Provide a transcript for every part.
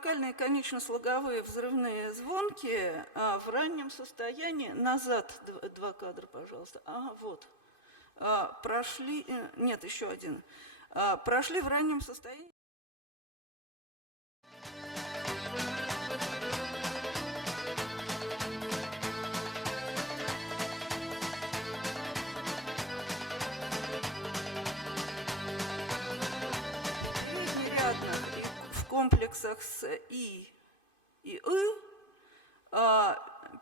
вокальные конечно-слоговые взрывные звонки в раннем состоянии, назад 2 кадра, пожалуйста, вот, прошли, нет, еще один, прошли в раннем состоянии. В комплексах с и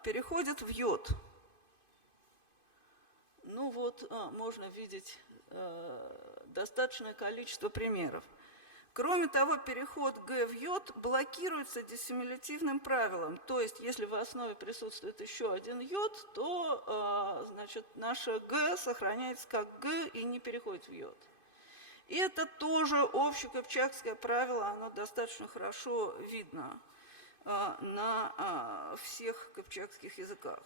переходят в йод. Ну вот, можно видеть достаточное количество примеров. Кроме того, переход Г в йод блокируется диссимилятивным правилом. То есть, если в основе присутствует еще один йод, то значит, наше Г сохраняется как Г и не переходит в йод. И это тоже общекыпчакское правило, оно достаточно хорошо видно на всех кыпчакских языках.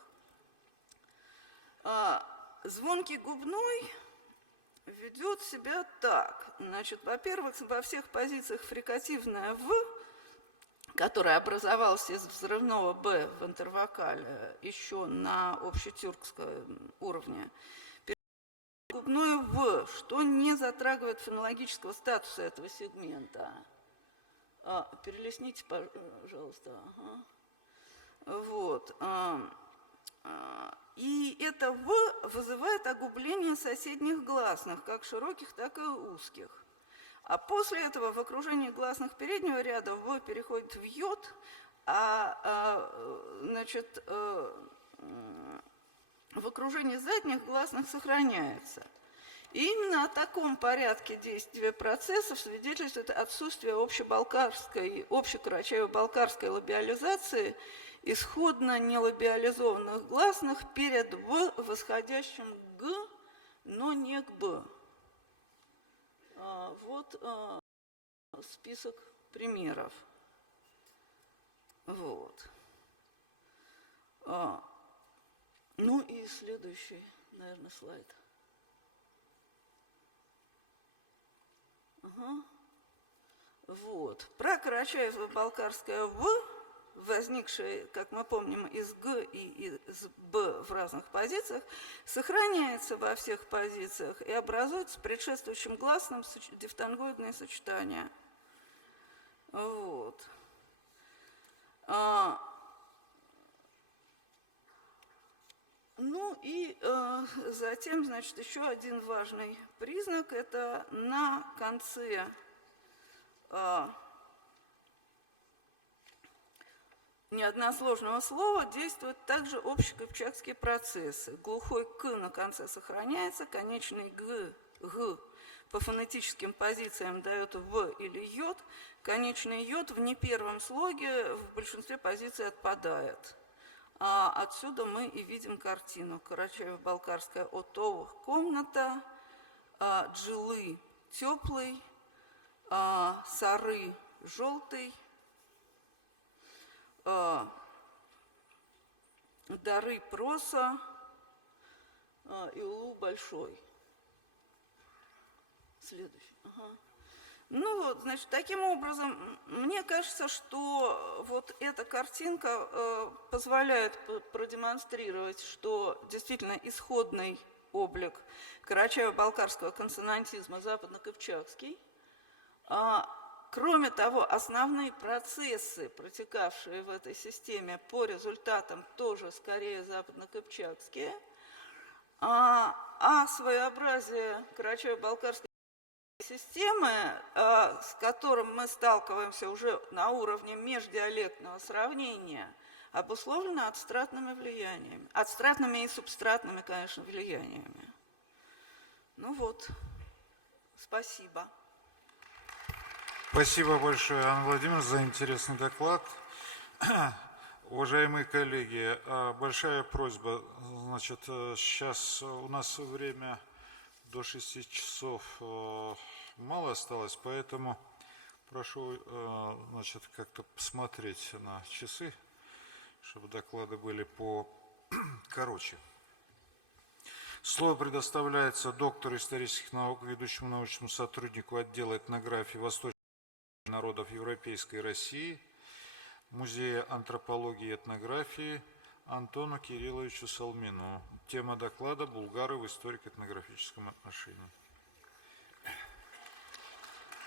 Звонкий губной ведет себя так. Значит, во-первых, во всех позициях фрикативное «в», которое образовалось из взрывного «б» в интервокале еще на общетюркском уровне, губное «в», что не затрагивает фонологического статуса этого сегмента. Перелистните, пожалуйста. Вот. И это «в» вызывает огубление соседних гласных, как широких, так и узких. А после этого в окружении гласных переднего ряда «в» переходит в йод, значит, в окружении задних гласных сохраняется. И именно о таком порядке действия процессов свидетельствует отсутствие общекарачаево-балкарской лабиализации исходно нелабиализованных гласных перед «в» восходящим «г», но не к «б». Вот список примеров. Вот. Ну и следующий, наверное, слайд. Вот. Про карачаево-балкарское «в», возникшее, как мы помним, из «г» и из «б» в разных позициях, сохраняется во всех позициях и образует с предшествующим гласным дифтонгоидные сочетания. Вот. Ну и затем, значит, еще один важный признак – это на конце неодносложного слова действуют также общекыпчакские процессы. Глухой «к» на конце сохраняется, конечный «г», «г» по фонетическим позициям дает «в» или «йод», конечный «йод» в непервом слоге в большинстве позиций отпадает. Отсюда мы и видим картину. Карачаево-балкарская «отовых» – комната, джилы – теплый, сары – желтый, дары – проса и улу – большой. Следующий. Ну вот, значит, таким образом, мне кажется, что вот эта картинка позволяет продемонстрировать, что действительно исходный облик карачаево-балкарского консонантизма западно-кыпчакский. Кроме того, основные процессы, протекавшие в этой системе, по результатам тоже скорее западно-кыпчакские, а своеобразие карачаево-балкарской системы, с которым мы сталкиваемся уже на уровне междиалектного сравнения, обусловлено адстратными влияниями. Адстратными и субстратными, конечно, влияниями. Ну вот, спасибо. Спасибо большое, Анна Владимировна, за интересный доклад. Уважаемые коллеги, большая просьба, значит, сейчас у нас время до 6 часов мало осталось, поэтому прошу, значит, как-то посмотреть на часы, чтобы доклады были покороче. Слово предоставляется доктору исторических наук, ведущему научному сотруднику отдела этнографии восточных народов Европейской России Музея антропологии и этнографии Антону Кирилловичу Салмину. Тема доклада «Булгары в историко-этнографическом отношении».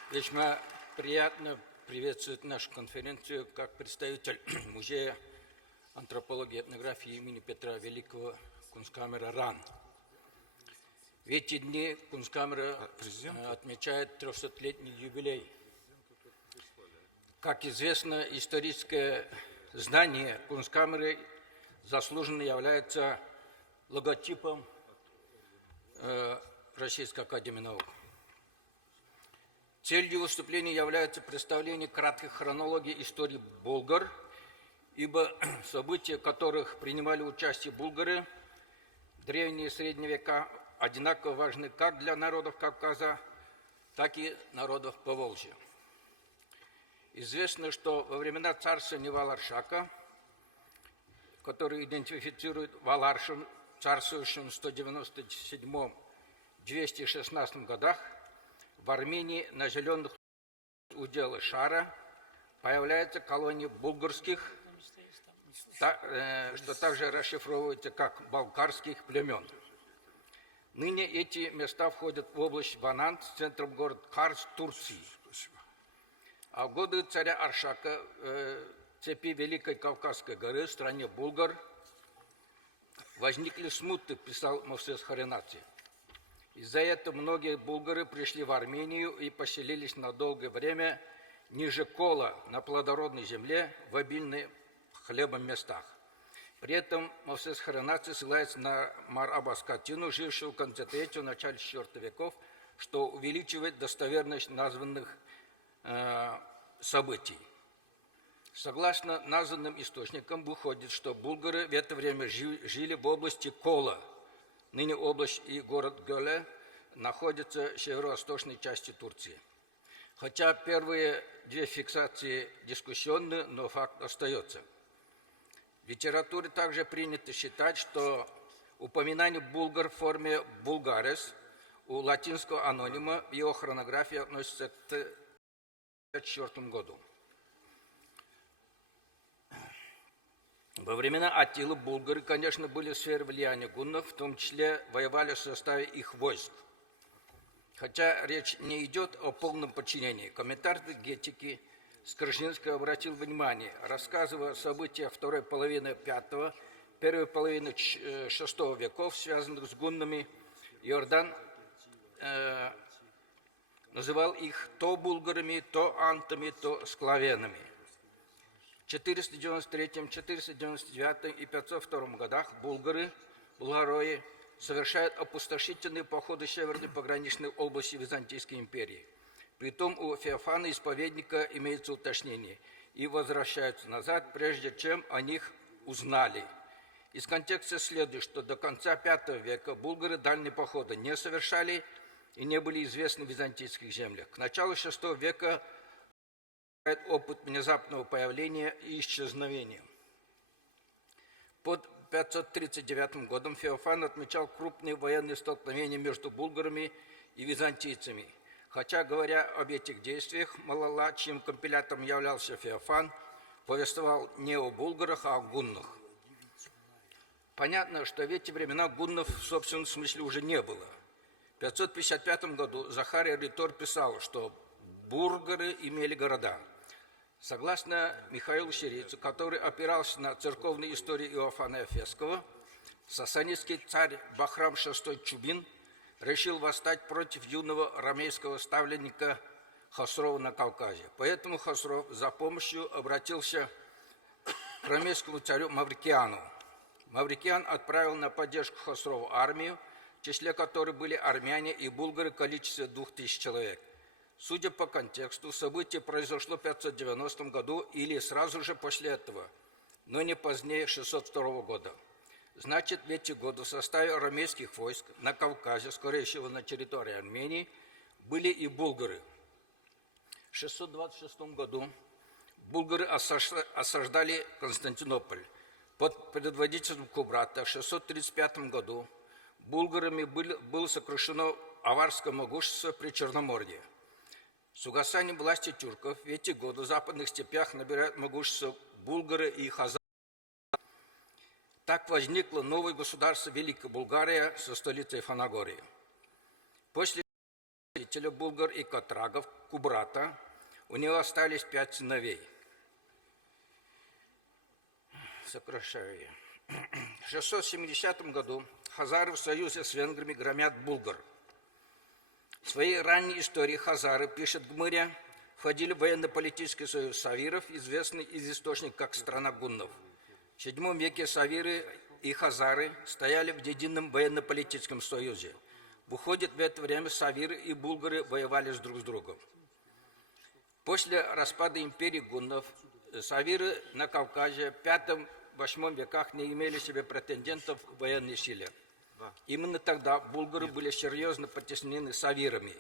Весьма приятно приветствовать нашу конференцию как представитель Музея антропологии и этнографии имени Петра Великого Кунсткамера РАН. В эти дни Кунсткамера отмечает 300-летний юбилей. Как известно, историческое здание Кунсткамеры заслуженно является логотипом Российской академии наук. Целью выступления является представление краткой хронологии истории булгар, ибо события, в которых принимали участие булгары в древние и средние века, одинаково важны как для народов Кавказа, так и народов Поволжья. Известно, что во времена царствования Валаршака, который идентифицирует Валаршин, царствующим в 197-216 годах, в Армении на зеленых уделах Шара появляется колония булгарских, что также расшифровывается как балкарских племен. Ныне эти места входят в область Банат с центром город Карс, Турции. А в годы царя Аршака в цепи Великой Кавказской горы в стране булгар возникли смуты, писал Мовсес Хоренаци. Из-за этого многие булгары пришли в Армению и поселились на долгое время ниже Кола, на плодородной земле, в обильных хлебом местах. При этом Мовсес Хоренаци ссылается на Мар-Аба-Скотину, жившего в конце III – начале IV веков, что увеличивает достоверность названных событий. Согласно названным источникам, выходит, что булгары в это время жили в области Кола. Ныне область и город Гölе находятся в северо-восточной части Турции. Хотя первые две фиксации дискуссионны, но факт остается. В литературе также принято считать, что упоминание булгар в форме «булгарес» у латинского анонима в его хронографии относится к 1904 году. Во времена Аттилы булгары, конечно, были в сфере влияния гуннов, в том числе воевали в составе их войск. Хотя речь не идет о полном подчинении. Комментатор Геттики Скоржинский обратил внимание, рассказывая о событиях второй половины V, первой половины VI веков, связанных с гуннами, Иордан называл их то булгарами, то антами, то склавенами. В 493, 499 и 502 годах булгарои совершают опустошительные походы в северной пограничной области Византийской империи. Притом у Феофана Исповедника имеется уточнение и возвращаются назад, прежде чем о них узнали. Из контекста следует, что до конца V века булгары дальние походы не совершали и не были известны в византийских землях. К началу VI века опыт внезапного появления и исчезновения. Под 539 годом Феофан отмечал крупные военные столкновения между булгарами и византийцами. Хотя, говоря об этих действиях, Малала, чьим компилятором являлся Феофан, повествовал не о булгарах, а о гуннах. Понятно, что в эти времена гуннов в собственном смысле уже не было. В 555 году Захарий Ритор писал, что булгары имели города. Согласно Михаилу Сирийцу, который опирался на церковные истории Иоанна Эфесского, сасанидский царь Бахрам VI Чубин решил восстать против юного ромейского ставленника Хосрова на Кавказе. Поэтому Хосров за помощью обратился к ромейскому царю Маврикиану. Маврикиан отправил на поддержку Хосрову армию, в числе которой были армяне и булгары в количестве 2000 человек. Судя по контексту, событие произошло в 590 году или сразу же после этого, но не позднее 602 года. Значит, в эти годы в составе арамейских войск на Кавказе, скорее всего на территории Армении, были и булгары. В 626 году булгары осаждали Константинополь. Под предводительством Кубрата в 635 году булгарами было сокрушено аварское могущество при Черноморье. С угасанием власти тюрков в эти годы в западных степях набирают могущество булгары и хазары. Так возникло новое государство Великая Булгария со столицей Фанагории. После жителя булгар и катрагов, Кубрата, у него остались 5 сыновей. Сокращаю я. В 670 году хазары в союзе с венграми громят булгар. В своей ранней истории хазары, пишет Гмыря, входили в военно-политический союз савиров, известный из источников как страна гуннов. В VII веке савиры и хазары стояли в едином военно-политическом союзе. Выходит, в это время савиры и булгары воевали друг с другом. После распада империи гуннов савиры на Кавказе в V-VIII веках не имели себе претендентов в военной силе. Именно тогда булгары были серьезно потеснены савирами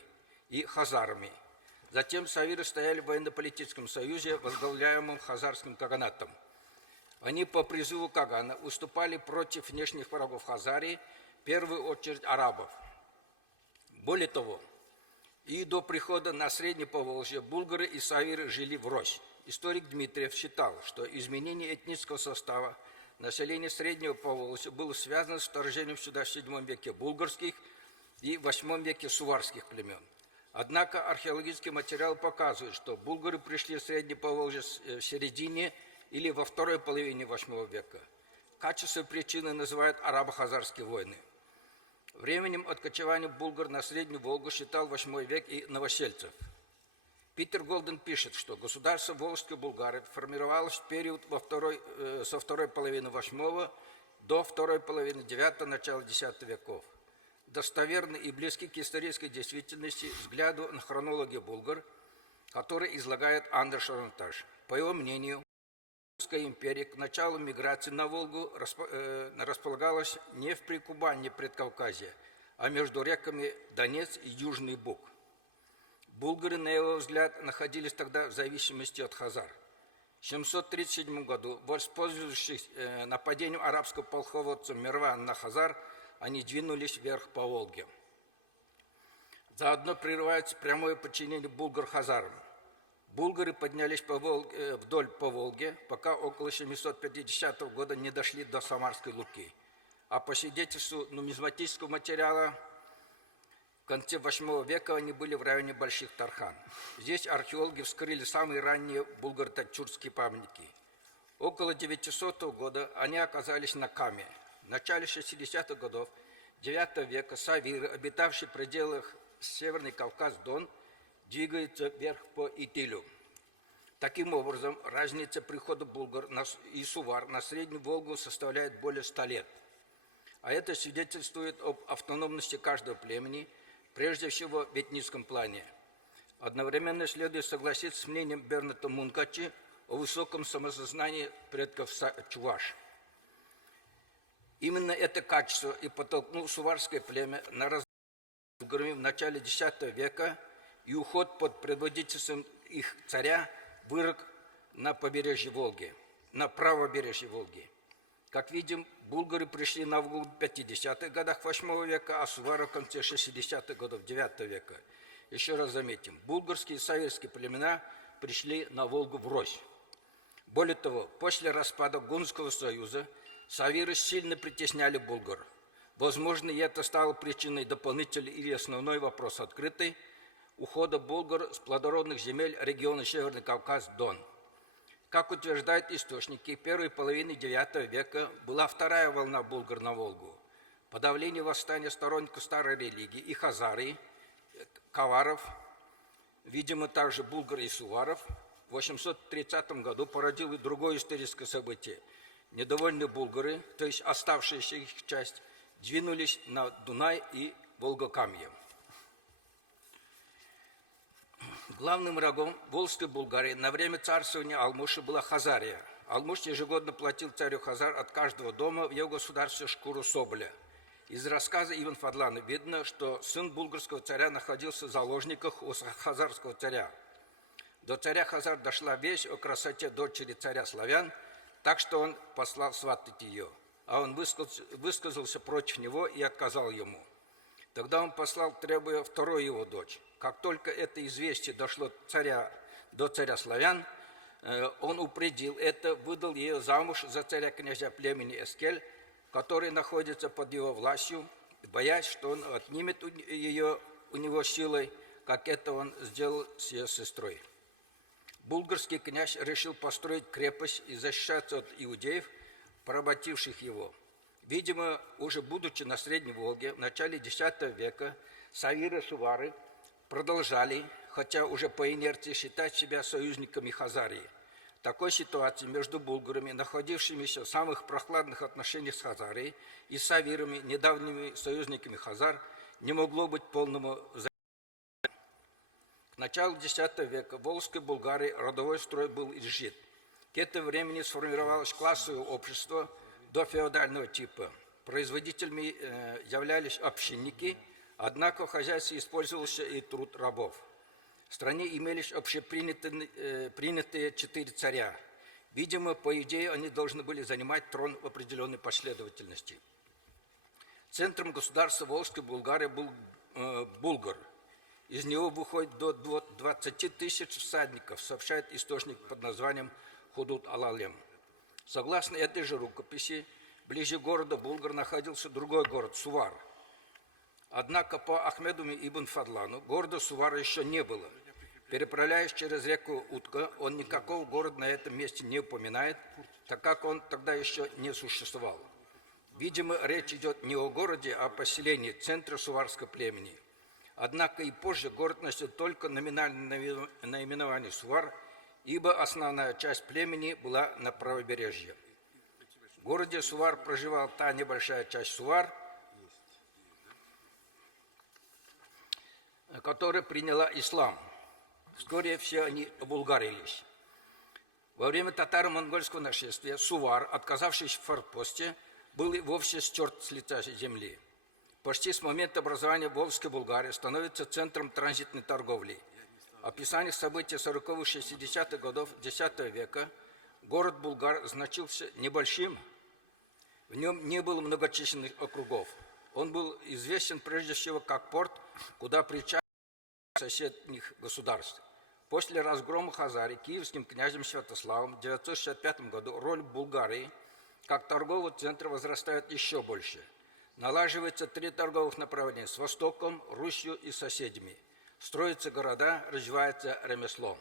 и хазарами. Затем савиры стояли в военно-политическом союзе, возглавляемом хазарским каганатом. Они по призыву Кагана выступали против внешних врагов Хазарии, в первую очередь арабов. Более того, и до прихода на Среднее Поволжье булгары и савиры жили врозь. Историк Дмитриев считал, что изменение этнического состава населения Среднего Поволжья было связано с вторжением сюда в VII веке булгарских и в VIII веке суварских племен. Однако археологические материалы показывают, что булгары пришли в Среднее Поволжье в середине или во второй половине VIII века. Качественной причиной называют арабо-хазарские войны. Временем откочевания булгар на Среднюю Волгу считал VIII век и новосельцев. Питер Голден пишет, что государство Волжской Булгарии формировалось в период со второй половины VIII до второй половины IX, начала X веков. Достоверны и близки к исторической действительности взгляду на хронологию булгар, который излагает Андерс Армитаж. По его мнению, Русская империя к началу миграции на Волгу располагалась не в Прикубани Предкавказья, а между реками Донец и Южный Буг. Булгары, на его взгляд, находились тогда в зависимости от хазар. В 737 году, воспользовавшись нападением арабского полководца Мирвана на хазар, они двинулись вверх по Волге. Заодно прерывается прямое подчинение булгар хазарам. Булгары поднялись вдоль по Волге, пока около 750 года не дошли до Самарской Луки. А по свидетельству нумизматического материала, в конце VIII века они были в районе Больших Тархан. Здесь археологи вскрыли самые ранние булгаро-тачурские памятники. Около 900 года они оказались на Каме. В начале 60-х годов IX века савиры, обитавшие в пределах Северный Кавказ-Дон, двигаются вверх по Итилю. Таким образом, разница прихода булгар и сувар на Среднюю Волгу составляет более 100 лет. А это свидетельствует об автономности каждого племени, прежде всего в этническом плане. Одновременно следует согласиться с мнением Берната Мункачи о высоком самосознании предков чуваш. Именно это качество и подтолкнуло суварское племя на развитие булгарами в начале X века и уход под предводительством их царя в Ирак на побережье Волги, на правобережье Волги. Как видим, булгары пришли на Волгу в 50-х годах VIII века, а сувары в конце 60-х годов IX века. Еще раз заметим, булгарские и саверские племена пришли на Волгу врозь. Более того, после распада Гунского союза савиры сильно притесняли булгар. Возможно, и это стало причиной дополнительной или основной вопрос открытый ухода булгар с плодородных земель региона Северный Кавказ-Дон. Как утверждают источники, в первой половине IX века была вторая волна булгар на Волгу. Подавление восстания сторонников старой религии и хазарий, каваров, видимо, также булгар и суваров, в 830 году породило другое историческое событие. Недовольные булгары, то есть оставшаяся их часть, двинулись на Дунай и Волгокамье. Главным врагом Волжской Булгарии на время царствования Алмуша была Хазария. Алмуш ежегодно платил царю Хазар от каждого дома в его государстве шкуру соболя. Из рассказа Иван Фадлана видно, что сын булгарского царя находился в заложниках у хазарского царя. До царя Хазар дошла весть о красоте дочери царя славян, так что он послал сватать ее. А он высказался против него и отказал ему. Тогда он послал, требуя вторую его дочь. как только это известие дошло до царя славян, он упредил это, выдал ее замуж за царя князя племени Эскель, который находится под его властью, боясь, что он отнимет ее у него силой, как это он сделал с ее сестрой. Булгарский князь решил построить крепость и защищаться от иудеев, поработивших его. Видимо, уже будучи на Средней Волге, в начале X века савиры-сувары продолжали, хотя уже по инерции, считать себя союзниками Хазарии. В такой ситуации между булгарами, находившимися в самых прохладных отношениях с Хазарией, и савирами, недавними союзниками Хазар, не могло быть полного взаимодействия. К началу X века в Волжской Булгарии родовой строй был изжит. К этому времени сформировалось классовое общество до феодального типа. Производителями являлись общинники, однако в хозяйстве использовался и труд рабов. В стране имелись общепринятые 4 царя. Видимо, по идее, они должны были занимать трон в определенной последовательности. Центром государства Волжской Булгарии был Булгар. Из него выходит до 20 тысяч всадников, сообщает источник под названием Худут Алалем. Согласно этой же рукописи, ближе города Булгар находился другой город Сувар. Однако по Ахмеду ибн Фадлану города Сувара еще не было. Переправляясь через реку Утка, он никакого города на этом месте не упоминает, так как он тогда еще не существовал. Видимо, речь идет не о городе, а о поселении центра суварского племени. Однако и позже город носит только номинальное наименование Сувар, ибо основная часть племени была на правобережье. В городе Сувар проживала та небольшая часть сувар, которая приняла ислам. Вскоре все они обулгарились. Во время татаро-монгольского нашествия Сувар, отказавшись в форпосте, был и вовсе стерт с лица земли. Почти с момента образования Волжской Булгарии становится центром транзитной торговли. В описаниях событий 40-60-х годов X века город Булгар значился небольшим. В нем не было многочисленных округов. Он был известен прежде всего как порт, куда приезжали соседних государств. После разгрома Хазарии киевским князем Святославом в 965 году роль Булгарии как торгового центра возрастает еще больше. Налаживается 3 торговых направления с Востоком, Русью и соседями. Строятся города, развивается ремесло.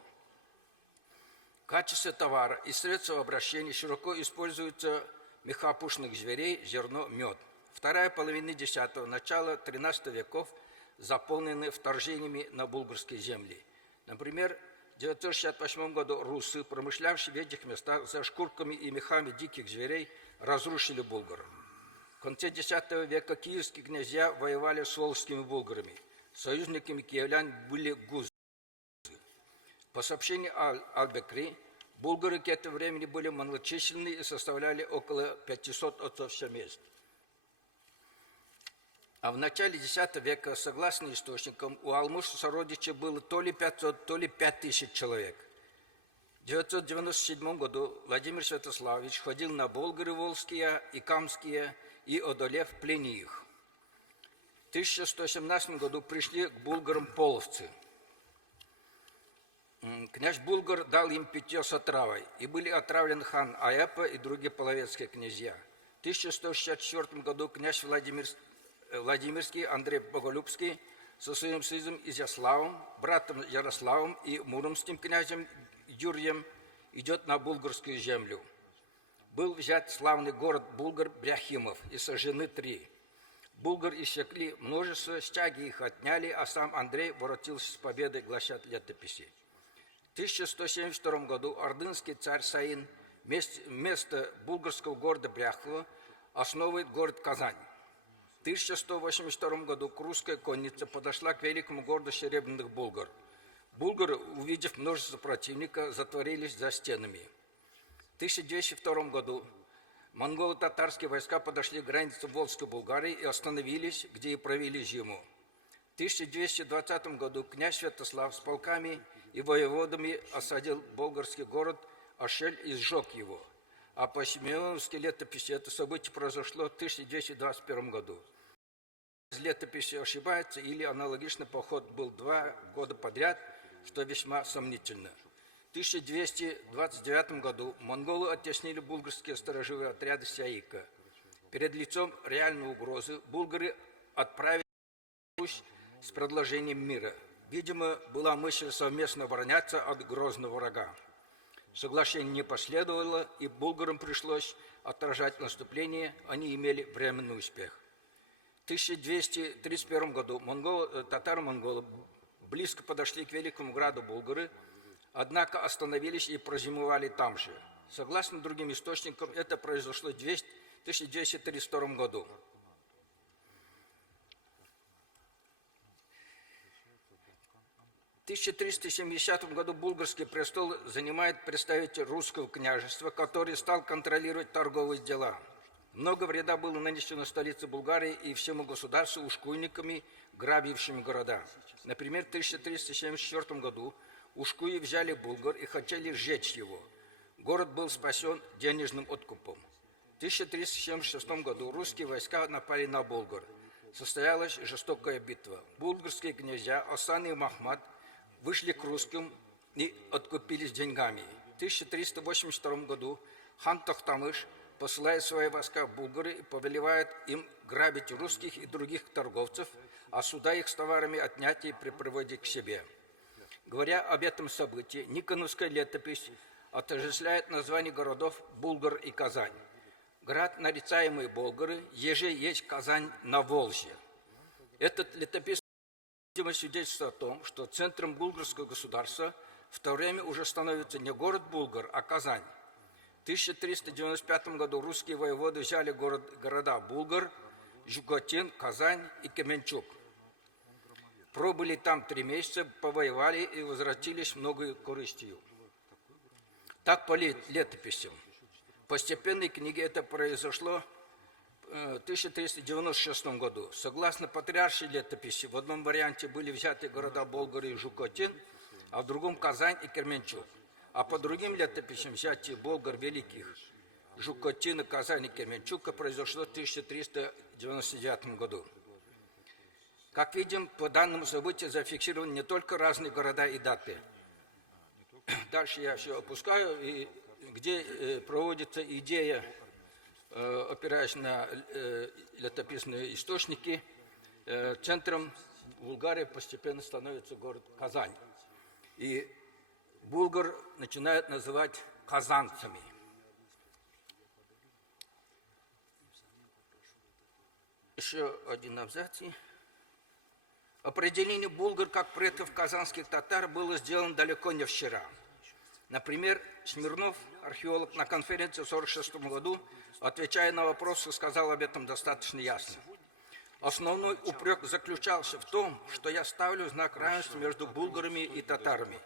В качестве товара и средства обращения широко используются меха пушных зверей, зерно, мед. Вторая половина X – начало XIII веков заполнены вторжениями на булгарские земли. Например, в 968 году русы, промышлявшие в этих местах за шкурками и мехами диких зверей, разрушили булгар. В конце X века киевские князья воевали с волжскими булгарами. Союзниками киевлян были гузы. По сообщению Аль-Бекри, булгары к этому времени были малочисленны и составляли около 500 отцов семейств. А в начале X века, согласно источникам, у алмужских сородичей было то ли 500, то ли 5000 человек. В 997 году Владимир Святославич ходил на болгары волжские и камские и, одолев, пленил их. В 1117 году пришли к булгарам половцы. Князь Булгар дал им питье с отравой, и были отравлены хан Аэпа и другие половецкие князья. В 1164 году князь Владимирский Андрей Боголюбский со своим сыном Изяславом, братом Ярославом и муромским князем Юрием идет на булгарскую землю. Был взят славный город Булгар Бряхимов и сожжены 3. Булгар иссекли множество, стяги их отняли, а сам Андрей воротился с победой, гласят летописи. В 1172 году ордынский царь Саин вместо булгарского города Бряхова основывает город Казань. В 1182 году русская конница подошла к великому городу Серебряных Булгар. Булгары, увидев множество противника, затворились за стенами. В 1202 году монголо-татарские войска подошли к границе Волжской Булгарии и остановились, где и провели зиму. В 1220 году князь Святослав с полками и воеводами осадил болгарский город Ашель и сжег его. А по Симеоновской летописи это событие произошло в 1221 году. летописи ошибается, или аналогичный поход был 2 года подряд, что весьма сомнительно. В 1229 году монголы оттеснили булгарские сторожевые отряды Сяика. Перед лицом реальной угрозы булгары отправили Русь с предложением мира. Видимо, была мысль совместно обороняться от грозного врага. Соглашение не последовало, и булгарам пришлось отражать наступление, они имели временный успех. В 1231 году татаро-монголы близко подошли к великому граду Булгары, однако остановились и прозимовали там же. Согласно другим источникам, это произошло в 1232 году. В 1370 году булгарский престол занимает представитель русского княжества, который стал контролировать торговые дела. Много вреда было нанесено столице Булгарии и всему государству ушкуйниками, грабившими города. Например, в 1374 году ушкуи взяли Булгар и хотели сжечь его. Город был спасен денежным откупом. В 1376 году русские войска напали на Булгар. Состоялась жестокая битва. Булгарские князья Асан и Махмад вышли к русским и откупились деньгами. В 1382 году хан Тохтамыш посылает свои войска в Булгары и повелевает им грабить русских и других торговцев, а суда их с товарами отнять и припроводить к себе. Говоря об этом событии, Никоновская летопись отождествляет названия городов Булгар и Казань. Град, нарицаемый Болгары, еже есть Казань на Волжье. Этот летопис свидетельствует о том, что центром булгарского государства в то время уже становится не город Булгар, а Казань. В 1395 году русские воеводы взяли города Булгар, Жукотин, Казань и Кременчуг. Пробыли там 3 месяца, повоевали и возвратились много корыстью. Так по летописям. В постепенной книге это произошло в 1396 году. Согласно патриаршей летописи, в одном варианте были взяты города Болгар и Жукотин, а в другом Казань и Кременчуг. А по другим летописям взятие Болгар Великих, Жукотина, Казань и Кременчуга произошло в 1399 году. Как видим, по данному событию зафиксированы не только разные города и даты. Дальше я все опускаю, и где проводится идея, опираясь на летописные источники, центром Булгарии постепенно становится город Казань. И булгар начинают называть казанцами. Еще один абзац. Определение булгар как предков казанских татар было сделано далеко не вчера. Например, Смирнов, археолог, на конференции в 1946 году, отвечая на вопросы, сказал об этом достаточно ясно. Основной упрек заключался в том, что я ставлю знак равенства между булгарами и татарами.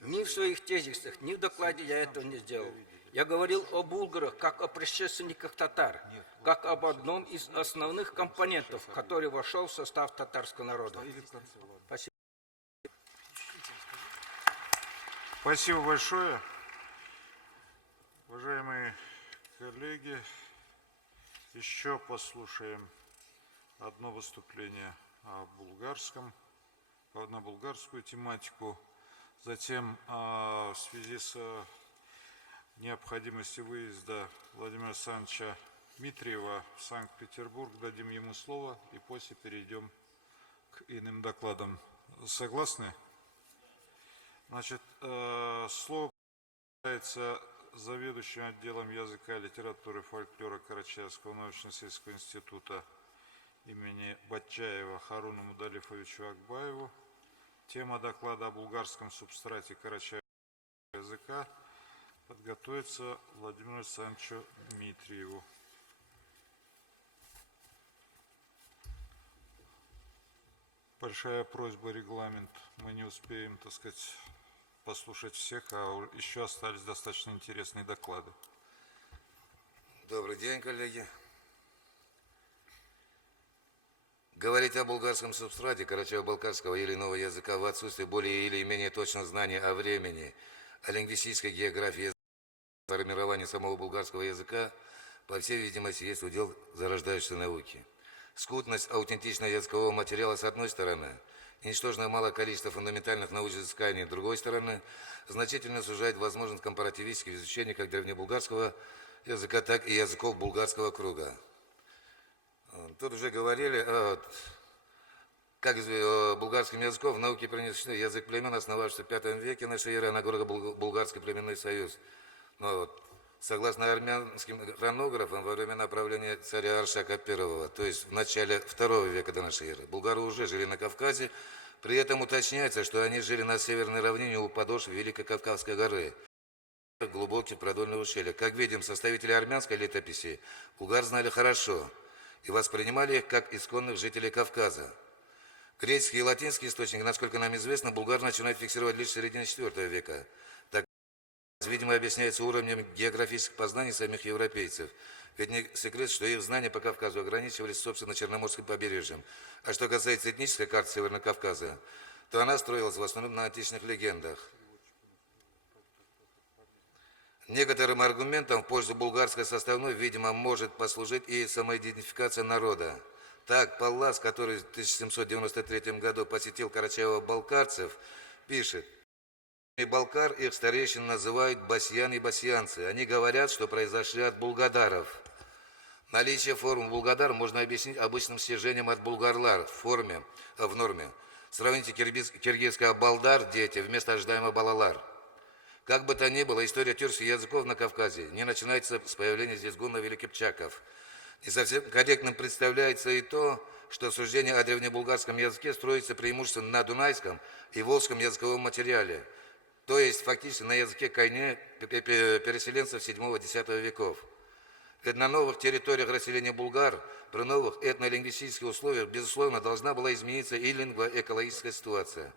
Ни в своих тезисах, ни в докладе я этого не сделал. Я говорил о булгарах как о предшественниках татар, как об одном из основных компонентов, который вошел в состав татарского народа. Спасибо. Спасибо большое. Уважаемые коллеги, еще послушаем одно выступление о булгарском, на булгарскую тематику. Затем в связи с необходимостью выезда Владимира Александровича Дмитриева в Санкт-Петербург дадим ему слово и после перейдем к иным докладам. Согласны? Значит, слово является заведующим отделом языка, литературы, фольклора Карачаевского научно-исследовательского института имени Батчаева Харуну Мудалифовичу Акбаеву. Тема доклада о булгарском субстрате карачаевского языка подготовится Владимиру Александровичу Дмитриеву. Большая просьба, регламент. Мы не успеем, так сказать, послушать всех, а еще остались достаточно интересные доклады. Добрый день, коллеги. Говорить о булгарском субстрате карачаево-балкарского или иного языка в отсутствии более или менее точного знания о времени, о лингвистической географии, формировании самого булгарского языка, по всей видимости, есть удел зарождающейся науки. скудность аутентичного языкового материала с одной стороны, и ничтожно малое количество фундаментальных научных изысканий с другой стороны, значительно сужает возможность компаративистского изучения как древнебулгарского языка, так и языков булгарского круга. Тут уже говорили, как булгарским языком в науке принесен язык племен, основавшийся в V веке нашей эры, на Булгарский племенной союз. Но согласно армянским хронографам, во времена правления царя Аршака I, то есть в начале II века до нашей эры, булгары уже жили на Кавказе, при этом уточняется, что они жили на северной равнине у подошв Великой Кавказской горы, глубокие продольные ущелья. Как видим, составители армянской летописи булгар знали хорошо и воспринимали их как исконных жителей Кавказа. Греческие и латинские источники, насколько нам известно, булгар начинают фиксировать лишь в середине IV века. Так, видимо, объясняется уровнем географических познаний самих европейцев. Ведь не секрет, что их знания по Кавказу ограничивались, собственно, Черноморским побережьем. А что касается этнической карты Северного Кавказа, то она строилась в основном на античных легендах. Некоторым аргументом в пользу булгарской составной, видимо, может послужить и самоидентификация народа. Так, Паллас, который в 1793 году посетил карачаево-балкарцев, пишет: «И балкар их старейшин называют басьян и басьянцы. Они говорят, что произошли от булгадаров». Наличие формы булгадар можно объяснить обычным стяжением от булгарлар в норме. Сравните киргизское балдар, дети, вместо ожидаемого балалар. Как бы то ни было, история тюркских языков на Кавказе не начинается с появления здесь гуннов или кипчаков. Не совсем корректным представляется и то, что суждение о древнебулгарском языке строится преимущественно на дунайском и волжском языковом материале, то есть фактически на языке кайне переселенцев VII-X веков. Ведь на новых территориях расселения булгар при новых этнолингвистических условиях, безусловно, должна была измениться и лингвоэкологическая ситуация.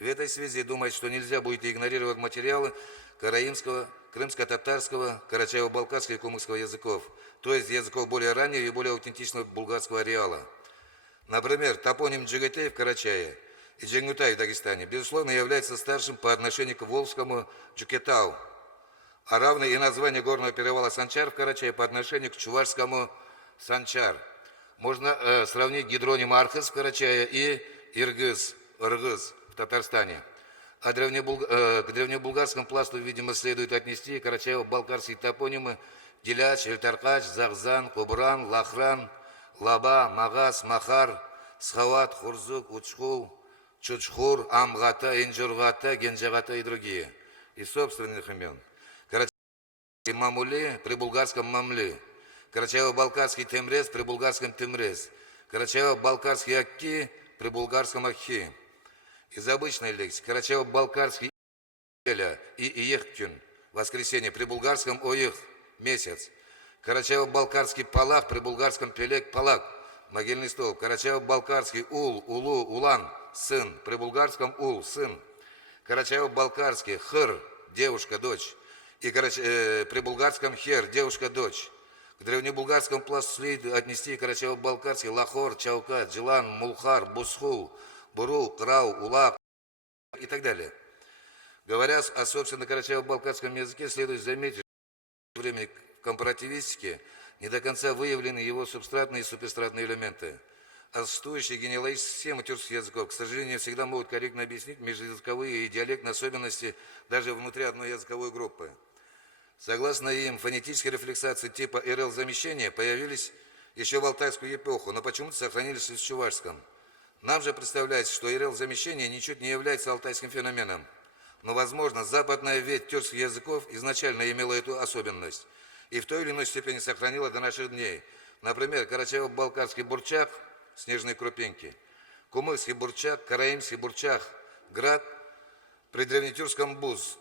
В этой связи думать, что нельзя будет игнорировать материалы караимского, крымско-татарского, карачаево-балкарского и кумыкского языков, то есть языков более раннего и более аутентичного булгарского ареала. Например, топоним Джигатей в Карачае и Джингутай в Дагестане, безусловно, является старшим по отношению к волжскому Джукетау, а равно и название горного перевала Санчар в Карачае по отношению к чувашскому Санчар. Можно сравнить гидроним Архыз в Карачае и Иргыз в Татарстане. А к древнебулгарскому пласту, видимо, следует отнести карачаево-балкарские топонимы Гиляч, Эльтаркач, Захзан, Кубран, Лахран, Лаба, Магас, Махар, Схават, Хурзук, Учхул, Чучхур, Амгата, Инджургата, Генджагата и другие. Из собственных имен. Карачаево-балкарский Мамули при булгарском Мамли, Карачаево-балкарский Темрез при булгарском Темрез, Карачаево-балкарский Акки при булгарском Ахи. Из обычной лексики карачаево-балкарский Эля и Иехтюн, воскресенье, при булгарском Оих, месяц. Карачаево-балкарский Палах при булгарском Пелек, Палак, могильный столб. Карачаево-балкарский Ул, Улу, Улан, сын, при булгарском Ул, сын. Карачаево-балкарский Хыр, девушка, дочь. И при булгарском Хер, девушка, дочь. К древнебулгарскому пласту следует отнести карачаево-балкарский Лахор, Чаука, Джилан, Мулхар, Бусхул, Буру, Крау, Улак и так далее. Говоря о собственно карачаево-балкарском языке, следует заметить, что в время компаративистики не до конца выявлены его субстратные и суперстратные элементы. А существующие генеалогические системы тюркских языков, к сожалению, всегда могут корректно объяснить межязыковые и диалектные особенности даже внутри одной языковой группы. Согласно им, фонетические рефлексации типа РЛ-замещения появились еще в алтайскую эпоху, но почему-то сохранились в чувашском. Нам же представляется, что РЛ-замещение ничуть не является алтайским феноменом. Но, возможно, западная ветвь тюркских языков изначально имела эту особенность и в той или иной степени сохранила до наших дней. Например, карачаево-балкарский бурчак, снежные крупинки, кумыкский бурчак, караимский бурчак, град при древнетюркском буз,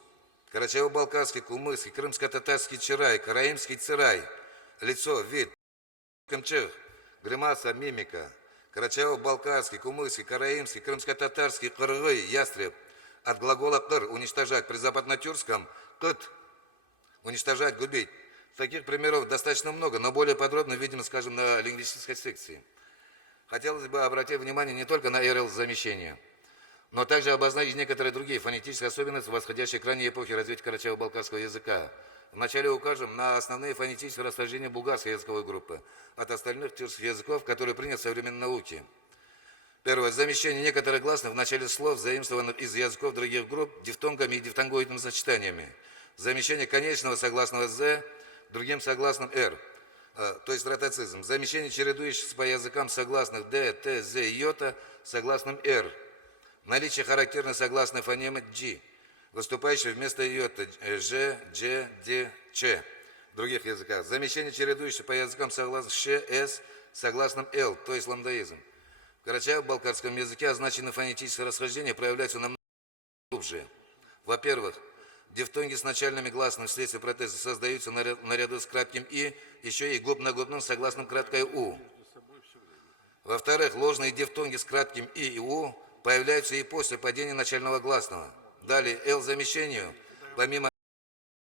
карачаево-балкарский, кумыкский, крымско-татарский чирай, караимский цирай, лицо, вид, кымчых, гримаса, мимика, карачаево-балкарский, кумыкский, караимский, крымско-татарский, кыргы, ястреб, от глагола «кыр» – уничтожать, при западнотюркском «кыт» – уничтожать, губить. Таких примеров достаточно много, но более подробно видим, скажем, на лингвистической секции. Хотелось бы обратить внимание не только на РЛ-замещение. но также обозначить некоторые другие фонетические особенности, восходящие к ранней эпохе развития карачаево-балкарского языка. Вначале укажем на основные фонетические расхождения булгарской языковой группы от остальных тюркских языков, которые приняты в современной науке. Первое. Замещение некоторых гласных в начале слов, заимствованных из языков других групп, дифтонгами и дифтонгоидными сочетаниями. Замещение конечного согласного «з» другим согласным «р», то есть ротацизм. Замещение чередующихся по языкам согласных «д», «т», «з» и «йота» согласным «р». Наличие характерной согласной фонемы «g», выступающей вместо йота «ж», «дж», «д», «ч» в других языках. Замещение чередующихся по языкам согласных «ш», «с» согласным «л», то есть ламдаизм. В карачаево-балкарском языке означенные фонетические расхождения проявляются намного глубже. Во-первых, дифтонги с начальными гласными вследствие протеза создаются наряду с кратким «и», еще и губно-губным согласным краткое «у». Во-вторых, ложные дифтонги с кратким «и» и «у» появляются и после падения начального гласного. Далее, «л» замещению, помимо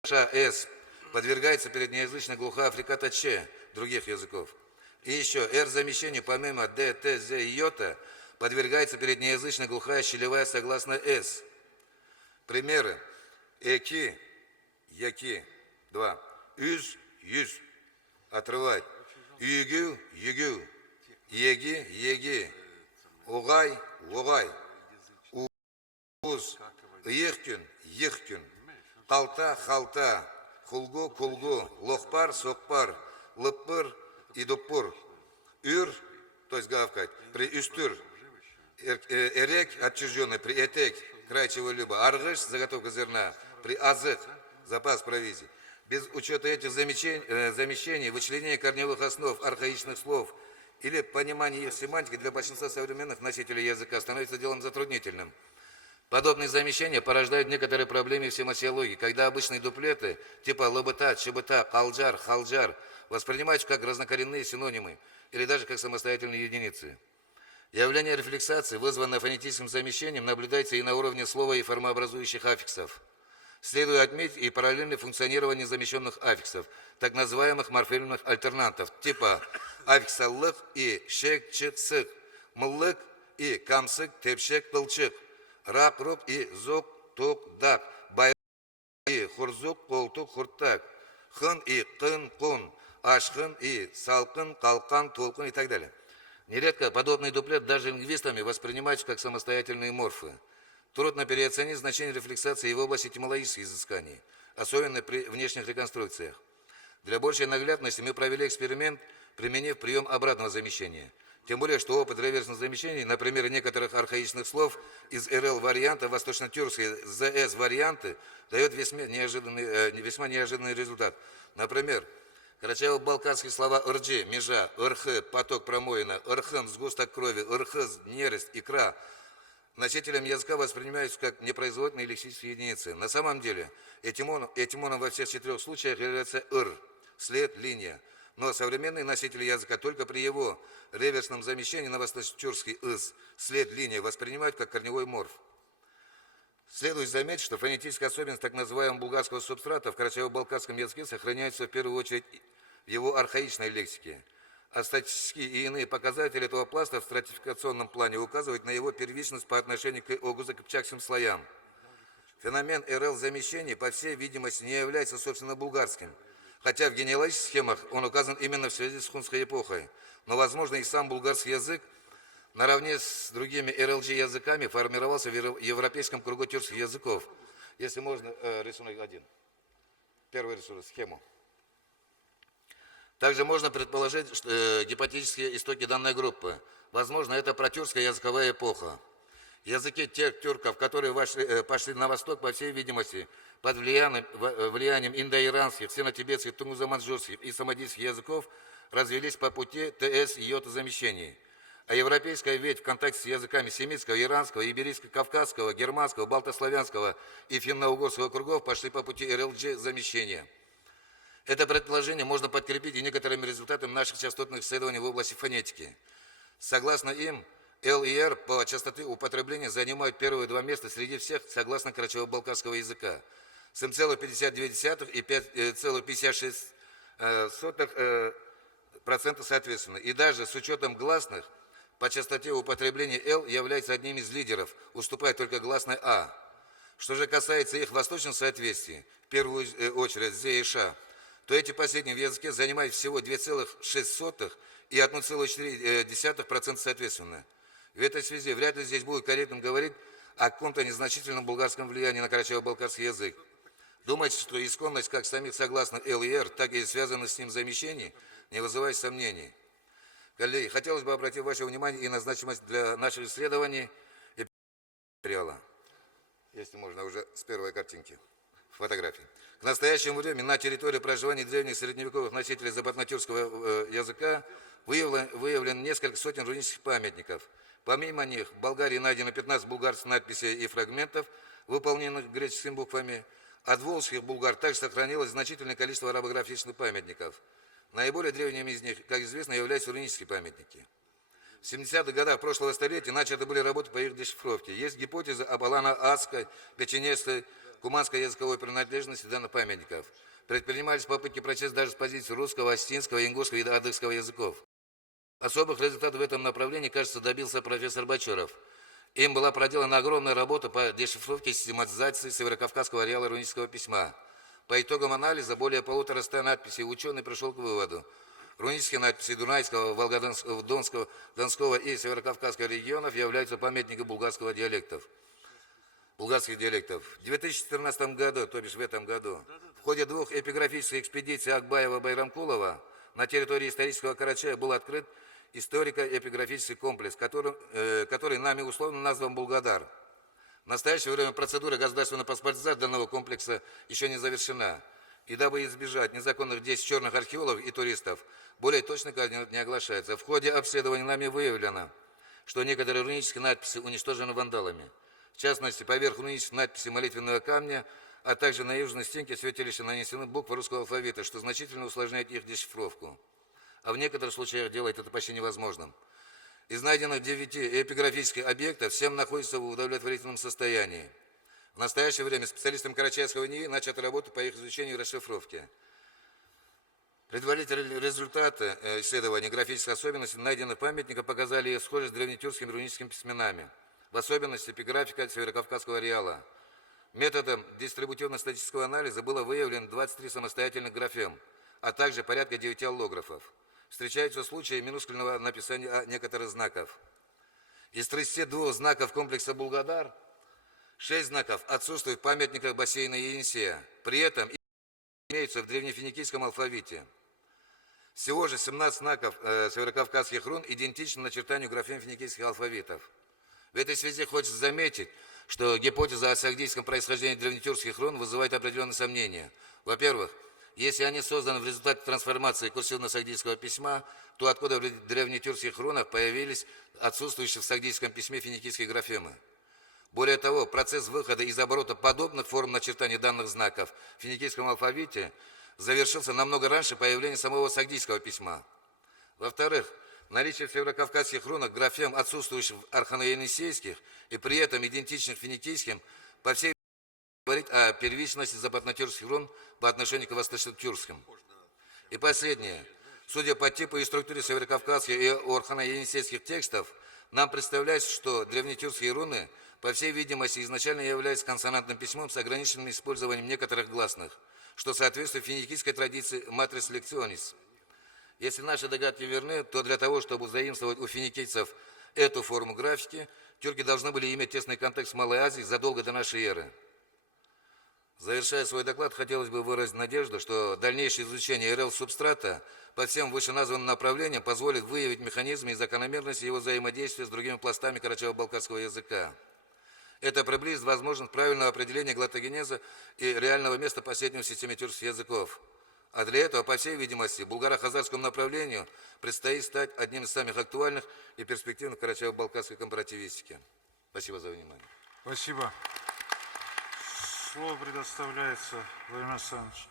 «ш», «с», подвергается переднеязычная глухая фриката «ч» других языков. И еще «р» замещению, помимо «д», «т», «з» и «йота», подвергается переднеязычная глухая щелевая согласная «с». Примеры. Эки, яки. 2. Үз, юз. Отрывать. Югю, югю. Еги, еги. Угай, угай. Уз, ехкюн, ехкюн. Халта, халта. Хулгу, кулгу. Лохпар, сокпар. Лыппыр и дуппур. Юр, то есть гавкать. При үстюр. Эрек, отчужденный. При этек, край чего-либо. Аргыш, заготовка зерна. При азык, запас провизии. Без учета этих замещений, вычленения корневых основ архаичных слов или понимания их семантики для большинства современных носителей языка становится делом затруднительным. Подобные замещения порождают некоторые проблемы в семасиологии, когда обычные дуплеты типа лабыта, чебыта, калджар, халджар воспринимаются как разнокоренные синонимы или даже как самостоятельные единицы. Явление рефлексации, вызванное фонетическим замещением, наблюдается и на уровне слова и формообразующих аффиксов. Следует отметить и параллельное функционирование замещенных аффиксов, так называемых морфемных альтернантов, типа аффикса «лык» и «шек», «чик», «сык», «мылык» и «камсык», «тепшек», «пылчык», «рак», «рук» и «зук», «тук», «дак», «байрак» и «хурзук», «колтук», «хуртак», «хэн» и «кын», «кун», «ашхын» и «салкын», «калкан», «толкун» и так далее. Нередко подобный дуплет даже лингвистами воспринимаются как самостоятельные морфы. Трудно переоценить значение рефлексации и в области этимологических изысканий, особенно при внешних реконструкциях. Для большей наглядности мы провели эксперимент, применив прием обратного замещения. Тем более, что опыт реверсных замещений, на примере некоторых архаичных слов из РЛ-варианта восточно-тюркской ЗС-варианты, дает весьма неожиданный результат. Например, карачаево-балкарские слова «ырджи», «межа», «ырхы», «поток промоина», «ырхым», «сгусток крови», «ырхыз», «нерест», «икра» носителям языка воспринимаются как непроизводные лексические единицы. На самом деле, этимоном во всех 4 случаях является «ыр», след, линия. Но современные носители языка только при его реверсном замещении на восточно-тюркский «ыз», след, линия воспринимают как корневой морф. Следует заметить, что фонетическая особенность так называемого булгарского субстрата в карачаево-балкарском языке сохраняется в первую очередь в его архаичной лексике. А статистические и иные показатели этого пласта в стратификационном плане указывают на его первичность по отношению к огузо-кыпчакским слоям. Феномен РЛ-замещений, по всей видимости, не является, собственно, булгарским, хотя в генеалогических схемах он указан именно в связи с хунской эпохой. Но, возможно, и сам булгарский язык, наравне с другими РЛГ-языками, формировался в европейском кругу тюркских языков. Если можно, рисунок 1. Первый рисунок, схему. Также можно предположить гипотетические истоки данной группы. Возможно, это протюркская языковая эпоха. Языки тех тюрков, которые пошли на восток, по всей видимости, под влиянием индоиранских, сино-тибетских, тунгузо-манчжурских и самодийских языков, развились по пути ТС и йота-замещений. А европейская ветвь в контакте с языками семитского, иранского, иберийско-кавказского, германского, балтославянского и финно-угорского кругов пошли по пути РЛГ-замещения. Это предположение можно подкрепить и некоторыми результатами наших частотных исследований в области фонетики. Согласно им, Л и Р по частоте употребления занимают первые 2 места среди всех согласно карачаево-балкарского языка с 7,52 и 5,56% соответственно. И даже с учетом гласных По частоте употребления «л» является одним из лидеров, уступая только гласной «а». Что же касается их восточных соответствий, в первую очередь «з» и «ш», то эти последние в языке занимают всего 2,6 и 1,4% соответственно. В этой связи вряд ли здесь будет корректным говорить о каком-то незначительном булгарском влиянии на карачаево-балкарский язык. Думать, что исконность как самих согласных «л» и «р», так и связанных с ним замещений, не вызывает сомнений. Коллеги, хотелось бы обратить ваше внимание и на значимость для наших исследований и материала. Если можно, уже с первой картинки, фотографии. К настоящему времени на территории проживания древних средневековых носителей западнотюркского языка выявлено несколько сотен рунических памятников. Помимо них в Болгарии найдено 15 булгарских надписей и фрагментов, выполненных греческими буквами. От волжских булгар также сохранилось значительное количество арабографических памятников. Наиболее древними из них, как известно, являются рунические памятники. В 70-х годах прошлого столетия начаты были работы по их дешифровке. Есть гипотеза об алано-адской, печенежской, куманской языковой принадлежности данных памятников. Предпринимались попытки прочесть даже с позиции русского, остинского, ингушского и адыгского языков. Особых результатов в этом направлении, кажется, добился профессор Бочаров. Им была проделана огромная работа по дешифровке и систематизации северокавказского ареала рунического письма. По итогам анализа более 150 надписей ученый пришел к выводу. Рунические надписи Дунайского, Волгодонского, Донского и Северокавказского регионов являются памятниками булгарских диалектов. В 2014 году, то бишь в этом году, в ходе 2 эпиграфических экспедиций Акбаева-Байрамкулова на территории исторического Карачая был открыт историко-эпиграфический комплекс, который нами условно назван Булгадар. В настоящее время процедура государственной паспортизации данного комплекса еще не завершена. И дабы избежать незаконных действий черных археологов и туристов, более точно координат не оглашается. В ходе обследования нами выявлено, что некоторые рунические надписи уничтожены вандалами. В частности, поверх рунических надписей молитвенного камня, а также на южной стенке святилища нанесены буквы русского алфавита, что значительно усложняет их дешифровку. А в некоторых случаях делает это почти невозможным. Из найденных 9 эпиграфических объектов 7 находятся в удовлетворительном состоянии. В настоящее время специалистам Карачаевского НИИ начата работа по их изучению и расшифровке. Предварительные результаты исследования графических особенностей найденных памятников показали их схожесть с древнетюркскими руническими письменами, в особенности эпиграфика северокавказского ареала. Методом дистрибутивно-статистического анализа было выявлено 23 самостоятельных графем, а также порядка 9 аллографов. Встречаются случаи минускульного написания некоторых знаков. Из 32 знаков комплекса Булгадар 6 знаков отсутствуют в памятниках бассейна Енисея, при этом имеются в древнефиникийском алфавите. Всего же 17 знаков северокавказских рун идентичны начертанию графем финикийских алфавитов. В этой связи хочется заметить, что гипотеза о сагдийском происхождении древнетюркских рун вызывает определенные сомнения. Во-первых, если они созданы в результате трансформации курсивно-сагдийского письма, то откуда в древнетюркских рунах появились отсутствующие в сагдийском письме финикийские графемы? Более того, процесс выхода из оборота подобных форм начертания данных знаков в финикийском алфавите завершился намного раньше появления самого сагдийского письма. Во-вторых, наличие в северокавказских рунах графем, отсутствующих в архано-енисейских и при этом идентичных финикийским, по всей говорить о первичности западнотюркских рун по отношению к восточно-тюркским. И последнее. Судя по типу и структуре северокавказских и архано-енисейских текстов, нам представляется, что древнетюркские руны, по всей видимости, изначально являются консонантным письмом с ограниченным использованием некоторых гласных, что соответствует финикийской традиции матрис лекционис. Если наши догадки верны, то для того, чтобы заимствовать у финикийцев эту форму графики, тюрки должны были иметь тесный контакт с Малой Азией задолго до нашей эры. Завершая свой доклад, хотелось бы выразить надежду, что дальнейшее изучение РЛ-субстрата по всем вышеназванным направлениям позволит выявить механизмы и закономерности его взаимодействия с другими пластами карачаево-балкарского языка. Это приблизит возможность правильного определения глотогенеза и реального места последнего в системе тюркских языков. А для этого, по всей видимости, булгаро-хазарскому направлению предстоит стать одним из самых актуальных и перспективных карачаево-балкарской компаративистики. Спасибо за внимание. Спасибо. Слово предоставляется Владимиру Александровичу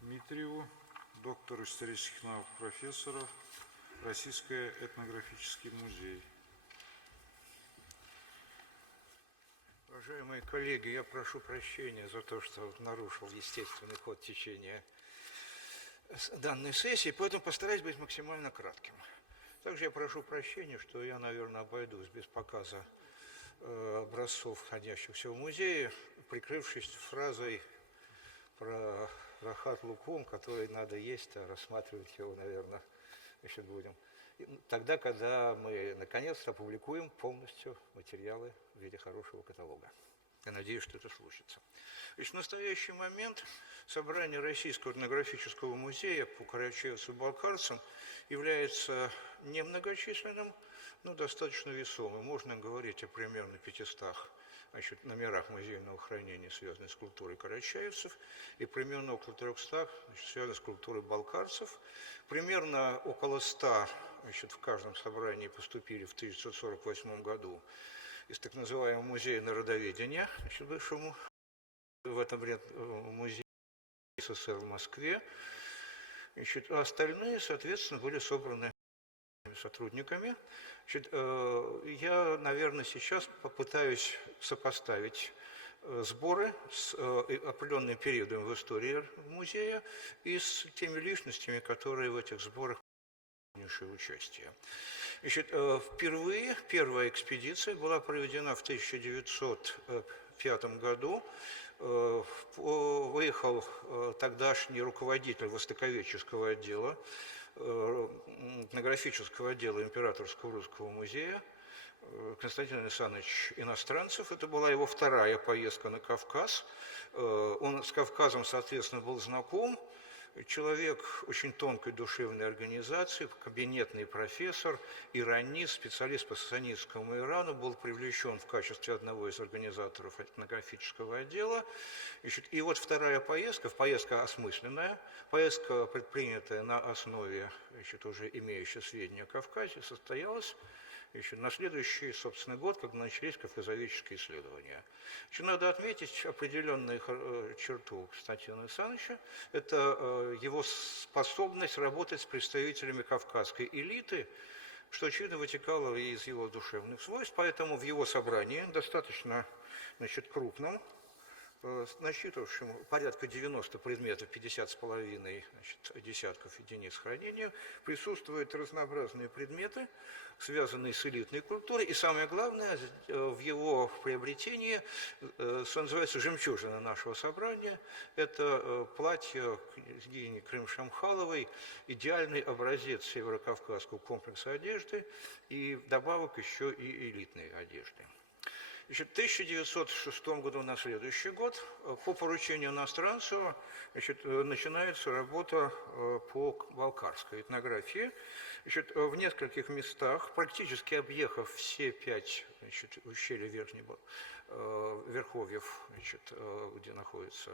Дмитриеву, доктору исторических наук, профессору, Российский этнографический музей. Уважаемые коллеги, я прошу прощения за то, что нарушил естественный ход течения данной сессии, поэтому постараюсь быть максимально кратким. Также я прошу прощения, что я, наверное, обойдусь без показа образцов, находящихся в музее, прикрывшись фразой про рахат лукум, который надо есть, а рассматривать его, наверное, еще будем. Тогда, когда мы, наконец-то, опубликуем полностью материалы в виде хорошего каталога. Я надеюсь, что это случится. В настоящий момент собрание Российского этнографического музея по карачаевцам-балкарцам является немногочисленным, но достаточно весомым. Можно говорить о примерно 500 номерах музейного хранения, связанных с культурой карачаевцев, и примерно около 300 связанных с культурой балкарцев. Примерно около 100 в каждом собрании поступили в 1948 году из так называемого музея народоведения, бывшему в этом музее СССР в Москве. А остальные, соответственно, были собраны сотрудниками. Я, наверное, сейчас попытаюсь сопоставить сборы с определенными периодами в истории музея и с теми личностями, которые в этих сборах приняли участие. Впервые первая экспедиция была проведена в 1905 году. Выехал тогдашний руководитель востоковедческого отдела, этнографического отдела Императорского русского музея Константин Александрович Иностранцев. Это была его вторая поездка на Кавказ. Он с Кавказом, соответственно, был знаком. Человек очень тонкой душевной организации, кабинетный профессор, иранист, специалист по сасанидскому Ирану, был привлечен в качестве одного из организаторов этнографического отдела. И вот вторая поездка осмысленная, поездка, предпринятая на основе уже имеющих сведения о Кавказе, состоялась на следующий, собственно, год, когда начались кавказоведческие исследования. Надо отметить определенную черту Константина Александровича. Это его способность работать с представителями кавказской элиты, что, очевидно, вытекало из его душевных свойств. Поэтому в его собрании, достаточно крупном, насчитывавшему порядка 90 предметов, 50,5 десятков единиц хранения, присутствуют разнообразные предметы, связанные с элитной культурой. И самое главное, в его приобретении, что называется, жемчужина нашего собрания, это платье княгини Крым-Шамхаловой, идеальный образец северокавказского комплекса одежды и вдобавок еще и элитной одежды. В 1906 году, на следующий год, по поручению Иностранцева, начинается работа по балкарской этнографии. В нескольких местах, практически объехав все 5 ущелий верховьев, где находится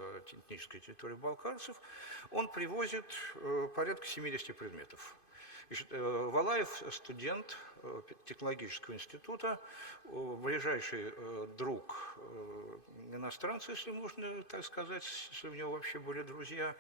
этническая территория балкарцев, он привозит порядка 70 предметов. Валаев, студент технологического института, ближайший друг иностранца, если можно так сказать, если у него вообще были друзья,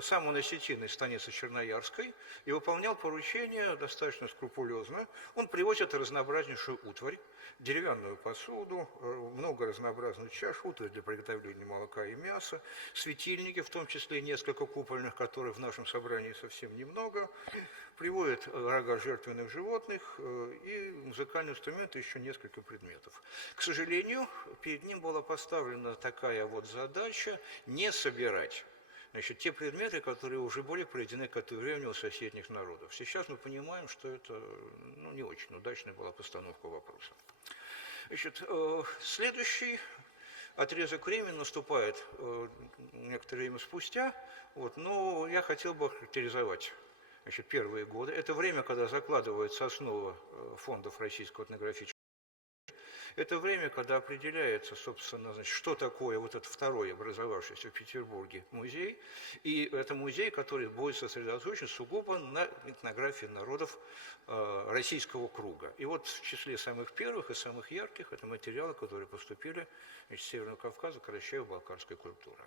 сам он осетин из станицы Черноярской, и выполнял поручения достаточно скрупулезно. Он привозит разнообразнейшую утварь, деревянную посуду, много разнообразных чаш, утварь для приготовления молока и мяса, светильники, в том числе несколько купольных, которых в нашем собрании совсем немного, приводит рога жертвенных животных и музыкальные инструменты, еще несколько предметов. К сожалению, перед ним была поставлена такая вот задача не собирать те предметы, которые уже были проведены к этому времени у соседних народов. Сейчас мы понимаем, что это не очень удачная была постановка вопроса. Следующий отрезок времени наступает некоторое время спустя, но я хотел бы охарактеризовать первые годы. Это время, когда закладывается основа фондов Российского этнографического. Это время, когда определяется, собственно, что такое вот этот второй образовавшийся в Петербурге музей. И это музей, который будет сосредоточен сугубо на этнографии народов российского круга. И вот в числе самых первых и самых ярких это материалы, которые поступили из Северного Кавказа, карачаево-балкарской культуры.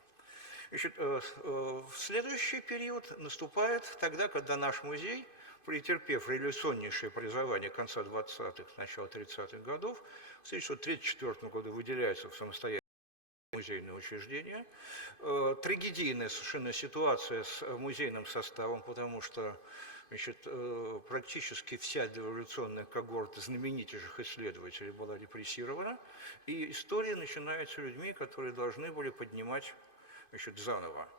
Следующий период наступает тогда, когда наш музей, претерпев революционнейшее преобразование конца 20-х, начала 30-х годов, в 1934 году выделяется в самостоятельное музейное учреждение. Трагедийная совершенно ситуация с музейным составом, потому что Значит, практически вся дореволюционная когорта знаменитейших исследователей была репрессирована, и история начинается людьми, которые должны были поднимать, значит, заново.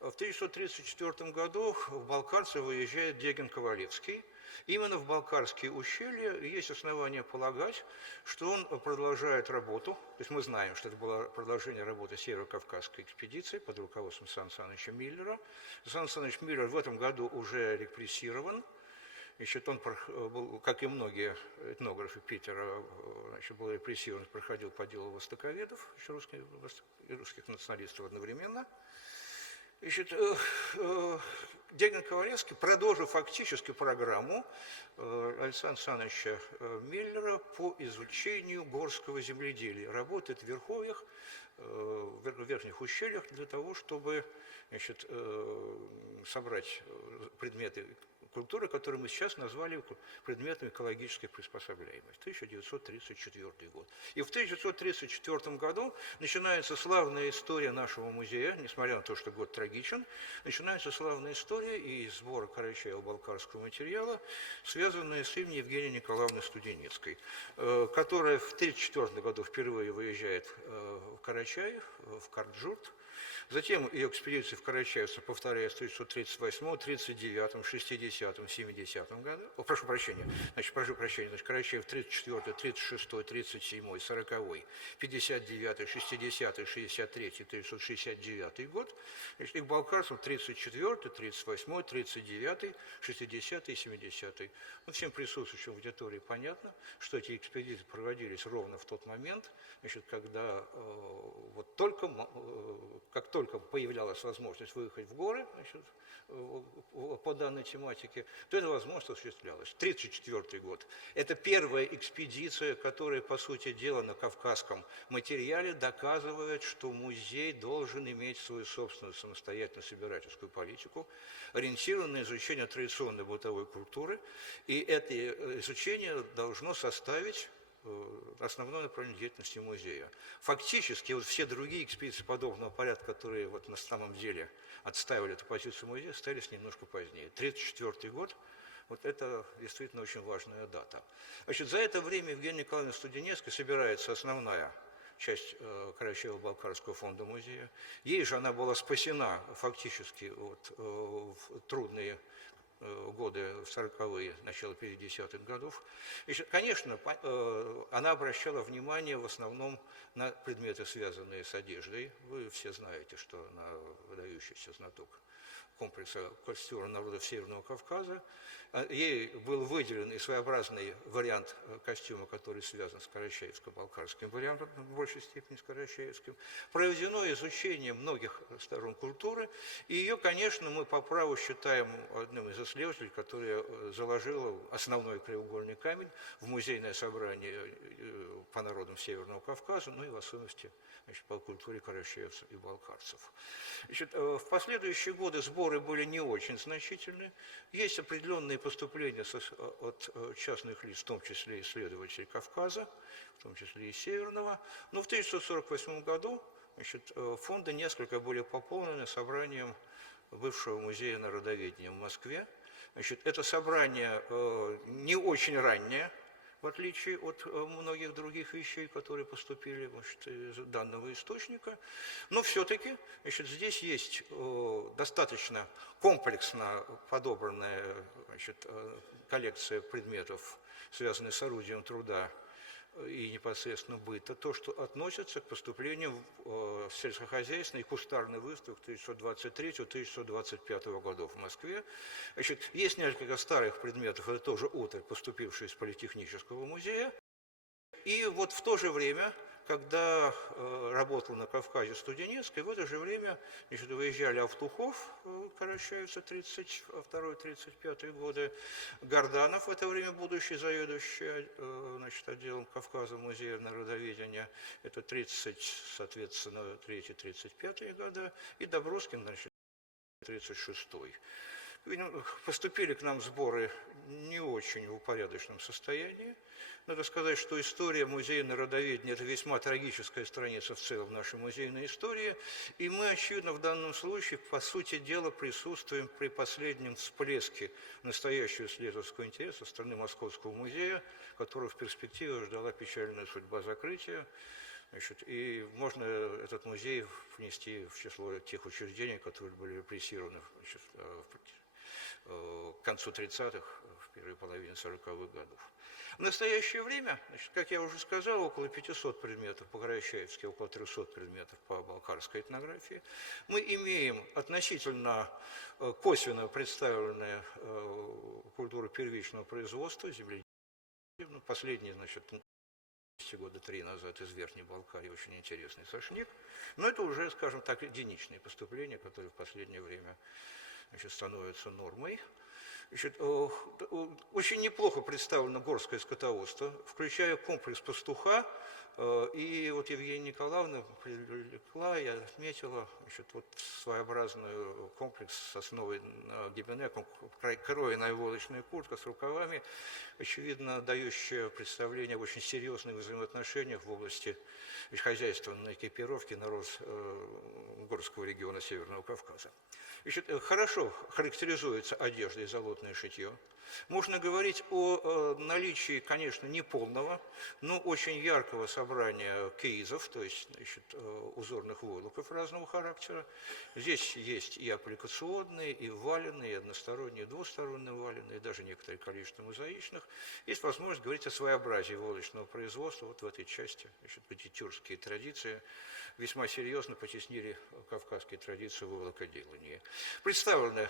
В 1934 году в Балкарцы выезжает Дегин Ковалевский. Именно в Балкарские ущелья есть основания полагать, что он продолжает работу. То есть мы знаем, что это было продолжение работы Северо-Кавказской экспедиции под руководством Сан Саныча Миллера. Сан Саныч Миллер в этом году уже репрессирован. Значит, он был, как и многие этнографы Питера, значит, был репрессирован, проходил по делу востоковедов, еще русских националистов одновременно. Значит, Дегин Ковалевский, продолжив фактически программу Александра Саныча Миллера по изучению горского земледелия, работает в верховьях, в верхних ущельях для того, чтобы, значит, собрать предметы культуры, которые мы сейчас назвали предметом экологической приспособляемости. 1934 год. И в 1934 году начинается славная история нашего музея, несмотря на то, что год трагичен, начинается славная история и сбора карачаево-балкарского материала, связанная с именем Евгении Николаевны Студеницкой, которая в 1934 году впервые выезжает в Карачаев, в Карджурт. Затем ее экспедиции в Карачаевце повторяются в 1938, 1939, 60, 70 году. Прошу прощения, значит, Карачаев 34, 36, 37, 40, 59, 60, 63, 1969 год. Значит, и к Балкарцам 34, 38, 39, 60 и 70. Ну, всем присутствующим в аудитории понятно, что эти экспедиции проводились ровно в тот момент, значит, когда как только появлялась возможность выехать в горы, значит, по данной тематике, то эта возможность осуществлялась. 1934 год. Это первая экспедиция, которая, по сути дела, на кавказском материале доказывает, что музей должен иметь свою собственную самостоятельную собирательскую политику, ориентированную на изучение традиционной бытовой культуры, и это изучение должно составить основное направление деятельности музея. Фактически вот все другие экспедиции подобного порядка, которые вот на самом деле отстаивали эту позицию музея, остались немножко позднее. 1934 год, вот это действительно очень важная дата. Значит, за это время Евгения Николаевна Студенецкая собирается основная часть Карачаево-Балкарского фонда музея. Ей же она была спасена фактически в трудные годы, в 40-е, начало 50-х годов. И, конечно, она обращала внимание в основном на предметы, связанные с одеждой. Вы все знаете, что она выдающийся знаток комплекса культуры народов Северного Кавказа. Ей был выделен и своеобразный вариант костюма, который связан с карачаевско-балкарским вариантом, в большей степени с карачаевским. Проведено изучение многих сторон культуры, и ее, конечно, мы по праву считаем одним из исследователей, который заложил основной краеугольный камень в музейное собрание по народам Северного Кавказа, ну и в особенности, значит, по культуре карачаевцев и балкарцев. Значит, в последующие годы сборы были не очень значительны. Есть определенные поступления от частных лиц, в том числе исследователей Кавказа, в том числе и Северного. Но в 1948 году, значит, фонды несколько были пополнены собранием бывшего музея народоведения в Москве. Значит, это собрание не очень раннее, в отличие от многих других вещей, которые поступили, значит, из данного источника. Но все-таки, значит, здесь есть достаточно комплексно подобранная, значит, коллекция предметов, связанных с орудием труда и непосредственно быта, то, что относится к поступлению в сельскохозяйственной и кустарной выставке 1923-1925 годов в Москве. Значит, есть несколько старых предметов, это тоже отрыв, поступившие из Политехнического музея. И вот в то же время, когда работал на Кавказе Студенецкий, в это же время, значит, выезжали Автухов, Карачаевца, 32-35 годы, Горданов, в это время будущий заведующий, значит, отделом Кавказа музея народоведения, это 30, соответственно, 3-35 года, и Доброскин, значит, 36-й. Поступили к нам сборы не очень в упорядоченном состоянии. Надо сказать, что история музейного народоведения – это весьма трагическая страница в целом нашей музейной истории. И мы, очевидно, в данном случае, по сути дела, присутствуем при последнем всплеске настоящего исследовательского интереса со стороны Московского музея, который в перспективе ждала печальная судьба закрытия. Значит, и можно этот музей внести в число тех учреждений, которые были репрессированы, значит, к концу 30-х, в первой половине 40-х годов. В настоящее время, значит, как я уже сказал, около 500 предметов по-карачаевски, около 300 предметов по балкарской этнографии. Мы имеем относительно косвенно представленные культуры первичного производства, земледелия. Последний, значит, года 3 назад из Верхней Балкарии очень интересный сошник. Но это уже, скажем так, единичные поступления, которые в последнее время, значит, становятся нормой. Значит, очень неплохо представлено горское скотоводство, включая комплекс пастуха. И вот Евгения Николаевна привлекла и отметила, значит, вот своеобразный комплекс с основой гибенеком, кроенная волочная куртка с рукавами, очевидно, дающая представление об очень серьезных взаимоотношениях в области хозяйственной экипировки народ горского региона Северного Кавказа. Значит, хорошо характеризуется одежда и золотное шитье. Можно говорить о наличии, конечно, неполного, но очень яркого собрания кейзов, то есть, значит, узорных войлоков разного характера. Здесь есть и аппликационные, и валенные, и односторонние, и двусторонние валенные, и даже некоторое количество мозаичных. Есть возможность говорить о своеобразии волочного производства. Вот в этой части, значит, эти тюркские традиции весьма серьезно потеснили кавказские традиции в волокоделании. Представлены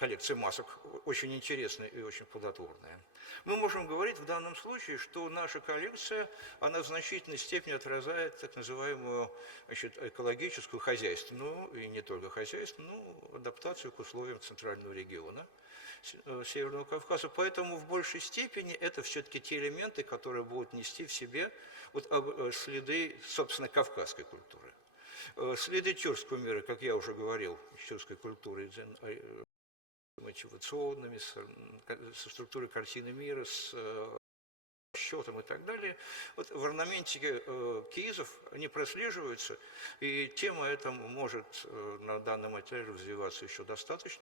коллекции масок, очень интересная и очень плодотворная. Мы можем говорить в данном случае, что наша коллекция, она в значительной степени отражает так называемую, значит, экологическую, хозяйственную, и не только хозяйственную, но адаптацию к условиям центрального региона Северного Кавказа. Поэтому в большей степени это все-таки те элементы, которые будут нести в себе вот следы, собственно, кавказской культуры. Следы тюркского мира, как я уже говорил, тюркской культуры, мотивационными, со структурой картины мира, с счетом и так далее. Вот в орнаментике киизов они прослеживаются, и тема эта может на данном материале развиваться еще достаточно.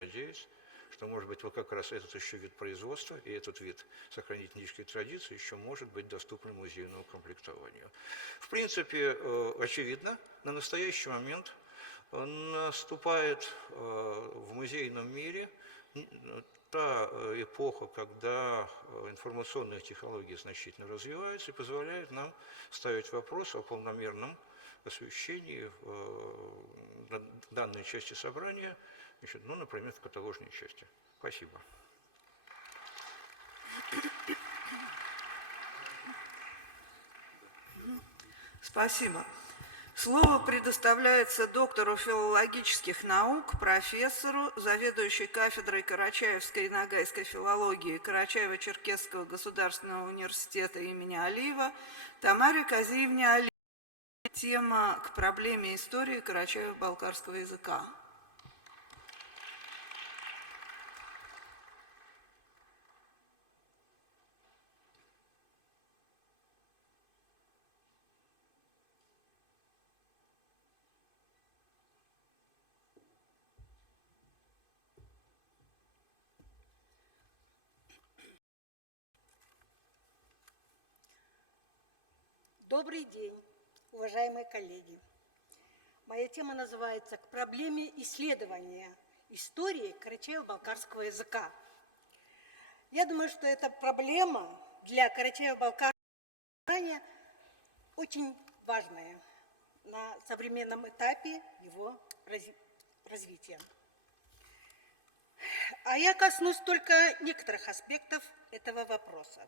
Надеюсь, что, может быть, вот как раз этот еще вид производства и этот вид сохранительной традиции еще может быть доступен музейному комплектованию. В принципе, очевидно, на настоящий момент наступает в музейном мире та эпоха, когда информационные технологии значительно развиваются и позволяют нам ставить вопрос о полномерном освещении данной части собрания, значит, ну, например, в каталожной части. Спасибо. Спасибо. Слово предоставляется доктору филологических наук, профессору, заведующей кафедрой карачаевской и ногайской филологии Карачаево-Черкесского государственного университета имени Алиева Тамаре Казиевне Алиевой. Тема к проблеме истории карачаево-балкарского языка. Добрый день, уважаемые коллеги. Моя тема называется «К проблеме исследования истории карачаево-балкарского языка». Я думаю, что эта проблема для карачаево-балкарского языка очень важная на современном этапе его развития. А я коснусь только некоторых аспектов этого вопроса.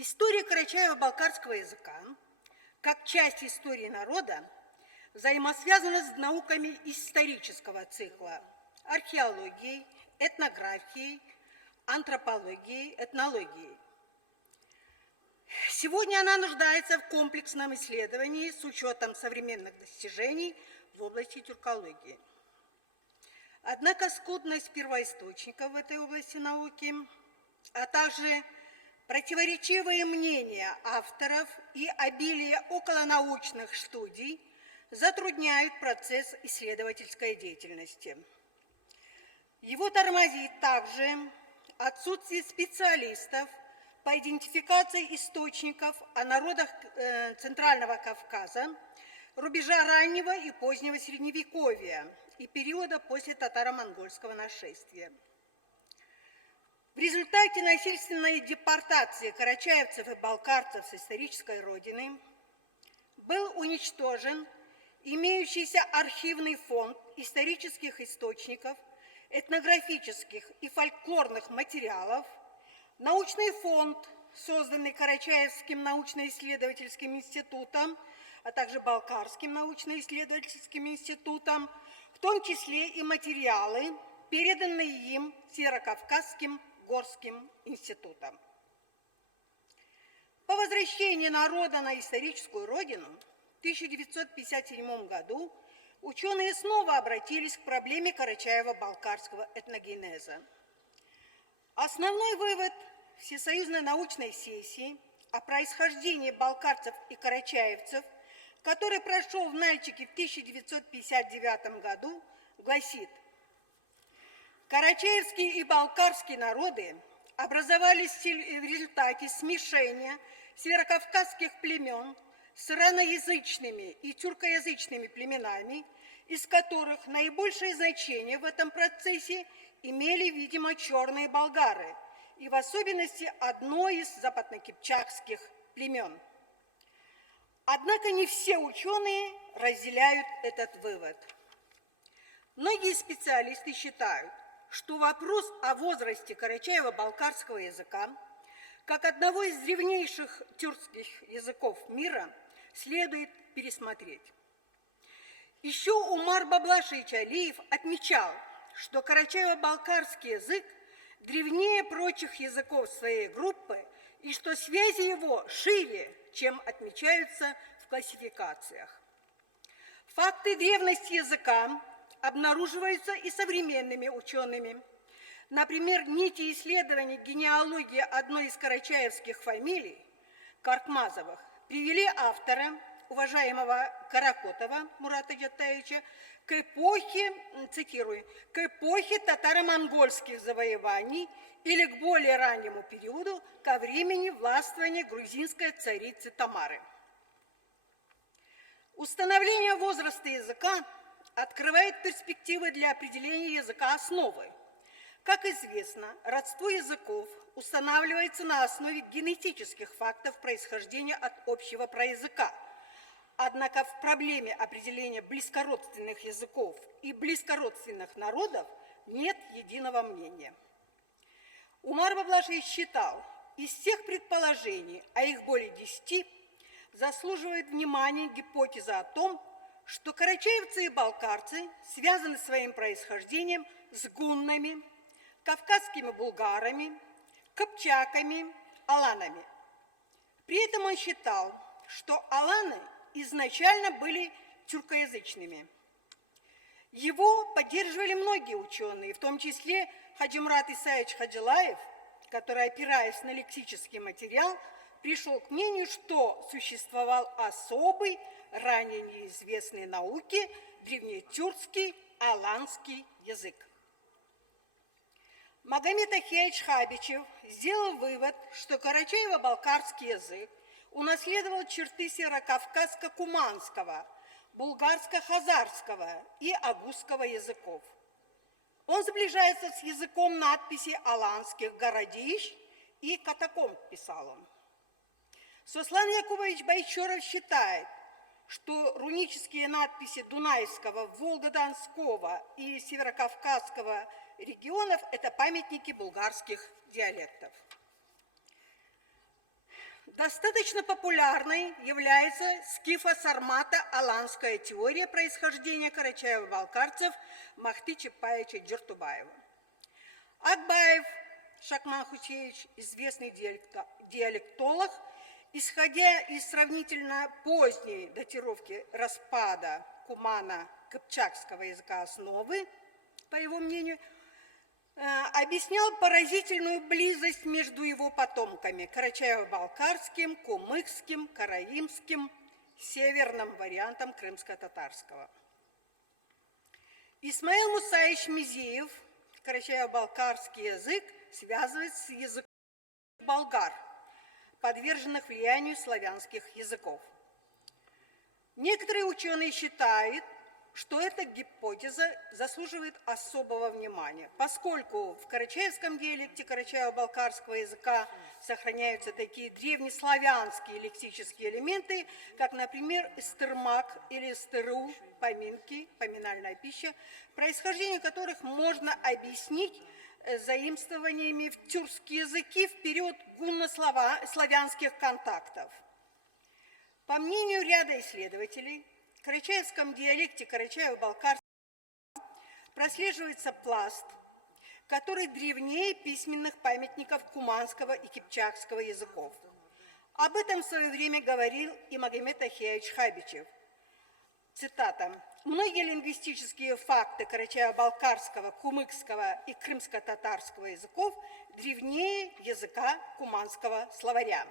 История карачаево-балкарского языка, как часть истории народа, взаимосвязана с науками исторического цикла, археологией, этнографией, антропологией, этнологией. Сегодня она нуждается в комплексном исследовании с учетом современных достижений в области тюркологии. Однако скудность первоисточников в этой области науки, а также противоречивые мнения авторов и обилие околонаучных студий затрудняют процесс исследовательской деятельности. Его тормозит также отсутствие специалистов по идентификации источников о народах Центрального Кавказа, рубежа раннего и позднего Средневековья и периода после татаро-монгольского нашествия. В результате насильственной депортации карачаевцев и балкарцев с исторической родины был уничтожен имеющийся архивный фонд исторических источников, этнографических и фольклорных материалов, научный фонд, созданный Карачаевским научно-исследовательским институтом, а также Балкарским научно-исследовательским институтом, в том числе и материалы, переданные им Северокавказским горским институтом. По возвращении народа на историческую родину в 1957 году ученые снова обратились к проблеме Карачаево-Балкарского этногенеза. Основной вывод Всесоюзной научной сессии о происхождении балкарцев и карачаевцев, который прошел в Нальчике в 1959 году, гласит: карачаевские и балкарские народы образовались в результате смешения северокавказских племен с ираноязычными и тюркоязычными племенами, из которых наибольшее значение в этом процессе имели, видимо, черные болгары, и в особенности одно из западнокипчакских племен. Однако не все ученые разделяют этот вывод. Многие специалисты считают, что вопрос о возрасте карачаево-балкарского языка, как одного из древнейших тюркских языков мира, следует пересмотреть. Еще Умар Баблашевич Алиев отмечал, что карачаево-балкарский язык древнее прочих языков своей группы и что связи его шире, чем отмечаются в классификациях. Факты древности языка обнаруживаются и современными учеными. Например, нити исследований генеалогии одной из карачаевских фамилий, Каркмазовых, привели автора, уважаемого Каракотова Мурата Джаттаевича, к эпохе, цитирую, к эпохе татаро-монгольских завоеваний или к более раннему периоду, ко времени властвования грузинской царицы Тамары. Установление возраста языка открывает перспективы для определения языка основы. Как известно, родство языков устанавливается на основе генетических фактов происхождения от общего праязыка. Однако в проблеме определения близкородственных языков и близкородственных народов нет единого мнения. Умар Баблашевич считал, из всех предположений, а их более 10, заслуживает внимания гипотеза о том, что карачаевцы и балкарцы связаны своим происхождением с гуннами, кавказскими булгарами, кыпчаками, аланами. При этом он считал, что аланы изначально были тюркоязычными. Его поддерживали многие ученые, в том числе Хаджимурат Исаевич Хаджилаев, который, опираясь на лексический материал, пришел к мнению, что существовал особый, ранее неизвестной науке, древнетюркский аланский язык. Магомед Ахиевич Хабичев сделал вывод, что карачаево-балкарский язык унаследовал черты северокавказско-куманского, булгарско-хазарского и агузского языков. Он сближается с языком надписи аланских городищ и катакомб, писал он. Сослан Якубович Байчоров считает, что рунические надписи Дунайского, Волгодонского и Северокавказского регионов – это памятники булгарских диалектов. Достаточно популярной является скифо-сармато-аланская теория происхождения карачаево-балкарцев Махты Чапаевича Джертубаева. Акбаев Шакман Хусеевич, известный диалектолог, Исходя из сравнительно поздней датировки распада кумано-кыпчакского языка основы, по его мнению, объяснял поразительную близость между его потомками – карачаево-балкарским, кумыкским, караимским, северным вариантом крымско-татарского. Исмаил Мусаевич Мизеев карачаево-балкарский язык связывает с языком болгар, подверженных влиянию славянских языков. Некоторые ученые считают, что эта гипотеза заслуживает особого внимания, поскольку в карачаевском диалекте карачаево-балкарского языка сохраняются такие древнеславянские лексические элементы, как, например, стырмак или стыру, поминки, поминальная пища, происхождение которых можно объяснить заимствованиями в тюркские языки в период гунно-славянских контактов. По мнению ряда исследователей, в карачаевском диалекте карачаево-балкарского прослеживается пласт, который древнее письменных памятников куманского и кипчакского языков. Об этом в свое время говорил и Магомед Ахиевич Хабичев. Цитата. «Многие лингвистические факты карачаево-балкарского, кумыкского и крымско-татарского языков древнее языка куманского словаря».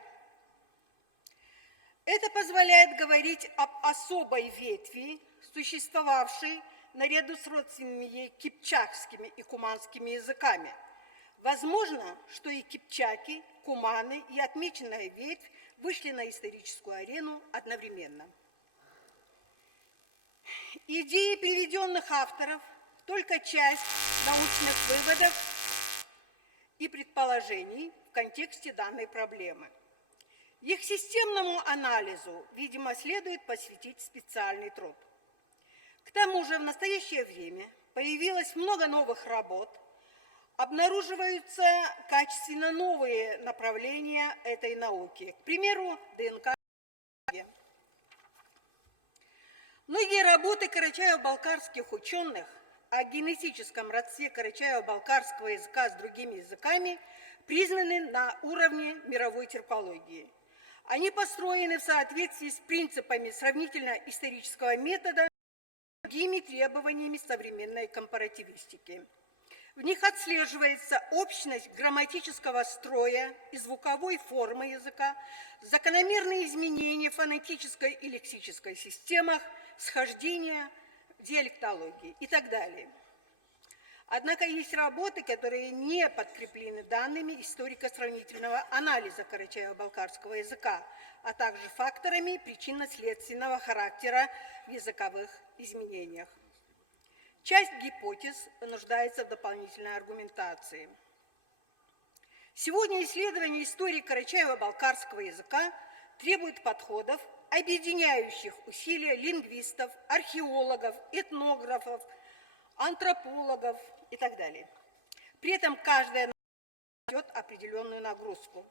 Это позволяет говорить об особой ветви, существовавшей наряду с родственными кипчакскими и куманскими языками. Возможно, что и кипчаки, куманы и отмеченная ветвь вышли на историческую арену одновременно. Идеи приведенных авторов – только часть научных выводов и предположений в контексте данной проблемы. Их системному анализу, видимо, следует посвятить специальный труд. К тому же в настоящее время появилось много новых работ, обнаруживаются качественно новые направления этой науки, к примеру, ДНК. Многие работы карачаево-балкарских ученых о генетическом родстве карачаево-балкарского языка с другими языками признаны на уровне мировой тюркологии. Они построены в соответствии с принципами сравнительно-исторического метода и другими требованиями современной компаративистики. В них отслеживается общность грамматического строя и звуковой формы языка, закономерные изменения в фонетической и лексической системах, схождения в диалектологии и так далее. Однако есть работы, которые не подкреплены данными историко-сравнительного анализа карачаево-балкарского языка, а также факторами причинно-следственного характера в языковых изменениях. Часть гипотез нуждается в дополнительной аргументации. Сегодня исследование истории карачаево-балкарского языка требует подходов, объединяющих усилия лингвистов, археологов, этнографов, антропологов и так далее. При этом каждая несет определенную нагрузку.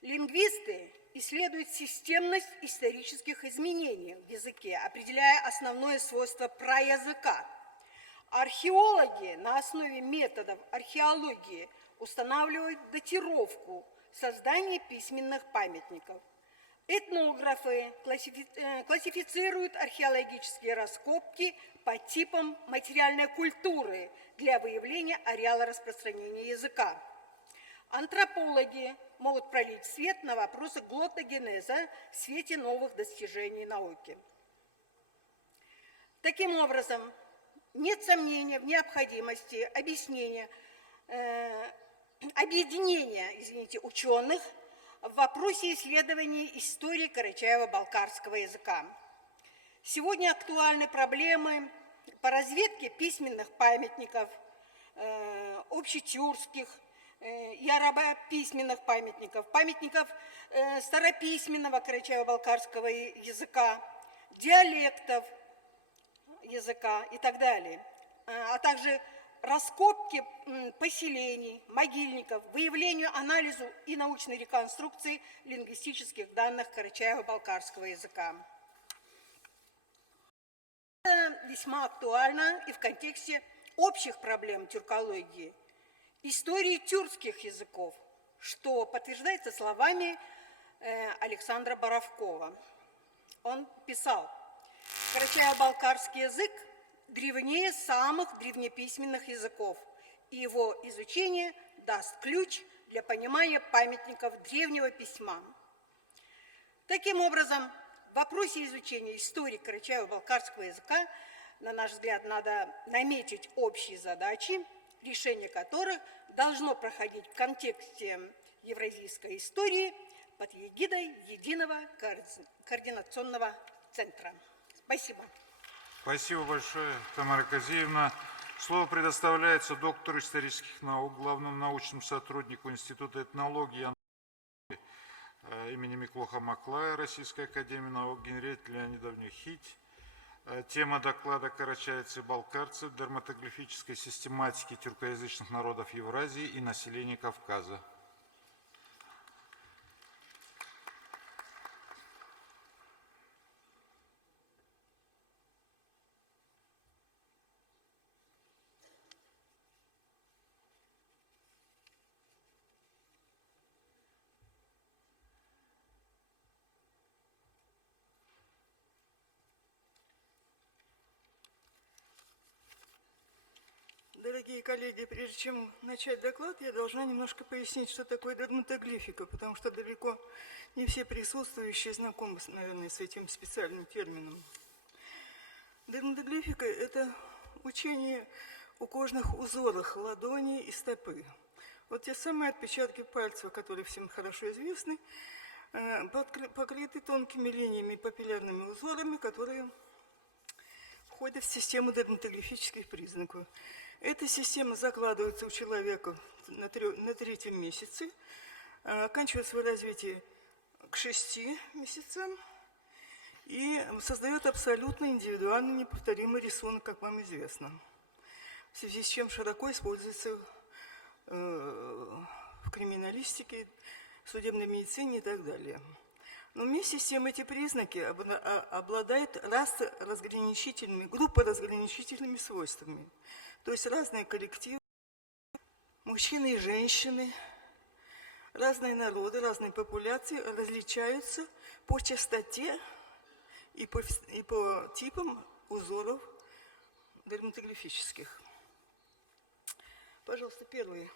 Лингвисты исследуют системность исторических изменений в языке, определяя основное свойство праязыка. Археологи на основе методов археологии устанавливают датировку создания письменных памятников. Этнографы классифицируют археологические раскопки по типам материальной культуры для выявления ареала распространения языка. Антропологи могут пролить свет на вопросы глоттогенеза в свете новых достижений науки. Таким образом, нет сомнения в необходимости объединения ученых в вопросе исследований истории карачаево-балкарского языка. Сегодня актуальны проблемы по разведке письменных памятников, общетюркских и арабописьменных памятников, памятников старописьменного карачаево-балкарского языка, диалектов языка и так далее, а также раскопки поселений, могильников, выявлению, анализу и научной реконструкции лингвистических данных карачаево-балкарского языка. Это весьма актуально и в контексте общих проблем тюркологии, истории тюркских языков, что подтверждается словами Александра Боровкова. Он писал: «Карачаево-балкарский язык древнее самых древнеписьменных языков, и его изучение даст ключ для понимания памятников древнего письма». Таким образом, в вопросе изучения истории карачаево-балкарского языка, на наш взгляд, надо наметить общие задачи, решение которых должно проходить в контексте евразийской истории под эгидой единого координационного центра. Спасибо. Спасибо большое, Тамара Казиевна. Слово предоставляется доктору исторических наук, главному научному сотруднику Института этнологии имени Миклоха Маклая Российской академии наук Генриетте Леонидовне Хить. Тема доклада «Карачаевцы и балкарцы в дерматоглифической систематике тюркоязычных народов Евразии и населения Кавказа». Дорогие коллеги, прежде чем начать доклад, я должна немножко пояснить, что такое дерматоглифика, потому что далеко не все присутствующие знакомы, наверное, с этим специальным термином. Дерматоглифика – это учение о кожных узорах ладони и стопы. Вот те самые отпечатки пальцев, которые всем хорошо известны, покрыты тонкими линиями и папиллярными узорами, которые входят в систему дерматоглифических признаков. Эта система закладывается у человека на третьем месяце, оканчивает свое развитие к 6 месяцам и создает абсолютно индивидуальный, неповторимый рисунок, как вам известно, в связи с чем широко используется в криминалистике, судебной медицине и так далее. Но вместе с тем эти признаки обладают разграничительными, группоразграничительными свойствами. То есть разные коллективы, мужчины и женщины, разные народы, разные популяции различаются по частоте и по типам узоров дерматоглифических. Пожалуйста, первые.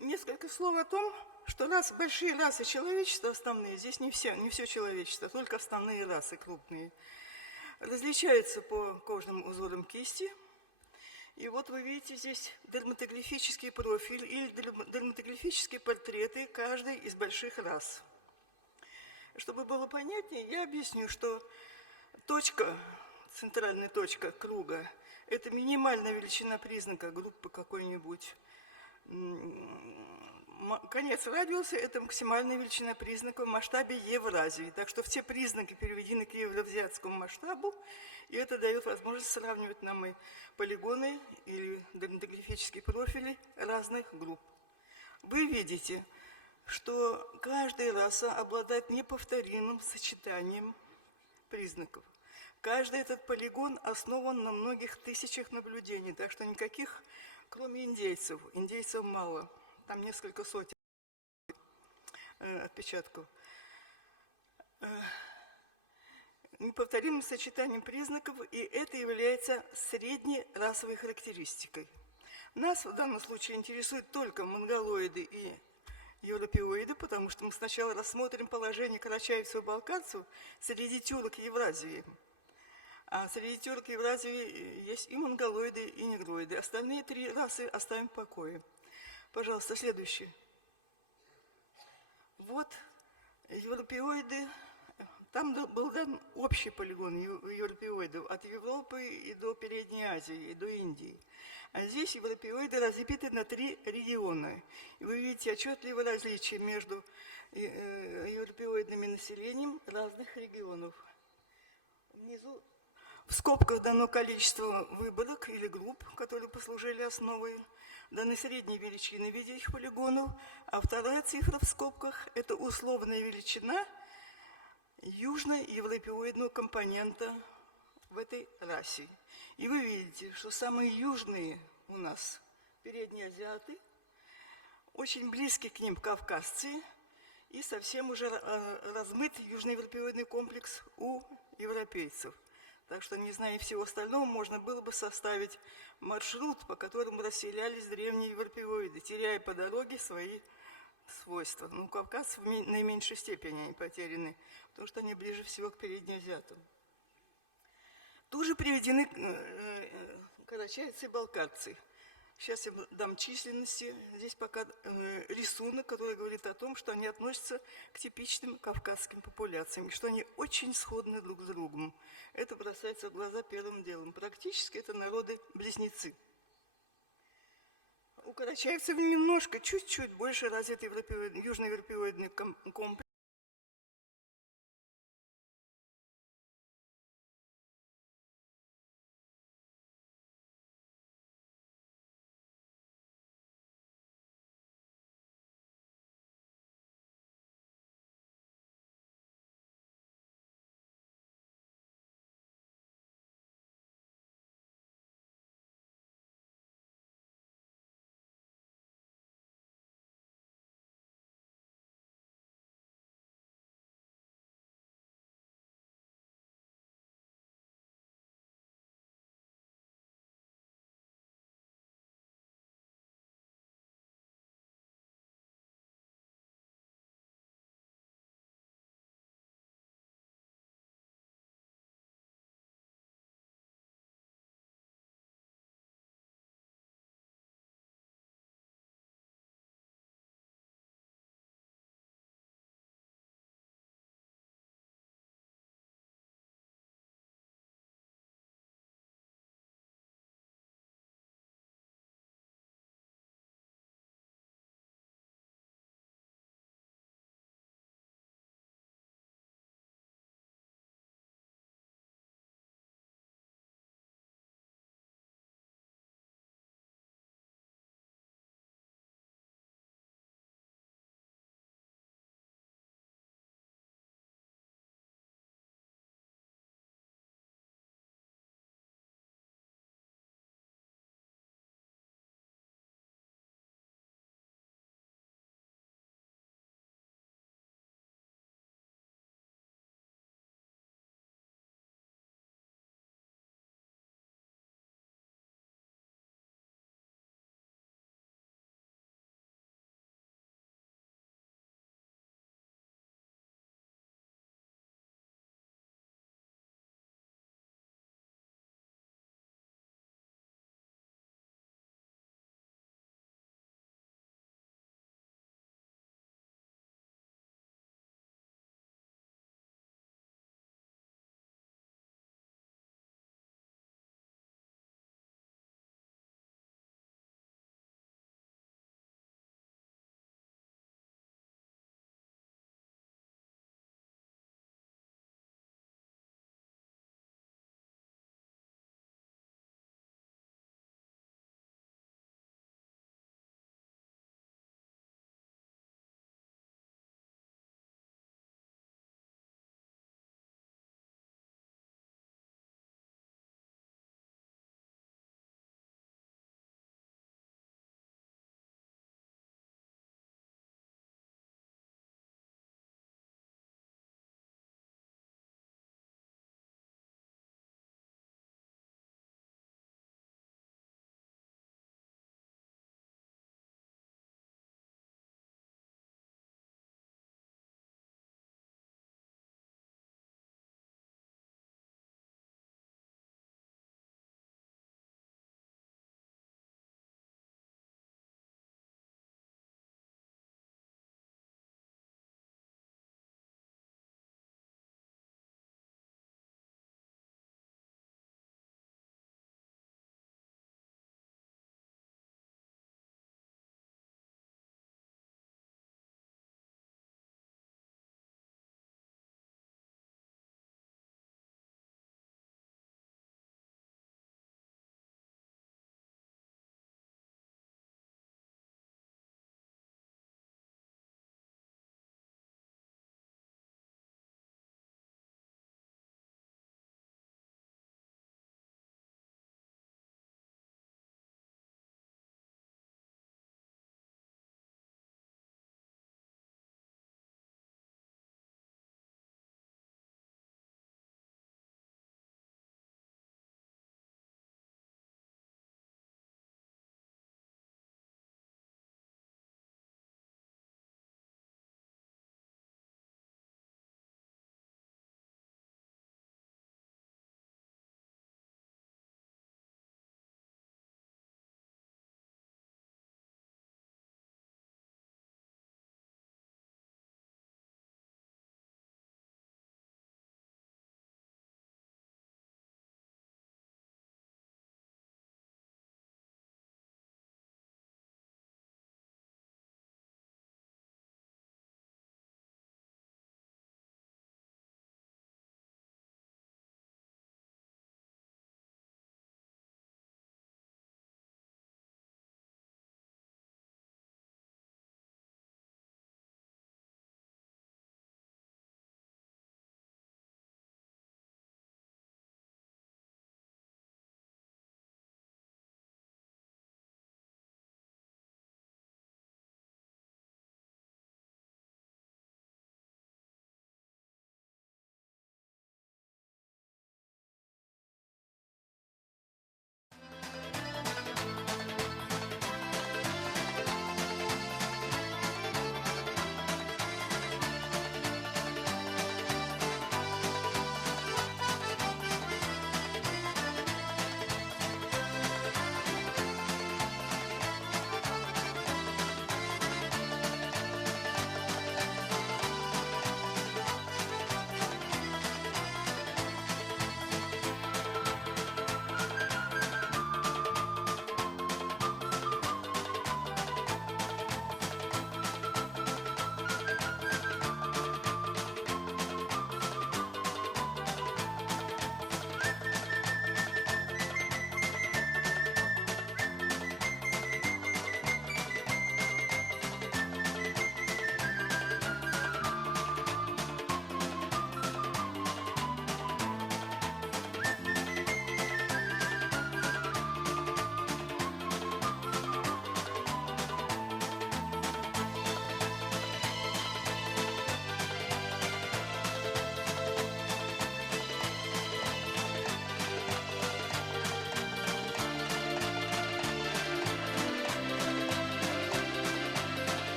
Несколько слов о том, что большие расы человечества основные, здесь не все человечество, только основные расы крупные, различаются по кожным узорам кисти. И вот вы видите здесь дерматоглифический профиль или дерматоглифические портреты каждой из больших рас. Чтобы было понятнее, я объясню, что точка, центральная точка круга, это минимальная величина признака группы какой-нибудь. Конец радиуса – это максимальная величина признака в масштабе Евразии. Так что все признаки переведены к евразиатскому масштабу, и это дает возможность сравнивать нам и полигоны или дерматоглифические профили разных групп. Вы видите, что каждая раса обладает неповторимым сочетанием признаков. Каждый этот полигон основан на многих тысячах наблюдений, так что никаких, кроме индейцев мало. Там несколько сотен отпечатков. Неповторимым сочетанием признаков, и это является средней расовой характеристикой. Нас в данном случае интересуют только монголоиды и европеоиды, потому что мы сначала рассмотрим положение карачаевцев и балкарцев среди тюрок Евразии. А среди тюрок Евразии есть и монголоиды, и негроиды. Остальные три расы оставим в покое. Пожалуйста, следующий. Вот европеоиды. Там был дан общий полигон европеоидов от Европы и до Передней Азии, и до Индии. А здесь европеоиды разбиты на 3 региона. И вы видите отчетливое различие между европеоидным населением разных регионов. Внизу в скобках дано количество выборок или групп, которые послужили основой. Даны средние величины в виде их полигонов. А вторая цифра в скобках – это условная величина южно-европеоидного компонента в этой расе. И вы видите, что самые южные у нас передние азиаты, очень близкие к ним кавказцы и совсем уже размыт южноевропеоидный комплекс у европейцев. Так что, не зная всего остального, можно было бы составить маршрут, по которому расселялись древние европеоиды, теряя по дороге свои свойства. Ну, Кавказ в наименьшей степени они потеряны, потому что они ближе всего к переднеазиатам. Тоже приведены карачаевцы и балкарцы. Сейчас я дам численности. Здесь пока рисунок, который говорит о том, что они относятся к типичным кавказским популяциям, и что они очень сходны друг с другом. Это бросается в глаза первым делом. Практически это народы-близнецы. У карачаевцев немножко, чуть-чуть больше развит южноевропеоидный комплекс.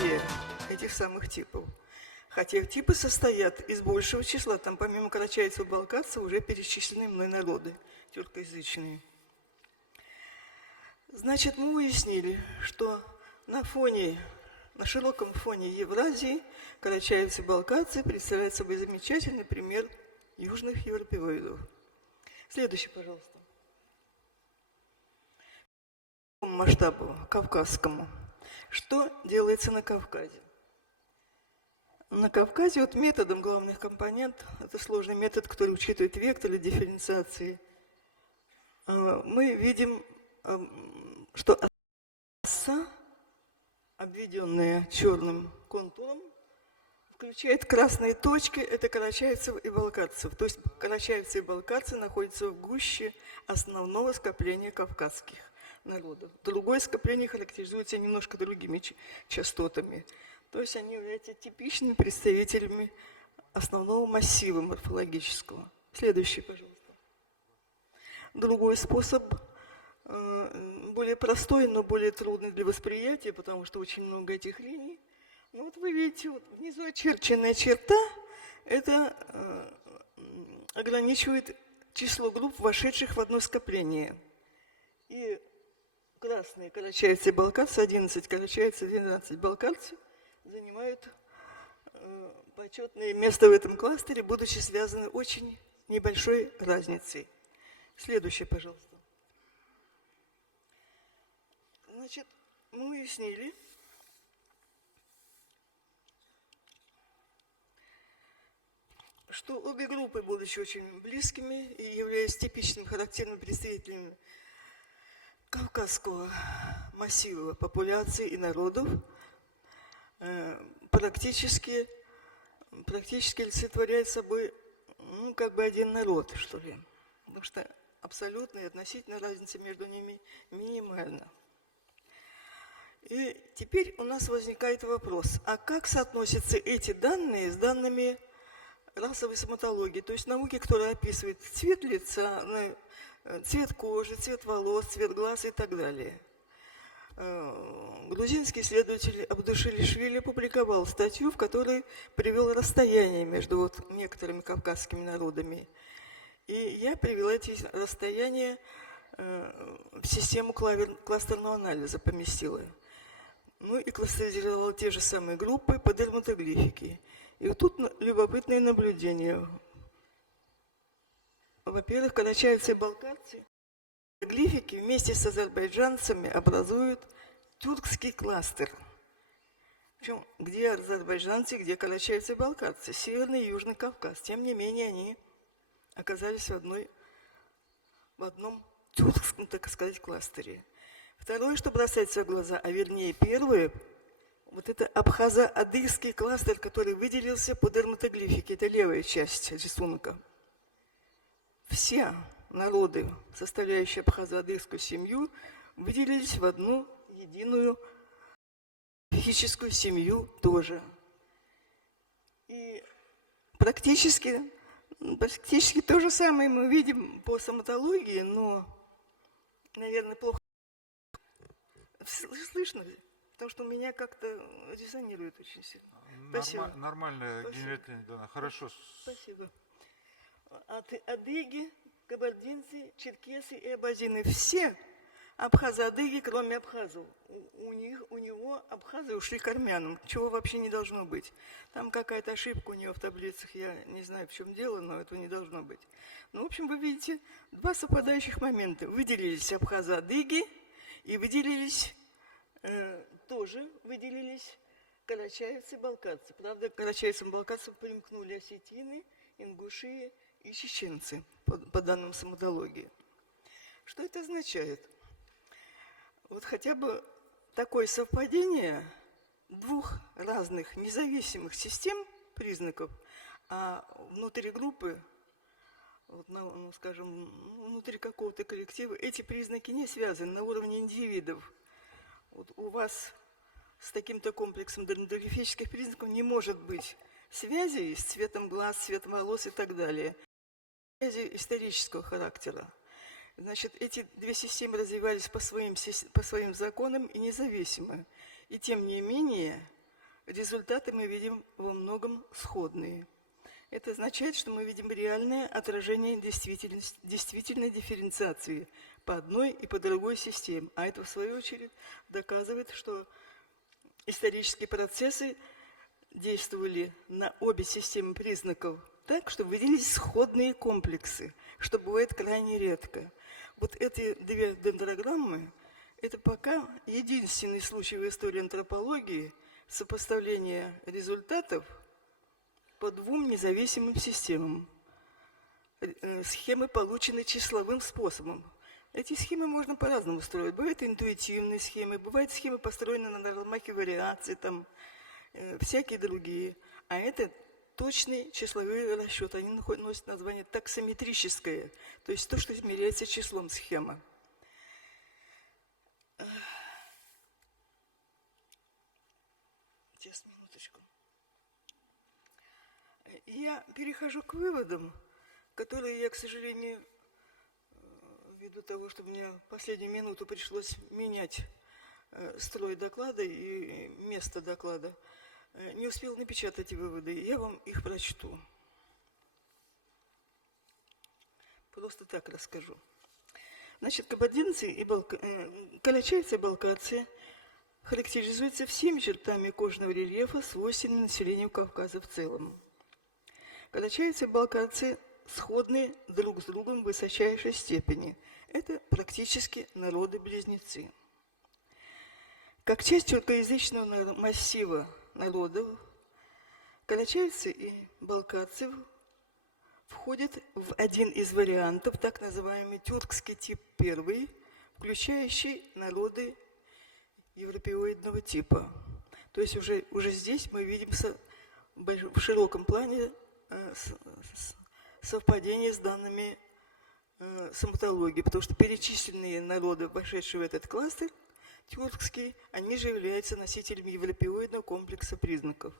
группе этих самых типов. Хотя типы состоят из большего числа, там помимо карачаевцев и балкарцев уже перечислены мной народы тюркоязычные. Значит, мы уяснили, что на широком фоне Евразии карачаевцы и балкарцы представляют собой замечательный пример южных европеоидов. Следующий, пожалуйста. По масштабу кавказскому. Что делается на Кавказе? На Кавказе вот методом главных компонентов, это сложный метод, который учитывает векторы дифференциации, мы видим, что оса, обведенная черным контуром, включает красные точки, это карачаевцев и балкарцев. То есть карачаевцы и балкарцы находятся в гуще основного скопления кавказских народов. Другое скопление характеризуется немножко другими частотами. То есть они являются типичными представителями основного массива морфологического. Следующий, пожалуйста. Другой способ, более простой, но более трудный для восприятия, потому что очень много этих линий. Ну вот вы видите, вот внизу очерченная черта, это ограничивает число групп, вошедших в одно скопление. И красные карачаевцы и балкарцы, 11 карачаевцы, 12 балкарцы, занимают почетное место в этом кластере, будучи связаны очень небольшой разницей. Следующее, пожалуйста. Значит, мы уяснили, что обе группы, будучи очень близкими и являясь типичными характерными представителями кавказского массива популяций и народов, практически олицетворяют собой, ну, как бы один народ, что ли. Потому что абсолютная и относительная разница между ними минимальна. И теперь у нас возникает вопрос, а как соотносятся эти данные с данными расовой соматологии, то есть науки, которая описывает цвет лица, цвет кожи, цвет волос, цвет глаз и так далее. Грузинский исследователь Абдушилишвили опубликовал статью, в которой привел расстояние между вот некоторыми кавказскими народами. И я привела эти расстояния в систему кластерного анализа, поместила. Ну и кластеризировала те же самые группы по дерматоглифике. И вот тут любопытное наблюдение. Во-первых, карачаевцы и балкарцы глифики вместе с азербайджанцами образуют тюркский кластер. Причем где азербайджанцы, где карачаевцы и балкарцы, Северный и Южный Кавказ. Тем не менее, они оказались в одном тюркском, так сказать, кластере. Второе, что бросается в глаза, а вернее первое, вот это абхазо-адыгский кластер, который выделился по дерматоглифике. Это левая часть рисунка. Все народы, составляющие абхазо-адыгскую семью, выделились в одну единую физическую семью тоже. И практически то же самое мы видим по соматологии, но, наверное, плохо слышно, потому что у меня как-то резонирует очень сильно. Спасибо. Нормальная генеративная, да, хорошо. Спасибо. Адыги, кабардинцы, черкесы и абазины. Все абхазы-адыги, кроме абхазов. У него абхазы ушли к армянам, чего вообще не должно быть. Там какая-то ошибка у него в таблицах, я не знаю, в чем дело, но этого не должно быть. Ну, в общем, вы видите, два совпадающих момента. Выделились абхазы-адыги и выделились карачаевцы и балкарцы. Правда, карачаевцам и балкарцам примкнули осетины, ингуши и чеченцы, по данным соматологии. Что это означает? Вот хотя бы такое совпадение двух разных независимых систем признаков, а внутри группы, вот, ну, скажем, внутри какого-то коллектива, эти признаки не связаны на уровне индивидов. Вот у вас с таким-то комплексом дерматоглифических признаков не может быть связи с цветом глаз, цветом волос и так далее. Связи исторического характера. Значит, эти две системы развивались по своим законам и независимо. И тем не менее, результаты мы видим во многом сходные. Это означает, что мы видим реальное отражение действительной дифференциации по одной и по другой системе. А это, в свою очередь, доказывает, что исторические процессы действовали на обе системы признаков так, что выделились сходные комплексы, что бывает крайне редко. Вот эти две дендрограммы – это пока единственный случай в истории антропологии сопоставления результатов по двум независимым системам. Схемы получены числовым способом. Эти схемы можно по-разному строить. Бывают интуитивные схемы, бывают схемы, построенные на рамке вариаций, там, всякие другие. А это точный числовой расчет. Они носят название таксометрическое, то есть то, что измеряется числом схема. Сейчас, минуточку. Я перехожу к выводам, которые я, к сожалению, ввиду того, что мне в последнюю минуту пришлось менять строй доклада и место доклада, не успел напечатать эти выводы. Я вам их прочту. Просто так расскажу. Значит, кабардинцы и карачаевцы и балкарцы характеризуются всеми чертами кожного рельефа, свойственными населению Кавказа в целом. Карачаевцы и балкарцы сходны друг с другом в высочайшей степени. Это практически народы-близнецы. Как часть тюркоязычного массива народов, карачаевцы и балкарцы входят в один из вариантов, так называемый тюркский тип первый, включающий народы европеоидного типа. То есть уже здесь мы видим в широком плане совпадение с данными соматологии, потому что перечисленные народы, вошедшие в этот кластер, тюркский, они же являются носителями европеоидного комплекса признаков.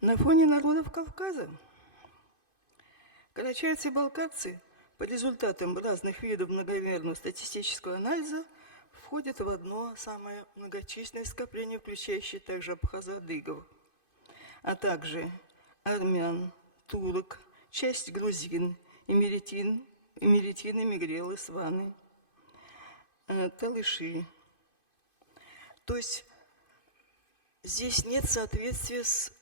На фоне народов Кавказа карачаевцы и балкарцы по результатам разных видов многомерного статистического анализа входят в одно самое многочисленное скопление, включающее также абхазо-адыгов, а также армян, турок, часть грузин, эмеретин, мигрелы, сваны, талыши. То есть здесь нет соответствия с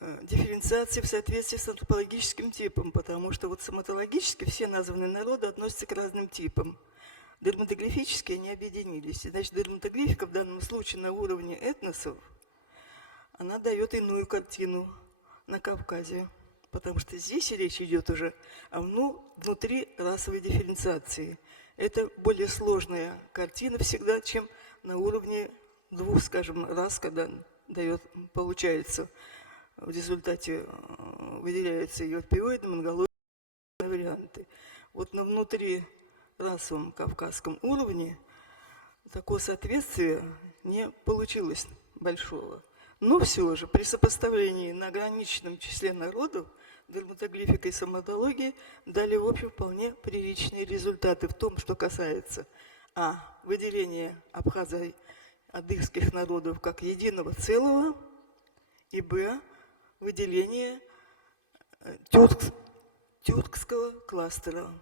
дифференциацией в соответствии с антропологическим типом, потому что вот соматологически все названные народы относятся к разным типам. Дерматоглифически они объединились. Значит, дерматоглифика в данном случае на уровне этносов, она дает иную картину на Кавказе, потому что здесь речь идет уже о внутри расовой дифференциации. Это более сложная картина всегда, чем на уровне двух, скажем, рас, когда получается в результате выделяются европеоиды, монголоиды варианты. Вот на внутрирасовом кавказском уровне такого соответствия не получилось большого. Но все же при сопоставлении на ограниченном числе народов дерматоглифика и соматология дали в общем вполне приличные результаты в том, что касается выделения абхазо-адыгских народов как единого целого, и выделение тюркского кластера.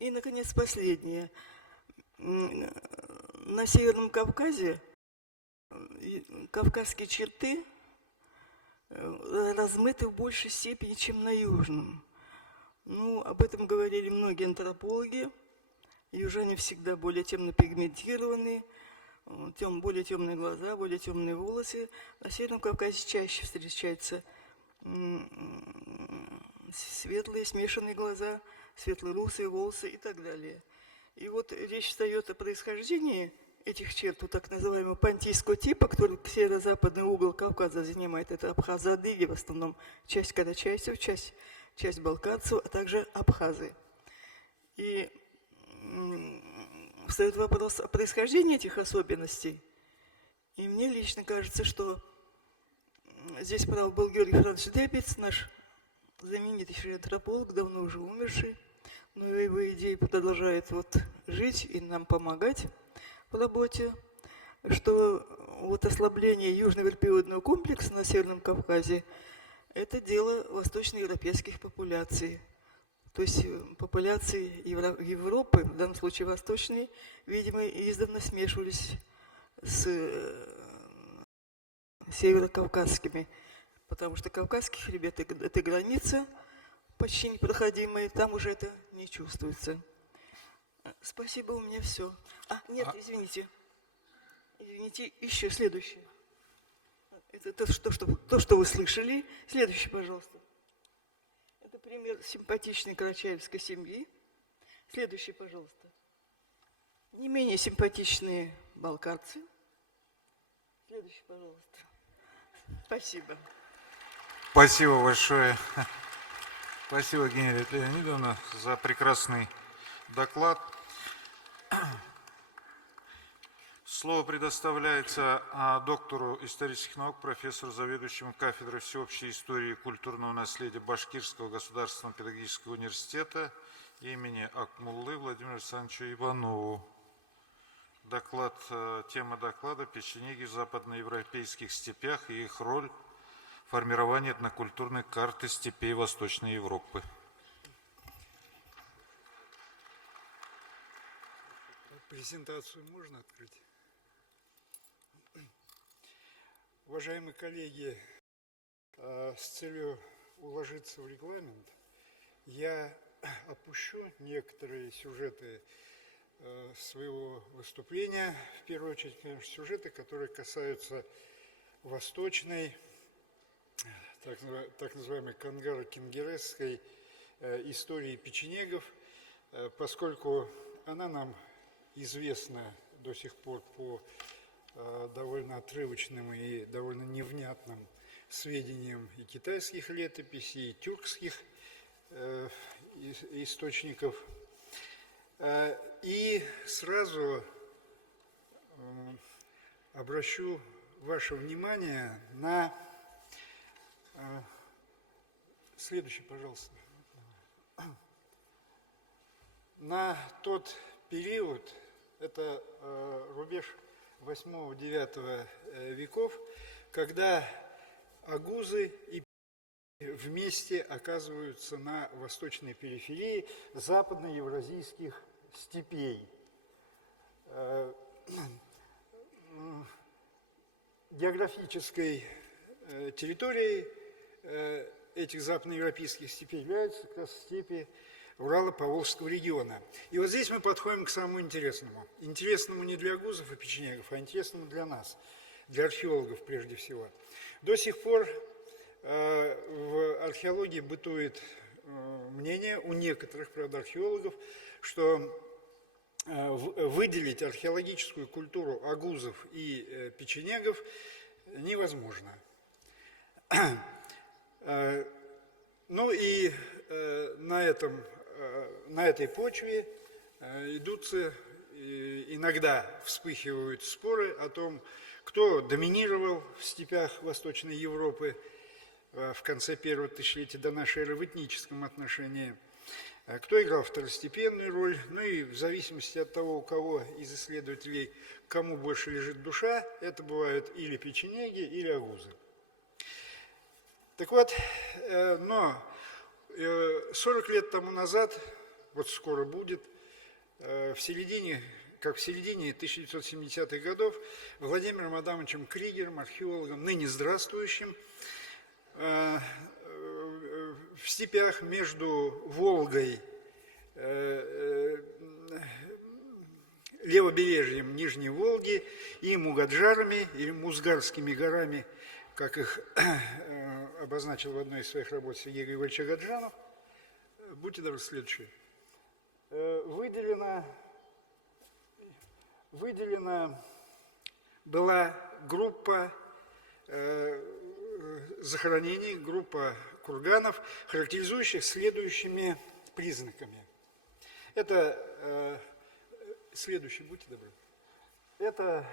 И, наконец, последнее. На Северном Кавказе кавказские черты размыты в большей степени, чем на Южном. Об этом говорили многие антропологи. Южане всегда более темно-пигментированы, более темные глаза, более темные волосы. На Северном Кавказе чаще встречаются светлые, смешанные глаза, светло-русые волосы и так далее. И вот речь встает о происхождении этих черт, так называемого пантийского типа, который северо-западный угол Кавказа занимает. Это абхазы-адыги, в основном часть карачаевцев, часть балкарцев, а также абхазы. И встает вопрос о происхождении этих особенностей. И мне лично кажется, что здесь прав был Георгий Францович Депец, наш знаменитейший антрополог, давно уже умерший. но его идеи продолжают вот жить и нам помогать в работе, что вот ослабление южного альпиодного комплекса на Северном Кавказе – это дело восточноевропейских популяций. То есть популяции Европы, в данном случае восточные, видимо, издавна смешивались с северокавказскими, потому что кавказских хребет – это граница почти непроходимая, там уже это не чувствуется. Спасибо, у меня все. Нет, извините. Извините, еще следующее. Это то, что вы слышали. Следующий, пожалуйста. Это пример симпатичной карачаевской семьи. Следующий, пожалуйста. Не менее симпатичные балкарцы. Следующий, пожалуйста. Спасибо. Спасибо большое. Спасибо, Генрия Леонидовна, за прекрасный доклад. Слово предоставляется доктору исторических наук, профессору, заведующему кафедрой всеобщей истории и культурного наследия Башкирского государственного педагогического университета имени Акмуллы Владимиру Александровичу Иванову. Тема доклада «Печенеги в западноевропейских степях и их роль в формировании этнокультурной карты степей Восточной Европы». Презентацию можно открыть? Уважаемые коллеги, с целью уложиться в регламент, я опущу некоторые сюжеты своего выступления. В первую очередь, конечно, сюжеты, которые касаются восточной, так называемой кангаро-кингересской истории печенегов, поскольку она нам известна до сих пор по довольно отрывочным и довольно невнятным сведениям и китайских летописей, и тюркских источников. И сразу обращу ваше внимание на следующий, пожалуйста, на тот период, это рубеж 8-9 веков, когда агузы и вместе оказываются на восточной периферии западноевразийских степей. Географической территорией этих западноевропейских степей являются как раз степи Урало-Поволжского региона. И вот здесь мы подходим к самому интересному. Интересному не для агузов и печенегов, а интересному для нас, для археологов прежде всего. До сих пор в археологии бытует мнение у некоторых, правда, археологов, что выделить археологическую культуру агузов и печенегов невозможно. Ну и на этой почве иногда вспыхивают споры о том, кто доминировал в степях Восточной Европы в конце первого тысячелетия до нашей эры в этническом отношении, кто играл второстепенную роль, ну и в зависимости от того, у кого из исследователей, кому больше лежит душа, это бывают или печенеги, или агузы. Так вот, но 40 лет тому назад, вот скоро будет, в середине 1970-х годов, Владимиром Адамовичем Кригером, археологом, ныне здравствующим, в степях между Волгой, левобережьем Нижней Волги и Мугаджарами, или Музгарскими горами, как их обозначил в одной из своих работ Сергей Григорьевич Агаджанов. Будьте добры, следующее. Выделена была группа захоронений, группа курганов, характеризующих следующими признаками. Это, следующий, будьте добры. Это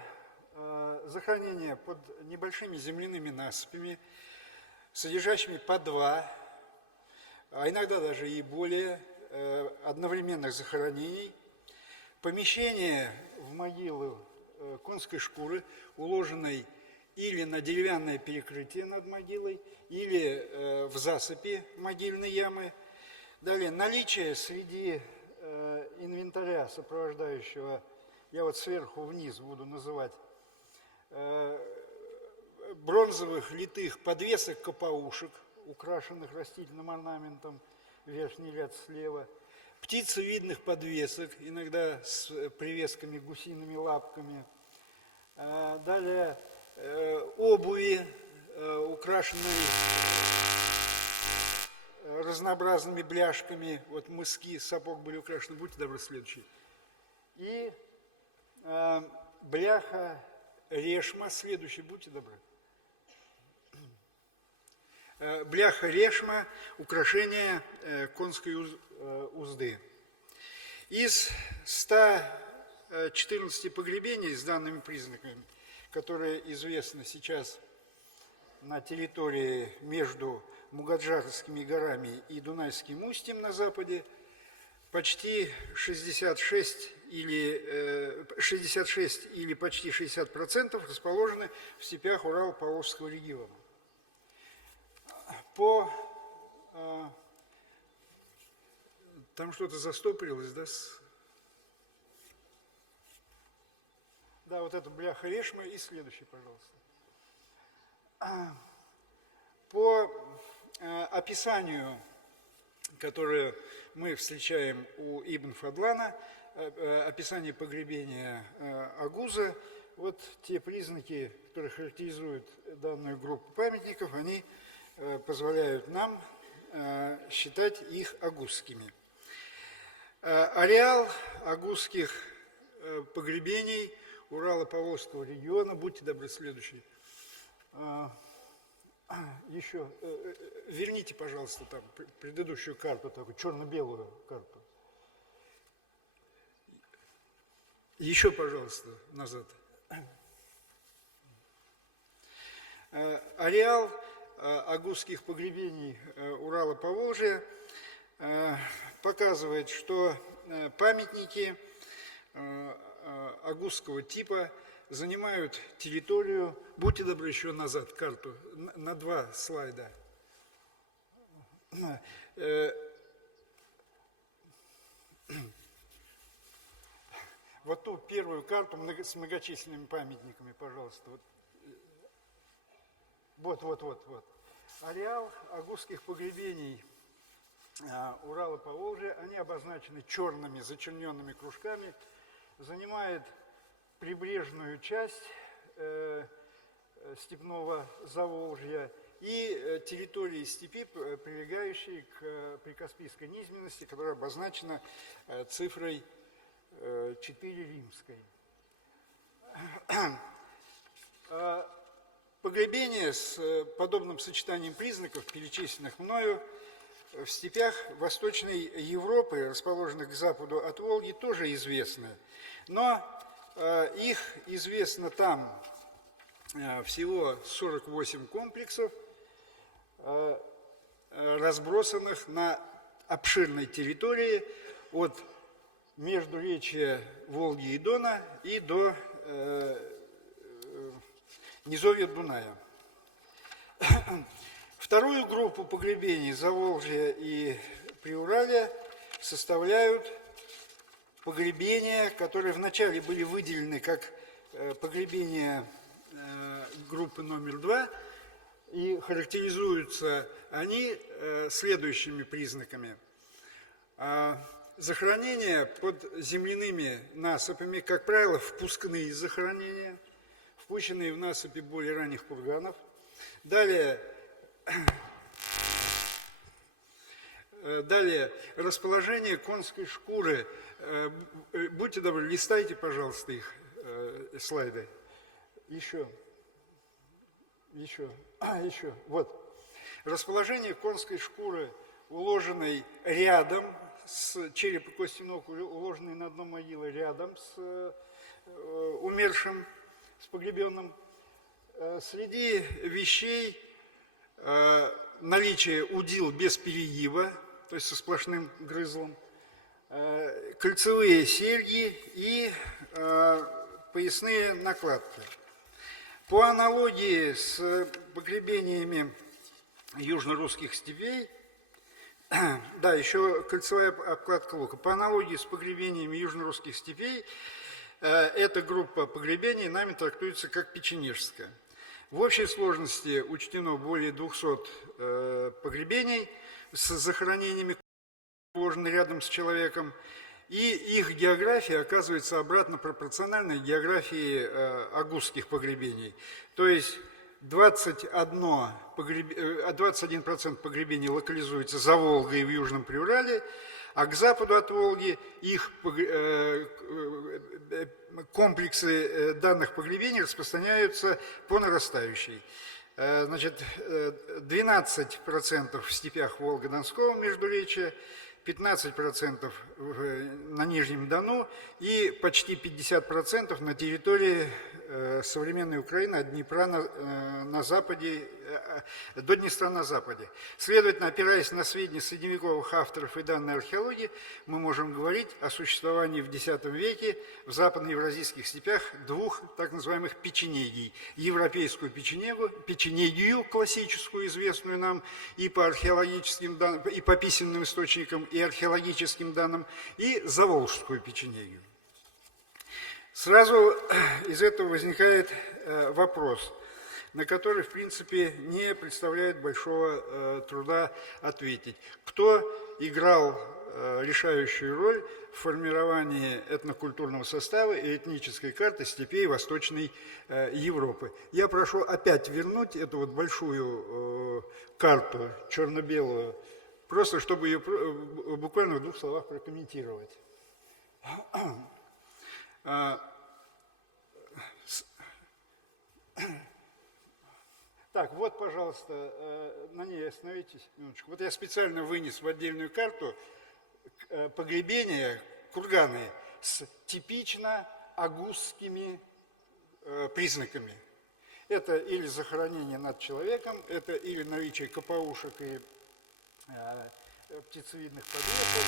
захоронения под небольшими земляными насыпями, содержащими по 2, а иногда даже и более одновременных захоронений, помещение в могилу конской шкуры, уложенной или на деревянное перекрытие над могилой, или в засыпи могильной ямы. Далее, наличие среди инвентаря, сопровождающего, я вот сверху вниз буду называть, бронзовых литых подвесок копаушек, украшенных растительным орнаментом, верхний ряд слева, птицевидных подвесок, иногда с привесками, гусиными лапками. Далее обуви, украшенной разнообразными бляшками, вот мыски сапог были украшены, будьте добры, следующий. И бляха решма, следующий, будьте добры. Бляха решма, украшение конской узды. Из 114 погребений с данными признаками, которые известны сейчас на территории между Мугаджарскими горами и Дунайским устьем на западе, почти 66 или почти 60% расположены в степях Урало-Поволжского региона. Там что-то застопорилось, да? Да, вот это бляха решма. И следующий, пожалуйста. По описанию, которое мы встречаем у Ибн Фадлана, описание погребения Агуза, вот те признаки, которые характеризуют данную группу памятников, они позволяют нам считать их агузскими. Ареал агузских погребений Урало-Поволжского региона, будьте добры, следующий. Еще, верните, пожалуйста, там предыдущую карту, такую черно-белую карту. Еще, пожалуйста, назад. Ареал агузских погребений Урала-Поволжья показывает, что памятники агузского типа занимают территорию, будьте добры, еще назад карту, на 2 слайда. Вот ту первую карту с многочисленными памятниками, пожалуйста. Вот. Ареал агузских погребений Урала-Поволжья, они обозначены черными зачерненными кружками, занимает прибрежную часть степного Заволжья и территории степи, прилегающей к прикаспийской низменности, которая обозначена цифрой 4 римской. Погребение с подобным сочетанием признаков, перечисленных мною, в степях Восточной Европы, расположенных к западу от Волги, тоже известны. Но их известно там всего 48 комплексов, разбросанных на обширной территории от междуречья Волги и Дона и до низовья Дуная. Вторую группу погребений Заволжья и Приуралья составляют погребения, которые вначале были выделены как погребения группы номер 2, и характеризуются они следующими признаками. Захоронения под земляными насыпами, как правило, впускные захоронения, впущенные в насыпи более ранних курганов. Далее расположение конской шкуры. Будьте добры, листайте, пожалуйста, их слайды. Еще. Вот. Расположение конской шкуры, уложенной рядом с черепно-костяной, уложенной на дно могилы рядом с умершим, с погребенным. Среди вещей наличие удил без перегиба, то есть со сплошным грызлом, кольцевые серьги и поясные накладки. По аналогии с погребениями южно-русских степей, да, еще кольцевая обкладка лука. По аналогии с погребениями южно-русских степей, эта группа погребений нами трактуется как печенежская. В общей сложности учтено более 200 погребений с захоронениями, положены рядом с человеком, и их география оказывается обратно пропорциональной географии агузских погребений. То есть 21% погребений локализуется за Волгой и в Южном Приурале, а к западу от Волги их комплексы данных погребений распространяются по нарастающей. Значит, 12% в степях Волго-Донского междуречия, 15% на Нижнем Дону и почти 50% на территории современной Украины от Днепра на западе, до Днестра на западе. Следовательно, опираясь на сведения средневековых авторов и данные археологии, мы можем говорить о существовании в X веке в западноевразийских степях двух так называемых печенегий. Европейскую печенегию, классическую, известную нам и по археологическим данным, и по письменным источникам, и археологическим данным, и заволжскую печенегию. Сразу из этого возникает вопрос, на который, в принципе, не представляет большого труда ответить. Кто играл решающую роль в формировании этнокультурного состава и этнической карты степей Восточной Европы? Я прошу опять вернуть эту вот большую карту, черно-белую, просто чтобы ее буквально в двух словах прокомментировать. Так, вот, пожалуйста, на ней остановитесь минуточку. Вот я специально вынес в отдельную карту погребения, курганы с типично агузскими признаками. Это или захоронение над человеком, это или наличие копоушек и птицевидных подвесов,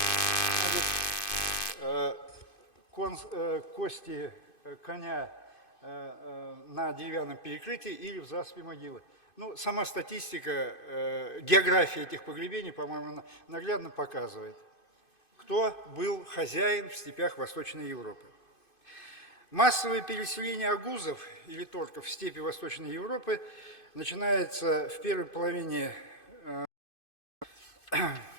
кости коня на деревянном перекрытии или в заспе могилы. Ну, сама статистика, география этих погребений, по-моему, наглядно показывает, кто был хозяин в степях Восточной Европы. Массовое переселение агузов или торков в степи Восточной Европы начинается в первой половине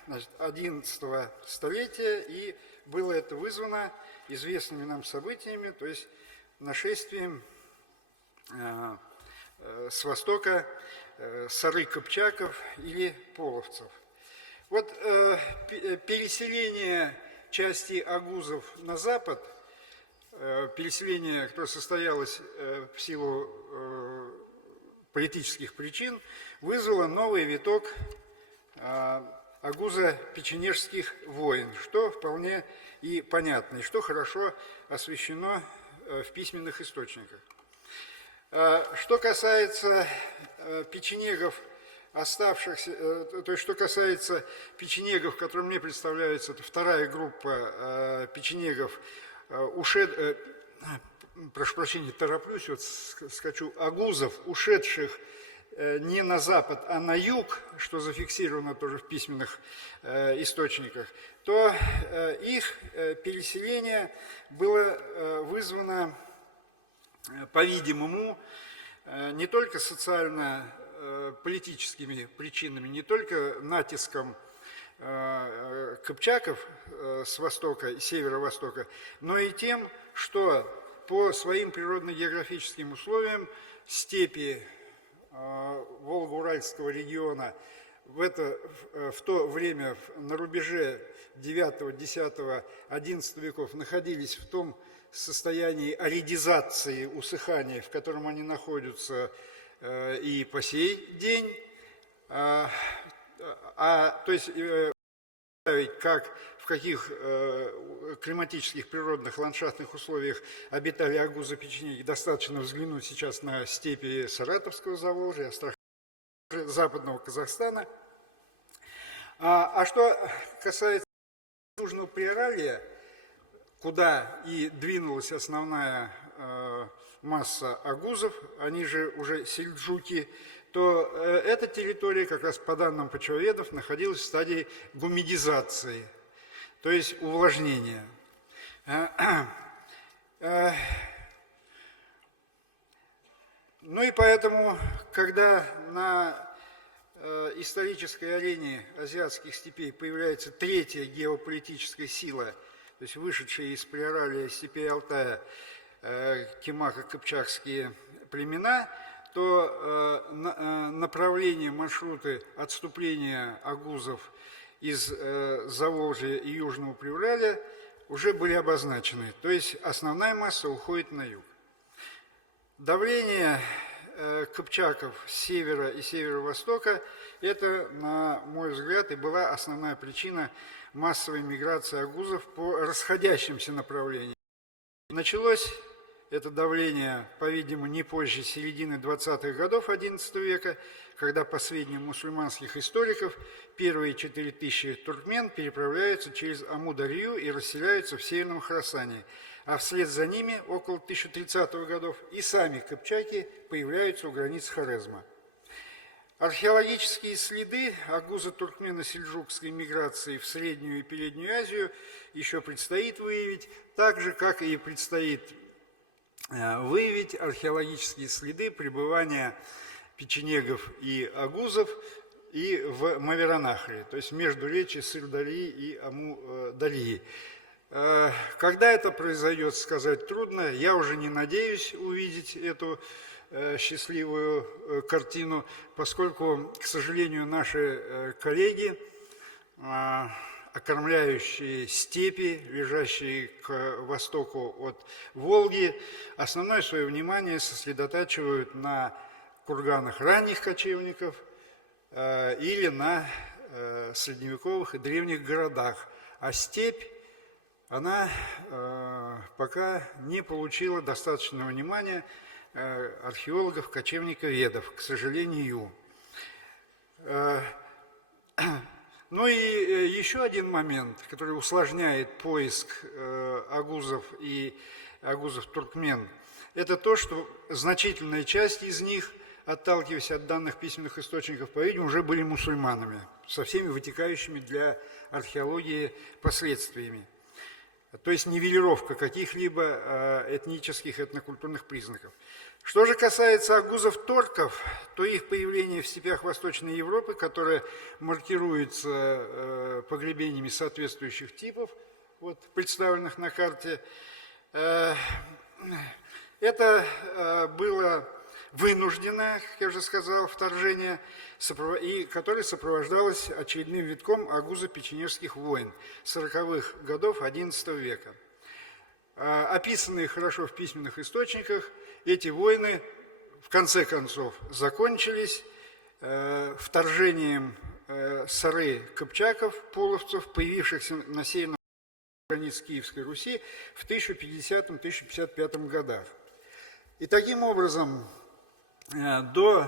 XI столетия, и было это вызвано известными нам событиями, то есть нашествием с востока сары-кыпчаков или половцев. Вот переселение части агузов на запад, переселение, которое состоялось в силу политических причин, вызвало новый виток агузо-печенежских войн, что вполне и понятно, и что хорошо освещено в письменных источниках. Что касается печенегов, оставшихся, то есть что касается печенегов, которые мне представляются, это вторая группа печенегов, прошу прощения, тороплюсь, вот скачу, агузов, ушедших не на запад, а на юг, что зафиксировано тоже в письменных источниках, то их переселение было вызвано, по-видимому, не только социально-политическими причинами, не только натиском кыпчаков с востока и северо-востока, но и тем, что по своим природно-географическим условиям степи Волго-Уральского региона в то время на рубеже 9, 10, 11 веков находились в том состоянии аридизации, усыхания, в котором они находятся и по сей день. То есть как, в каких климатических, природных, ландшафтных условиях обитали агузы-печенеги, достаточно взглянуть сейчас на степи Саратовского Заволжья, западного Казахстана. А что касается Южного Приуралья, куда и двинулась основная масса агузов, они же уже сельджуки, то эта территория, как раз по данным почвоведов, находилась в стадии гумидизации, то есть увлажнения. Ну и поэтому, когда на исторической арене азиатских степей появляется третья геополитическая сила, то есть вышедшая из Приуралья, степей Алтая, кимако-кыпчакские племена, то направление, маршруты отступления агузов из Заволжья и Южного Приуралья уже были обозначены. То есть основная масса уходит на юг. Давление кыпчаков с севера и северо-востока – это, на мой взгляд, и была основная причина массовой миграции агузов по расходящимся направлениям. Началось это давление, по-видимому, не позже середины 20-х годов XI века, когда, по сведениям мусульманских историков, первые 4000 туркмен переправляются через Амударью и расселяются в Северном Хорасане, а вслед за ними, около 1030-х годов, и сами кыпчаки появляются у границ Хорезма. Археологические следы агузо-туркмено-сельджукской миграции в Среднюю и Переднюю Азию еще предстоит выявить, так же, как и предстоит выявить археологические следы пребывания печенегов и агузов и в Мавераннахре, то есть между речи Сырдарьи и Амударьи. Когда это произойдет, сказать трудно. Я уже не надеюсь увидеть эту счастливую картину, поскольку, к сожалению, наши коллеги, окормляющие степи, лежащие к востоку от Волги, основное свое внимание сосредотачивают на курганах ранних кочевников или на средневековых и древних городах. А степь, она пока не получила достаточного внимания археологов, кочевниковедов, к сожалению. Ну и еще один момент, который усложняет поиск агузов и агузов-туркмен, это то, что значительная часть из них, отталкиваясь от данных письменных источников, по-видимому, уже были мусульманами, со всеми вытекающими для археологии последствиями. То есть нивелировка каких-либо этнических, этнокультурных признаков. Что же касается агузов-торков, то их появление в степях Восточной Европы, которое маркируется погребениями соответствующих типов, вот, представленных на карте, это было вынужденное, как я уже сказал, вторжение, и которое сопровождалось очередным витком агузо-печенежских войн 40-х годов XI века. Описанные хорошо в письменных источниках, эти войны в конце концов закончились вторжением сары кыпчаков, половцев, появившихся на северном границе Киевской Руси в 1050-1055 годах. И таким образом до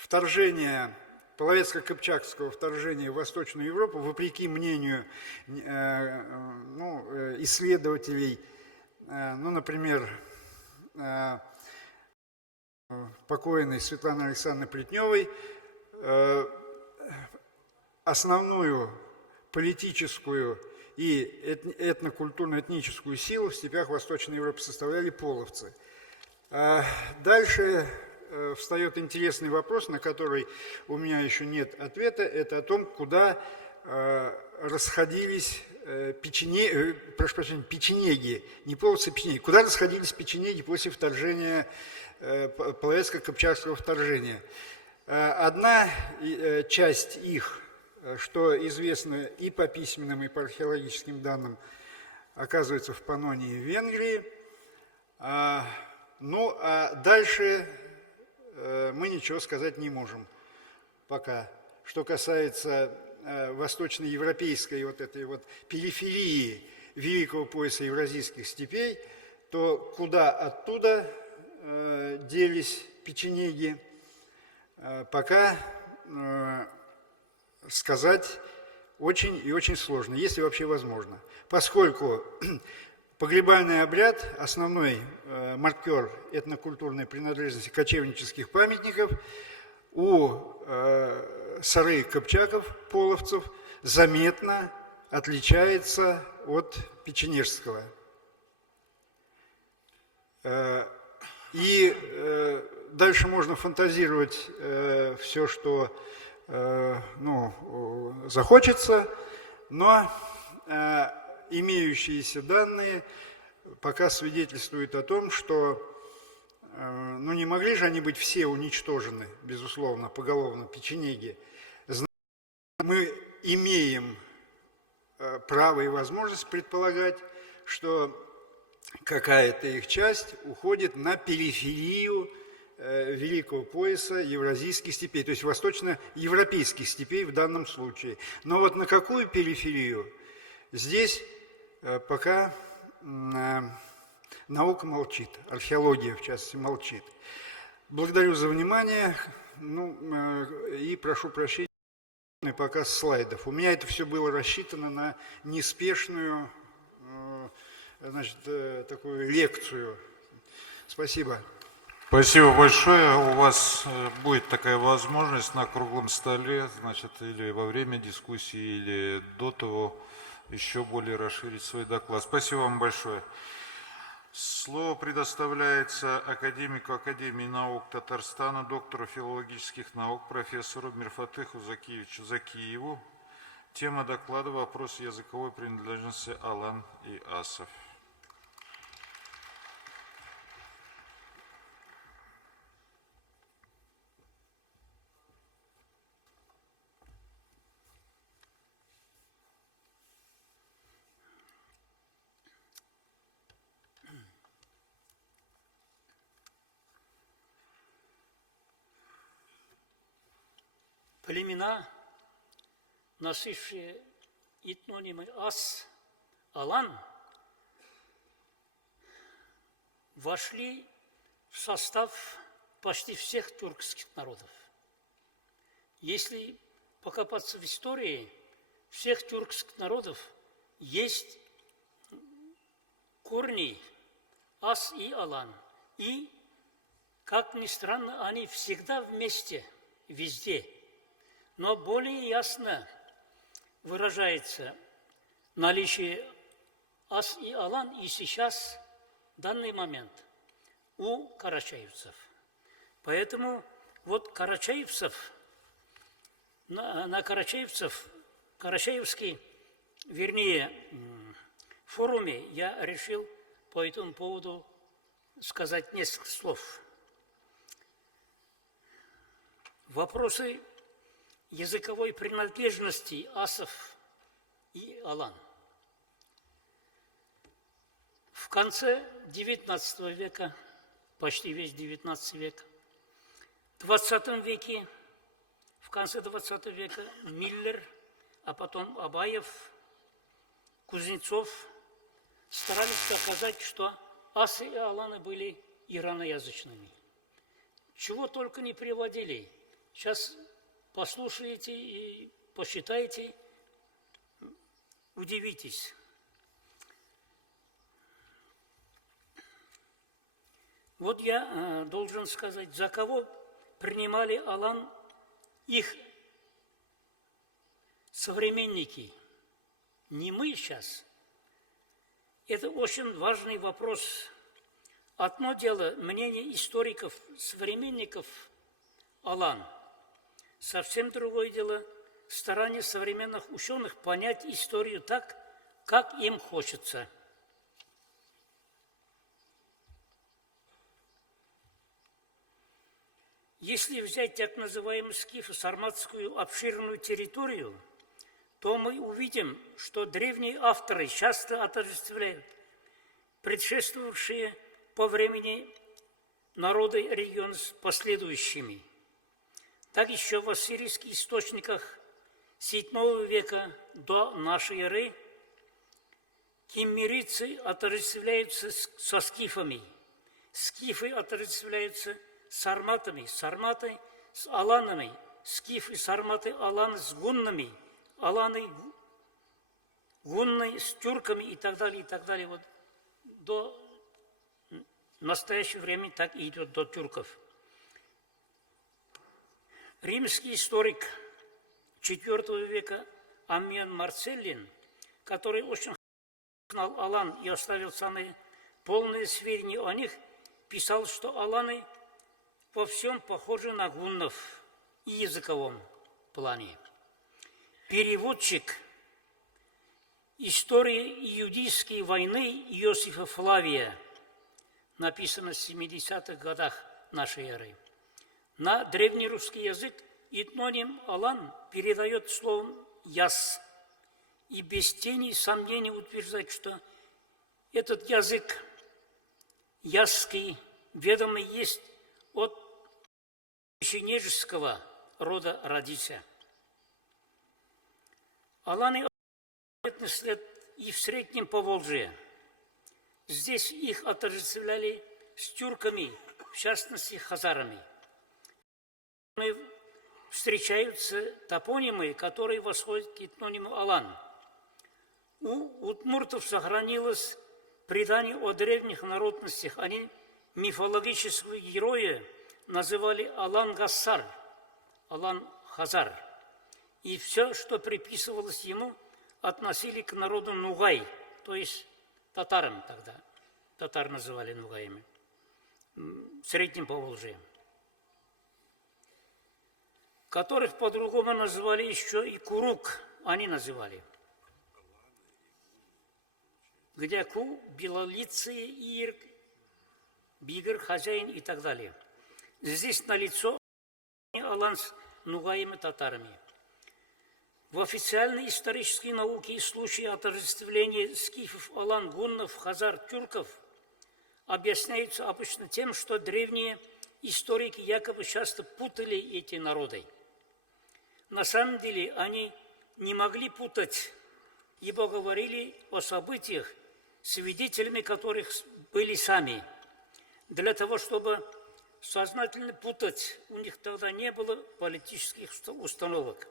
вторжения, половецко-кыпчакского вторжения в Восточную Европу, вопреки мнению исследователей, например, покойной Светланы Александровны Плетневой, основную политическую и этнокультурно-этническую силу в степях Восточной Европы составляли половцы. Дальше встает интересный вопрос, на который у меня еще нет ответа, это о том, куда расходились печенеги, не половцы, печенеги, куда расходились печенеги после вторжения, половецко-кыпчакского вторжения. Одна часть их, что известно и по письменным, и по археологическим данным, оказывается в Паннонии, в Венгрии. Ну, а дальше мы ничего сказать не можем пока. Что касается восточноевропейской вот этой вот периферии великого пояса евразийских степей, то куда оттуда делись печенеги, пока сказать очень и очень сложно, если вообще возможно. Поскольку погребальный обряд, основной маркер этнокультурной принадлежности кочевнических памятников, у сары кыпчаков, половцев, заметно отличается от печенежского. И дальше можно фантазировать все, что захочется, но имеющиеся данные пока свидетельствуют о том, что не могли же они быть все уничтожены, безусловно, поголовно печенеги. Мы имеем право и возможность предполагать, что какая-то их часть уходит на периферию Великого пояса евразийских степей, то есть восточноевропейских степей в данном случае. Но вот на какую периферию, здесь пока наука молчит, археология, в частности, молчит. Благодарю за внимание, и прошу прощения за показ слайдов. У меня это все было рассчитано на неспешную, такую лекцию. Спасибо. Спасибо большое. У вас будет такая возможность на круглом столе, или во время дискуссии, или до того, еще более расширить свой доклад. Спасибо вам большое. Слово предоставляется академику Академии наук Татарстана, доктору филологических наук, профессору Мирфатыху Закиевичу Закиеву. Тема доклада – вопрос языковой принадлежности алан и асов. Племена, носившие этнонимы ас, алан, вошли в состав почти всех тюркских народов. Если покопаться в истории всех тюркских народов, есть корни ас и алан. И, как ни странно, они всегда вместе, везде. Но более ясно выражается наличие ас и алан и сейчас, в данный момент, у карачаевцев. Поэтому вот карачаевцев, на карачаевский, форуме я решил по этому поводу сказать несколько слов. Вопросы языковой принадлежности асов и алан. В конце XIX века, почти весь XIX век, в XX веке, в конце XX века Миллер, а потом Абаев, Кузнецов старались доказать, что асы и аланы были ираноязычными. Чего только не приводили. Сейчас послушайте и посчитайте, удивитесь. Вот я должен сказать, за кого принимали алан их современники. Не мы сейчас. Это очень важный вопрос. Одно дело мнение историков, современников алан. Совсем другое дело старание современных ученых понять историю так, как им хочется. Если взять так называемую скифо-сарматскую обширную территорию, то мы увидим, что древние авторы часто отождествляют предшествовавшие по времени народы региона с последующими. Так еще в ассирийских источниках VII века до нашей эры киммерийцы отождествляются со скифами, скифы отождествляются с сарматами, сарматы с аланами, скифы, сарматы, аланы с гуннами, аланы гунны с тюрками и так далее. Вот до настоящего времени так и идет до тюрков. Римский историк IV века Аммиан Марцеллин, который очень знал алан и оставил самые полные сведения о них, писал, что аланы во всем похожи на гуннов и языковом плане. Переводчик истории Иудейской войны Иосифа Флавия, написано в 70-х годах нашей эры. На древнерусский язык этноним алан передает словом яс, и без тени сомнений утверждает, что этот язык ясский ведомый есть от печенежеского рода родителя. Аланы след и в Среднем Поволжье. Здесь их отождествляли с тюрками, в частности хазарами. Встречаются топонимы, которые восходят к этнониму алан. У удмуртов сохранилось предание о древних народностях. Они мифологического героя называли Алан-Гассар, Алан-Хазар. И все, что приписывалось ему, относили к народу Нугай, то есть татарам тогда. Татар называли нугаями. В Среднем Поволжье. Которых по-другому называли еще и Курук, они называли. Где Ку, белолицые, Ир, Бигр, хозяин и так далее. Здесь налицо алан с нугаями татарами. В официальной исторической науке случаи отождествления скифов, алан, гуннов, хазар, тюрков объясняются обычно тем, что древние историки якобы часто путали эти народы. На самом деле они не могли путать, ибо говорили о событиях, свидетелями которых были сами. Для того, чтобы сознательно путать, у них тогда не было политических установок.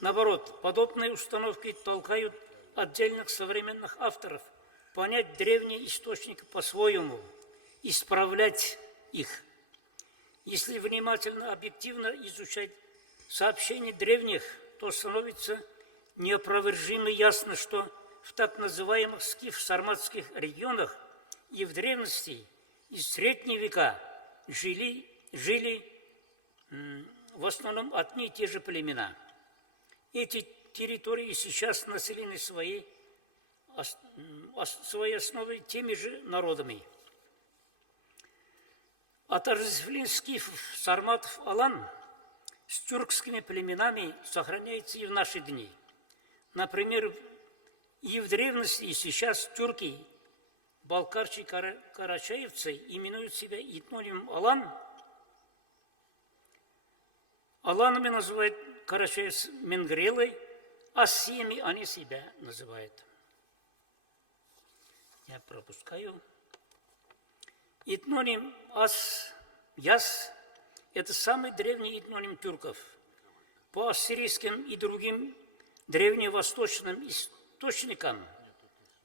Наоборот, подобные установки толкают отдельных современных авторов понять древние источники по-своему, исправлять их. Если внимательно, объективно изучать сообщения древних, то становится неопровержимо ясно, что в так называемых скиф-сарматских регионах и в древности, и в средние века жили в основном одни и те же племена. Эти территории сейчас населены своей основой теми же народами. Отождествление скифов, сарматов, алан с тюркскими племенами сохраняется и в наши дни. Например, и в древности, и сейчас тюрки, балкарчи, карачаевцы именуют себя этнонимом алан. Аланами называют карачаевцы менгрелы, а семи они себя называют. Я пропускаю. Этноним яс – это самый древний этноним тюрков. По ассирийским и другим древневосточным источникам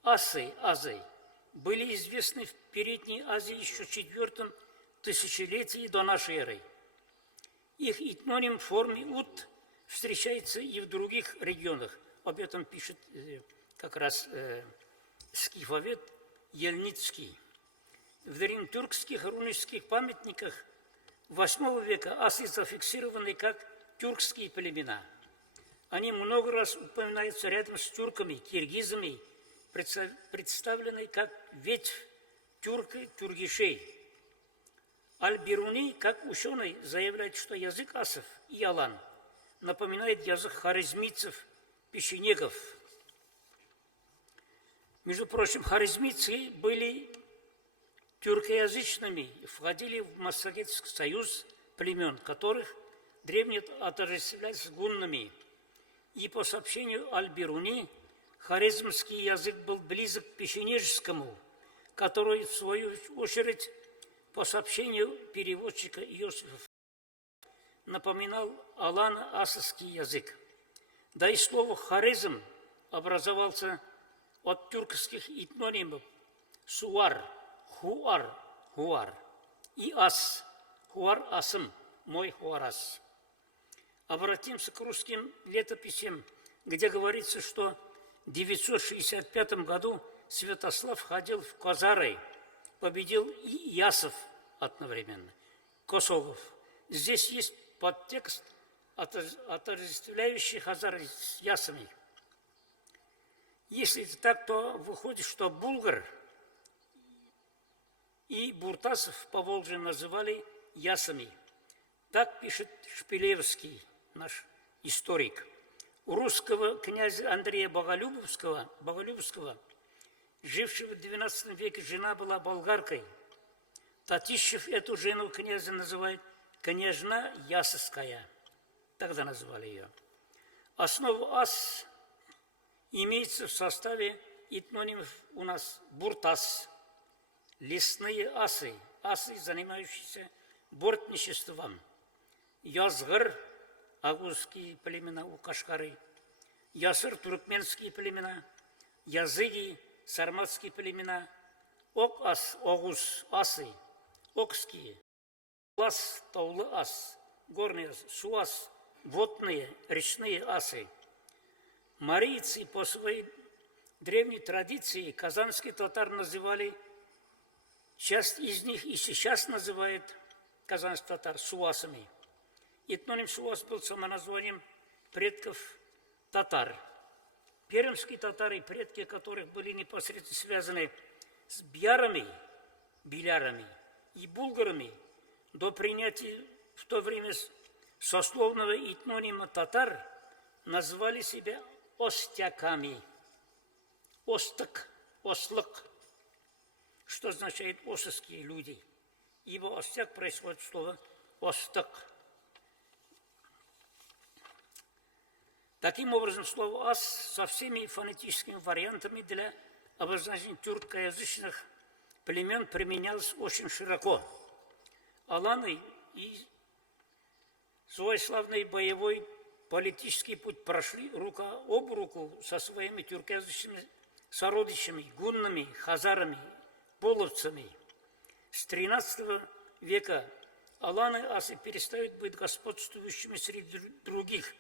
азы были известны в Передней Азии еще в IV тысячелетии до нашей эры. Их этноним в форме ут встречается и в других регионах. Об этом пишет как раз скифовед Ельницкий. В древнетюркских рунических памятниках VIII века асы зафиксированы как тюркские племена. Они много раз упоминаются рядом с тюрками, киргизами, представлены как ветвь тюргишей. Аль-Бируни, как ученый, заявляет, что язык асов и алан напоминает язык хорезмийцев, печенегов. Между прочим, хорезмийцы были тюркоязычными, входили в Массагетский союз племен, которых древние отождествлялись с гуннами. И по сообщению Аль-Бируни, хорезмский язык был близок к печенежскому, который, в свою очередь, по сообщению переводчика Иосифа, напоминал алано-асский язык. Да и слово «хорезм» образовался от тюркских этнонимов «суар», «хуар», «хуар» и «ас», «хуар асым», «мой хуарас». Обратимся к русским летописям, где говорится, что в 965 году Святослав ходил в Козары, победил и Ясов одновременно, Косогов. Здесь есть подтекст, отождествляющий хазары с ясами. Если это так, то выходит, что булгар и буртасов по Волжье называли ясами. Так пишет Шпилевский, наш историк. У русского князя Андрея Боголюбовского, жившего в XII веке, жена была болгаркой. Татищев эту жену князя называет княжна Ясовская. Тогда называли ее. Основа ас имеется в составе этнонимов у нас буртас, лесные асы, занимающиеся бортничеством, язгыр, агузские племена у Кашкары, ясыр, туркменские племена, языги, сарматские племена, ок-ас, огуз, асы, окские, лас, таулы ас, горные ас, суас, водные, речные асы. Марийцы по своей древней традиции казанские татар называли, часть из них и сейчас называют казанских татар суасами. Этноним суас был самоназванием предков татар. Пермские татары, предки которых были непосредственно связаны с белярами и булгарами, до принятия в то время сословного этнонима татар, назвали себя остяками. Остак, ослак, что означает осовские люди. Ибо остяк происходит от слова остак. Таким образом, слово «ас» со всеми фонетическими вариантами для обозначения тюркоязычных племен применялось очень широко. Аланы и свой славный боевой политический путь прошли рука об руку со своими тюркоязычными сородичами, гуннами, хазарами, половцами. С XIII века аланы асы перестают быть господствующими среди других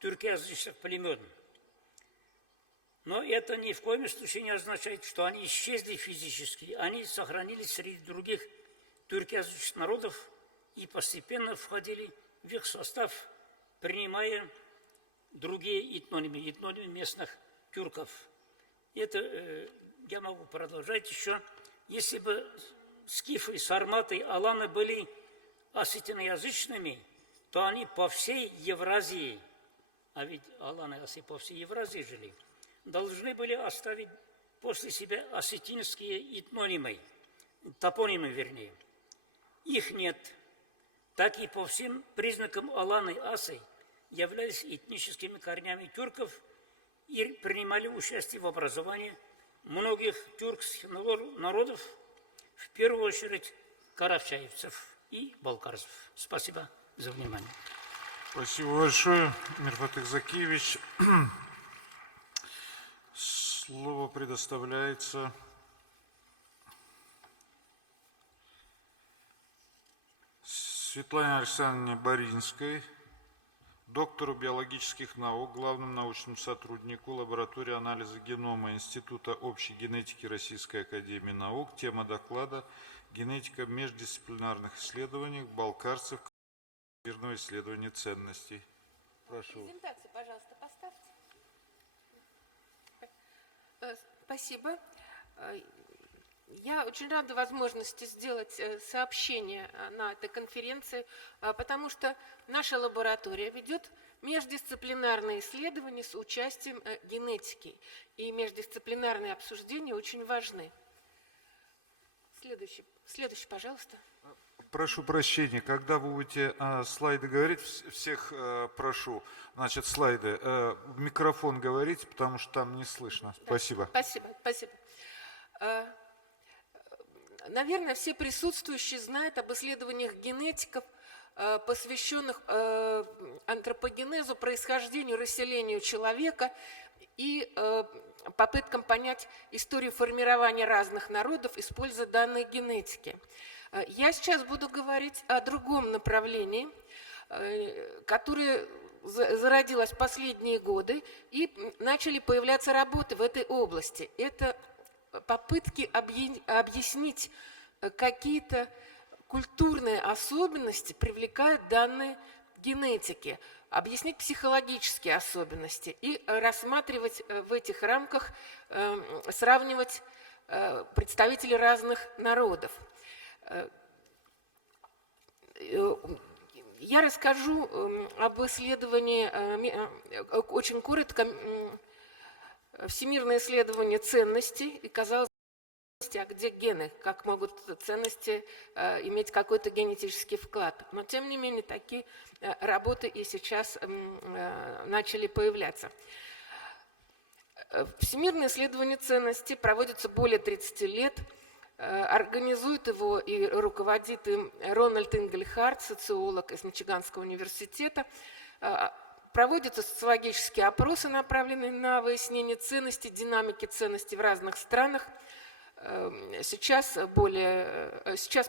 тюркоязычных племен. Но это ни в коем случае не означает, что они исчезли физически. Они сохранились среди других тюркоязычных народов и постепенно входили в их состав, принимая другие этнонимы местных тюрков. Это я могу продолжать еще. Если бы скифы, сарматы, аланы были осетиноязычными, то они по всей Евразии, а ведь аланы асы по всей Евразии жили, должны были оставить после себя осетинские этнонимы, топонимы вернее. Их нет. Так и по всем признакам аланы асы являлись этническими корнями тюрков и принимали участие в образовании многих тюркских народов, в первую очередь карачаевцев и балкарцев. Спасибо за внимание. Спасибо большое, Мирфатых Закиевич. Слово предоставляется Светлане Александровне Боринской, доктору биологических наук, главному научному сотруднику лаборатории анализа генома Института общей генетики Российской академии наук. Тема доклада «Генетика в междисциплинарных исследованиях балкарцев. Мирное исследование ценностей». Прошу. Презентацию, пожалуйста, поставьте. Спасибо. Я очень рада возможности сделать сообщение на этой конференции, потому что наша лаборатория ведет междисциплинарные исследования с участием генетики. И междисциплинарные обсуждения очень важны. Следующий, пожалуйста. Прошу прощения, когда вы будете слайды говорить, всех прошу, значит, слайды, в микрофон говорите, потому что там не слышно. Да. Спасибо. Спасибо. Наверное, все присутствующие знают об исследованиях генетиков посвященных антропогенезу, происхождению, расселению человека и попыткам понять историю формирования разных народов, используя данные генетики. Я сейчас буду говорить о другом направлении, которое зародилось в последние годы, и начали появляться работы в этой области. Это попытки объяснить какие-то культурные особенности, привлекают данные генетики, объяснить психологические особенности и рассматривать в этих рамках, сравнивать представителей разных народов. Я расскажу об исследовании, очень коротко, всемирное исследование ценностей, и казалось, а где гены, как могут ценности иметь какой-то генетический вклад. Но, тем не менее, такие работы и сейчас начали появляться. Всемирное исследование ценностей проводится более 30 лет. Организует его и руководит им Рональд Ингельхарт, социолог из Мичиганского университета. Проводятся социологические опросы, направленные на выяснение ценностей, динамики ценностей в разных странах. Сейчас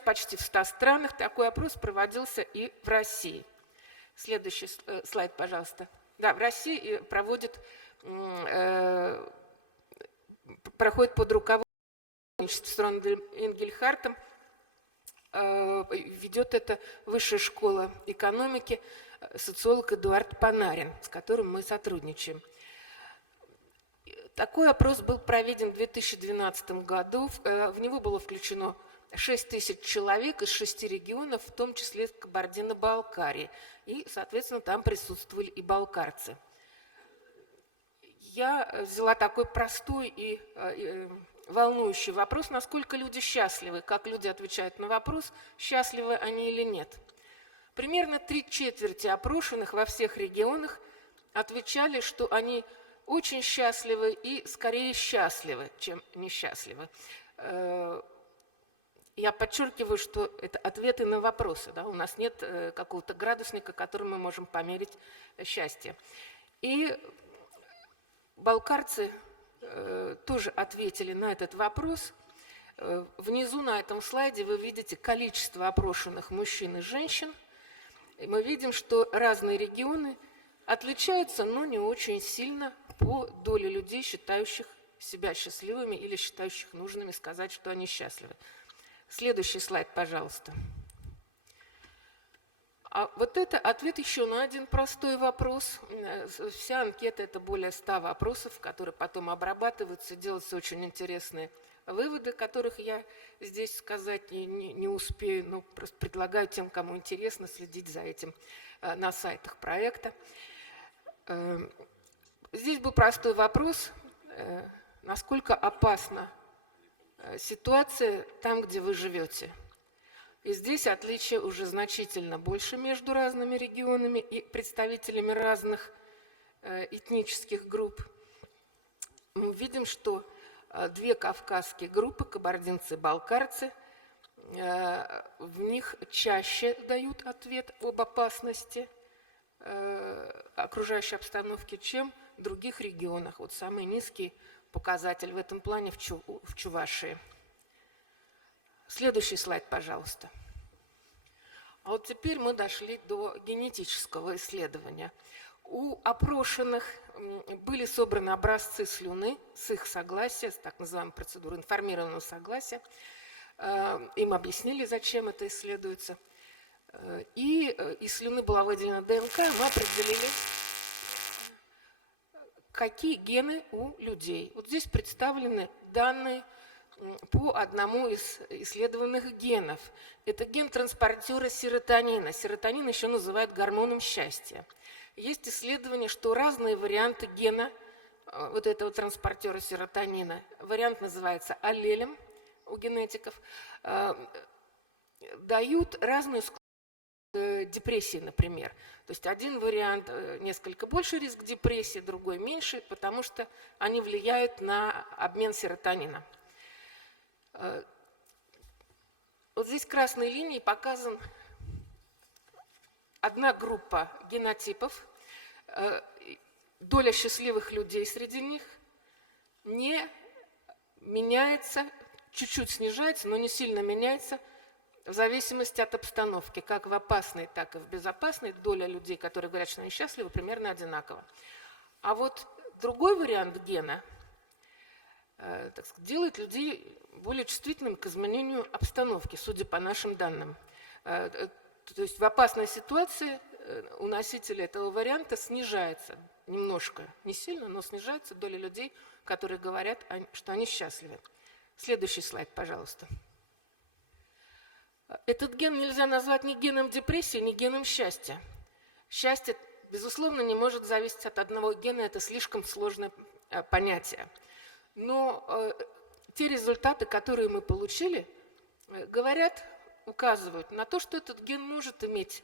почти в 100 странах такой опрос проводился и в России. Следующий слайд, пожалуйста. Да, в России проходит под руководством с Рональдом Ингельхартом, ведет это Высшая школа экономики, социолог Эдуард Панарин, с которым мы сотрудничаем. Такой опрос был проведен в 2012 году. В него было включено 6 тысяч человек из 6 регионов, в том числе из Кабардино-Балкарии. И, соответственно, там присутствовали и балкарцы. Я взяла такой простой и волнующий вопрос, насколько люди счастливы, как люди отвечают на вопрос, счастливы они или нет. Примерно 3/4 опрошенных во всех регионах отвечали, что они очень счастливы и скорее счастливы, чем несчастливы. Я подчеркиваю, что это ответы на вопросы. Да? У нас нет какого-то градусника, которым мы можем померить счастье. И балкарцы тоже ответили на этот вопрос. Внизу на этом слайде вы видите количество опрошенных мужчин и женщин. И мы видим, что разные регионы отличаются, но не очень сильно по доле людей, считающих себя счастливыми или считающих нужными сказать, что они счастливы. Следующий слайд, пожалуйста. А вот это ответ еще на один простой вопрос. Вся анкета – это более 100 вопросов, которые потом обрабатываются, делаются очень интересные выводы, которых я здесь сказать не успею, но просто предлагаю тем, кому интересно, следить за этим на сайтах проекта. Здесь был простой вопрос, насколько опасна ситуация там, где вы живете. И здесь отличия уже значительно больше между разными регионами и представителями разных этнических групп. Мы видим, что 2 кавказские группы, кабардинцы и балкарцы, в них чаще дают ответ об опасности окружающей обстановки, чем в других регионах. Вот самый низкий показатель в этом плане в Чувашии. Следующий слайд, пожалуйста. А вот теперь мы дошли до генетического исследования. У опрошенных были собраны образцы слюны с их согласия, с так называемой процедурой информированного согласия. Им объяснили, зачем это исследуется. И из слюны была выделена ДНК, мы определили, какие гены у людей. Вот здесь представлены данные по одному из исследованных генов. Это ген транспортера серотонина. Серотонин еще называют гормоном счастья. Есть исследование, что разные варианты гена вот этого транспортера серотонина, вариант называется аллелем у генетиков, дают разную скорость депрессии, например. То есть один вариант несколько больше риск депрессии, другой меньше, потому что они влияют на обмен серотонина. Вот здесь красной линией показан одна группа генотипов, доля счастливых людей среди них не меняется, чуть-чуть снижается, но не сильно меняется в зависимости от обстановки. Как в опасной, так и в безопасной доля людей, которые говорят, что они счастливы, примерно одинакова. А вот другой вариант гена, так сказать, делает людей более чувствительными к изменению обстановки, судя по нашим данным. То есть в опасной ситуации у носителя этого варианта снижается немножко, не сильно, но снижается доля людей, которые говорят, что они счастливы. Следующий слайд, пожалуйста. Этот ген нельзя назвать ни геном депрессии, ни геном счастья. Счастье, безусловно, не может зависеть от одного гена, это слишком сложное понятие. Но те результаты, которые мы получили, говорят, указывают на то, что этот ген может иметь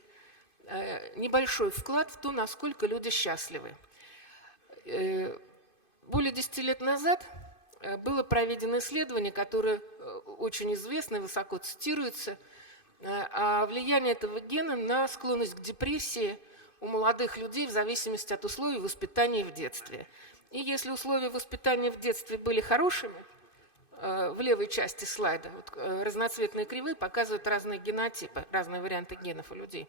небольшой вклад в то, насколько люди счастливы. Более 10 лет назад было проведено исследование, которое очень известно и высоко цитируется, о влиянии этого гена на склонность к депрессии у молодых людей в зависимости от условий воспитания в детстве. И если условия воспитания в детстве были хорошими, в левой части слайда вот, разноцветные кривые показывают разные генотипы, разные варианты генов у людей,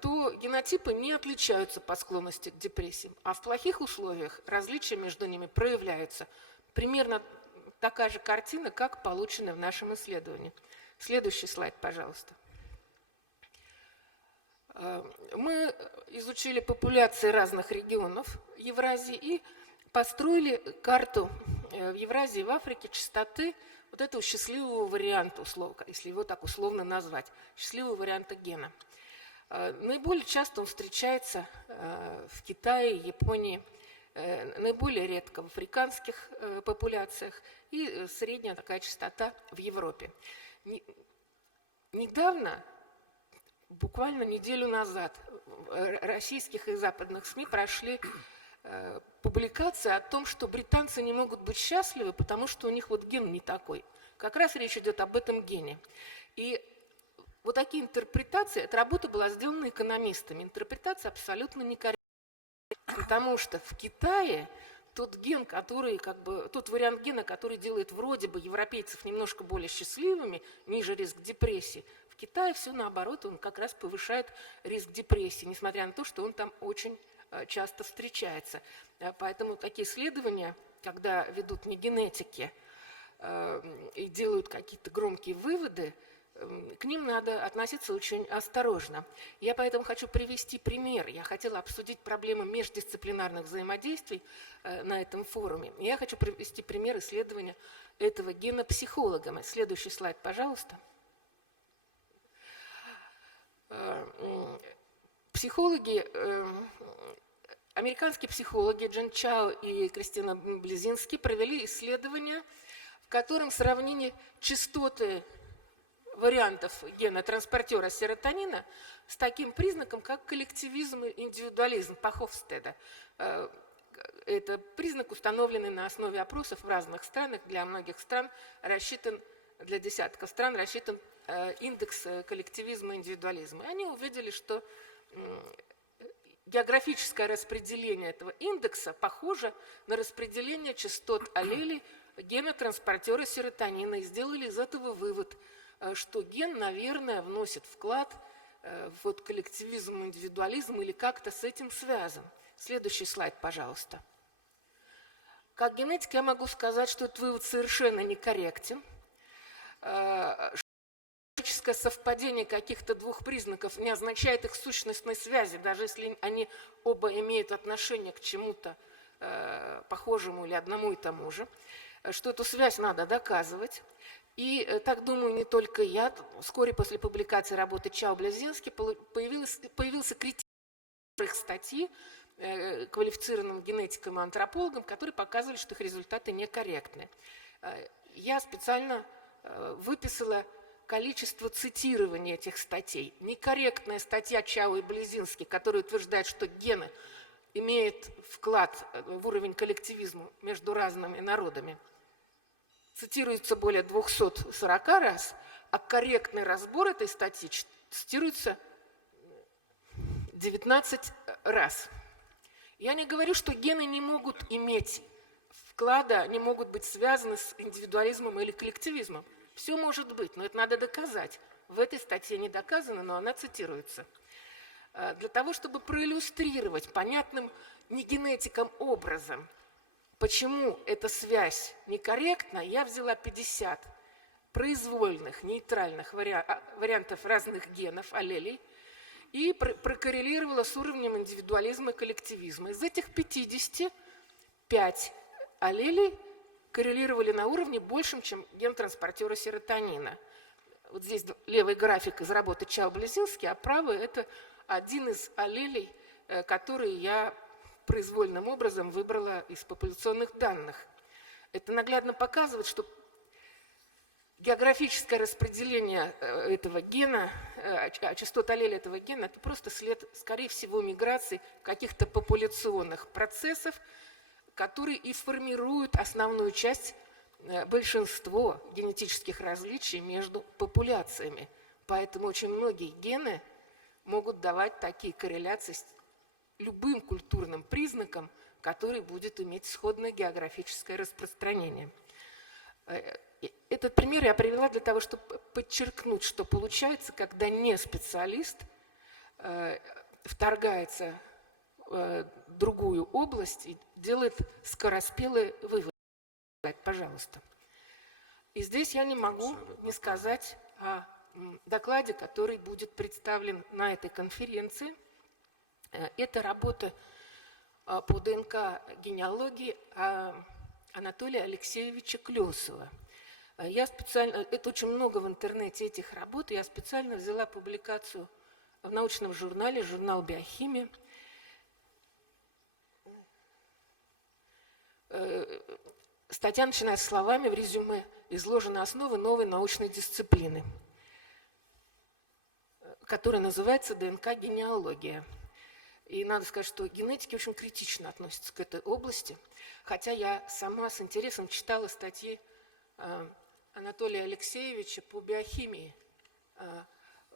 то генотипы не отличаются по склонности к депрессиям, а в плохих условиях различия между ними проявляются. Примерно такая же картина, как получена в нашем исследовании. Следующий слайд, пожалуйста. Мы изучили популяции разных регионов Евразии и построили карту в Евразии и в Африке частоты вот этого счастливого варианта, если его так условно назвать, счастливого варианта гена. Наиболее часто он встречается в Китае, Японии, наиболее редко в африканских популяциях и средняя такая частота в Европе. Недавно, буквально неделю назад, в российских и западных СМИ прошли публикации о том, что британцы не могут быть счастливы, потому что у них вот ген не такой. Как раз речь идет об этом гене. И вот такие интерпретации, эта работа была сделана экономистами. Интерпретация абсолютно некорректна, потому что в Китае тот ген, который, тот вариант гена, который делает вроде бы европейцев немножко более счастливыми, ниже риск депрессии, в Китае все наоборот, он как раз повышает риск депрессии, несмотря на то, что он там очень часто встречается. Поэтому такие исследования, когда ведут не генетики и делают какие-то громкие выводы, к ним надо относиться очень осторожно. Я поэтому хочу привести пример. Я хотела обсудить проблемы междисциплинарных взаимодействий на этом форуме. Я хочу привести пример исследования этого гена психологами. Следующий слайд, пожалуйста. Психологи, американские психологи Джен Чао и Кристина Близински провели исследование, в котором сравнили частоты вариантов гена транспортера серотонина с таким признаком, как коллективизм и индивидуализм по Хофстеда. Это признак, установленный на основе опросов в разных странах. Для многих стран рассчитан, для десятков стран рассчитан индекс коллективизма и индивидуализма. И они увидели, что географическое распределение этого индекса похоже на распределение частот аллелей гена транспортера серотонина. И сделали из этого вывод, что ген, наверное, вносит вклад в вот коллективизм, индивидуализм или как-то с этим связан. Следующий слайд, пожалуйста. Как генетик я могу сказать, что этот вывод совершенно некорректен. Логическое совпадение каких-то двух признаков не означает их сущностной связи, даже если они оба имеют отношение к чему-то похожему или одному и тому же, что эту связь надо доказывать. И так думаю не только я. Вскоре после публикации работы Чао-Близински появился критик их статьи квалифицированным генетикам и антропологам, которые показывали, что их результаты некорректны. Я специально выписала количество цитирований этих статей. Некорректная статья Чао и Близински, которая утверждает, что гены имеют вклад в уровень коллективизма между разными народами, цитируется более 240 раз, а корректный разбор этой статьи цитируется 19 раз. Я не говорю, что гены не могут иметь вклада, не могут быть связаны с индивидуализмом или коллективизмом. Все может быть, но это надо доказать. В этой статье не доказано, но она цитируется. Для того, чтобы проиллюстрировать понятным не генетикам образом, почему эта связь некорректна, я взяла 50 произвольных, нейтральных вариантов разных генов, аллелей, и прокоррелировала с уровнем индивидуализма и коллективизма. Из этих 50 5 аллелей коррелировали на уровне большем, чем ген транспортера серотонина. Вот здесь левый график из работы Чао-Близински, а правый – это один из аллелей, которые я произвольным образом выбрала из популяционных данных. Это наглядно показывает, что географическое распределение этого гена, частот аллелей этого гена – это просто след, скорее всего, миграции каких-то популяционных процессов, которые и формируют основную часть, большинство генетических различий между популяциями. Поэтому очень многие гены могут давать такие корреляции с любым культурным признаком, который будет иметь сходное географическое распространение. Этот пример я привела для того, чтобы подчеркнуть, что получается, когда не специалист вторгается в другую область и делает скороспелые выводы. Пожалуйста. И здесь я не могу не сказать о докладе, который будет представлен на этой конференции. Это работа по ДНК-генеалогии Анатолия Алексеевича Клесова. Я специально, это очень много в интернете этих работ, я специально взяла публикацию в научном журнале, журнал «Биохимия». Статья начинается словами в резюме: изложены основы новой научной дисциплины, которая называется ДНК-генеалогия. И надо сказать, что генетики очень критично относятся к этой области, хотя я сама с интересом читала статьи Анатолия Алексеевича по биохимии.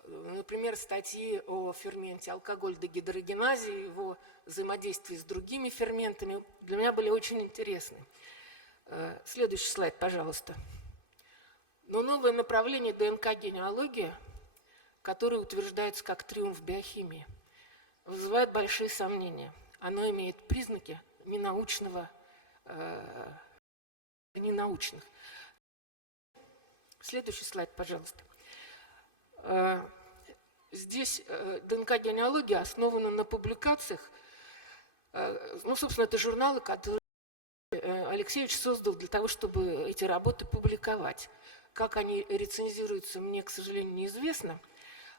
Например, статьи о ферменте алкоголь-дегидрогеназе, его взаимодействии с другими ферментами для меня были очень интересны. Следующий слайд, пожалуйста. Но новое направление ДНК-генеалогия, которое утверждается как триумф биохимии, вызывает большие сомнения. Оно имеет признаки ненаучных. Следующий слайд, пожалуйста. Здесь ДНК-генеалогия основана на публикациях. Ну, собственно, это журналы, которые Алексеевич создал для того, чтобы эти работы публиковать. Как они рецензируются, мне, к сожалению, неизвестно.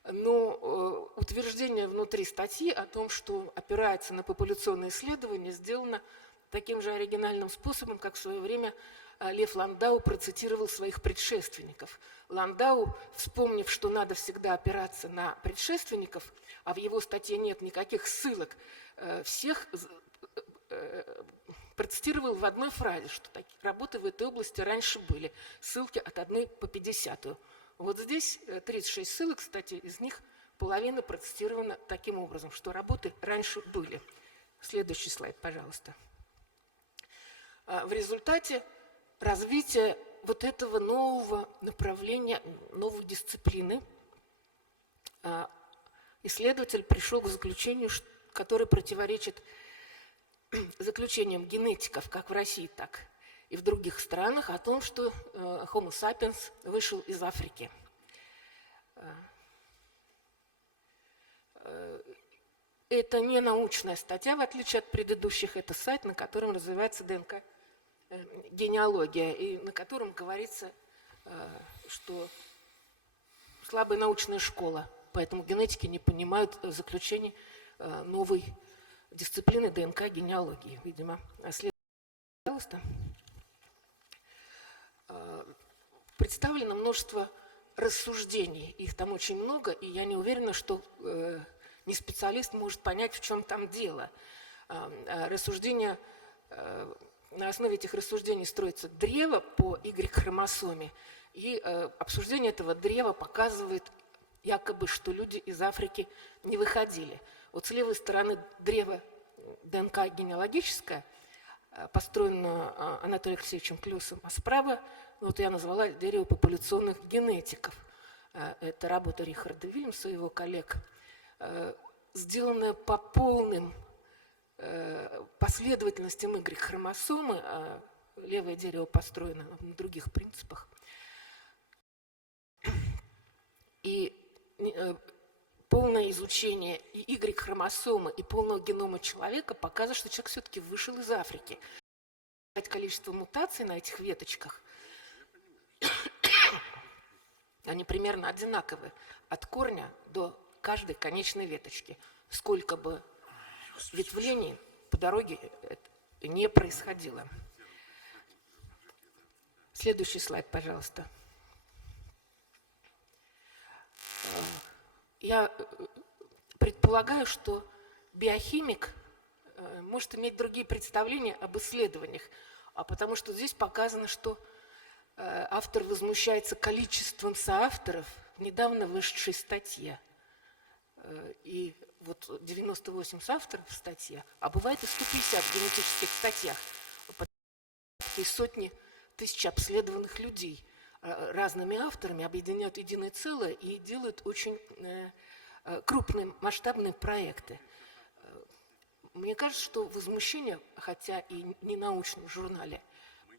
Но утверждение внутри статьи о том, что опирается на популяционные исследования, сделано таким же оригинальным способом, как в свое время Лев Ландау процитировал своих предшественников. Ландау, вспомнив, что надо всегда опираться на предшественников, а в его статье нет никаких ссылок, всех процитировал в одной фразе, что такие работы в этой области раньше были. Ссылки от 1 по 50. Вот здесь 36 ссылок, кстати, из них половина процитирована таким образом, что работы раньше были. Следующий слайд, пожалуйста. В результате развития вот этого нового направления, новой дисциплины, исследователь пришел к заключению, которое противоречит заключениям генетиков, как в России, так и в других странах, о том, что Homo sapiens вышел из Африки. Это не научная статья, в отличие от предыдущих, это сайт, на котором развивается ДНК-генеалогия, и на котором говорится, что слабая научная школа, поэтому генетики не понимают заключений новой дисциплины ДНК-генеалогии. Видимо, пожалуйста. Представлено множество рассуждений, их там очень много, и я не уверена, что не специалист может понять, в чем там дело. Рассуждения, на основе этих рассуждений строится древо по Y-хромосоме, и обсуждение этого древа показывает якобы, что люди из Африки не выходили. Вот с левой стороны древа ДНК генеалогическое, построено Анатолием Алексеевичем Клюсом, а справа, вот я назвала дерево популяционных генетиков. Это работа Рихарда Вильямса и его коллег, сделанная по полным последовательностям Y-хромосомы, а левое дерево построено на других принципах. И полное изучение и Y-хромосомы, и полного генома человека показывает, что человек все-таки вышел из Африки. Количество мутаций на этих веточках, они примерно одинаковы от корня до каждой конечной веточки. Сколько бы ветвлений по дороге не происходило. Следующий слайд, пожалуйста. Я предполагаю, что биохимик может иметь другие представления об исследованиях, потому что здесь показано, что автор возмущается количеством соавторов в недавно вышедшей статье. И вот 98 соавторов в статье, а бывает и 150 в генетических статьях. И сотни тысяч обследованных людей разными авторами объединяют единое целое и делают очень крупные масштабные проекты. Мне кажется, что возмущение, хотя и не научном журнале,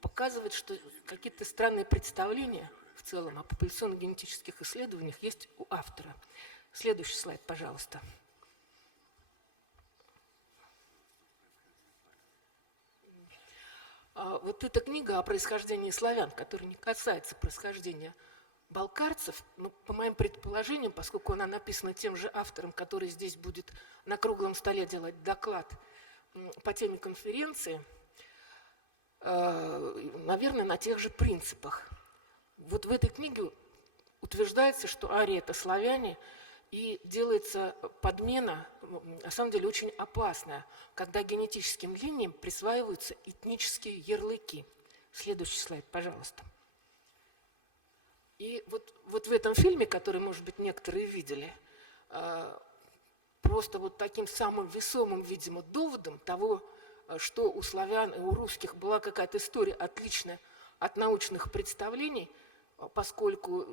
показывает, что какие-то странные представления в целом о популяционно-генетических исследованиях есть у автора. Следующий слайд, пожалуйста. Вот эта книга о происхождении славян, которая не касается происхождения балкарцев, но, по моим предположениям, поскольку она написана тем же автором, который здесь будет на круглом столе делать доклад по теме конференции, наверное, на тех же принципах. Вот в этой книге утверждается, что арии – это славяне, и делается подмена, на самом деле, очень опасная, когда генетическим линиям присваиваются этнические ярлыки. Следующий слайд, пожалуйста. И вот в этом фильме, который, может быть, некоторые видели, просто вот таким самым весомым, видимо, доводом того, что у славян и у русских была какая-то история отличная от научных представлений, поскольку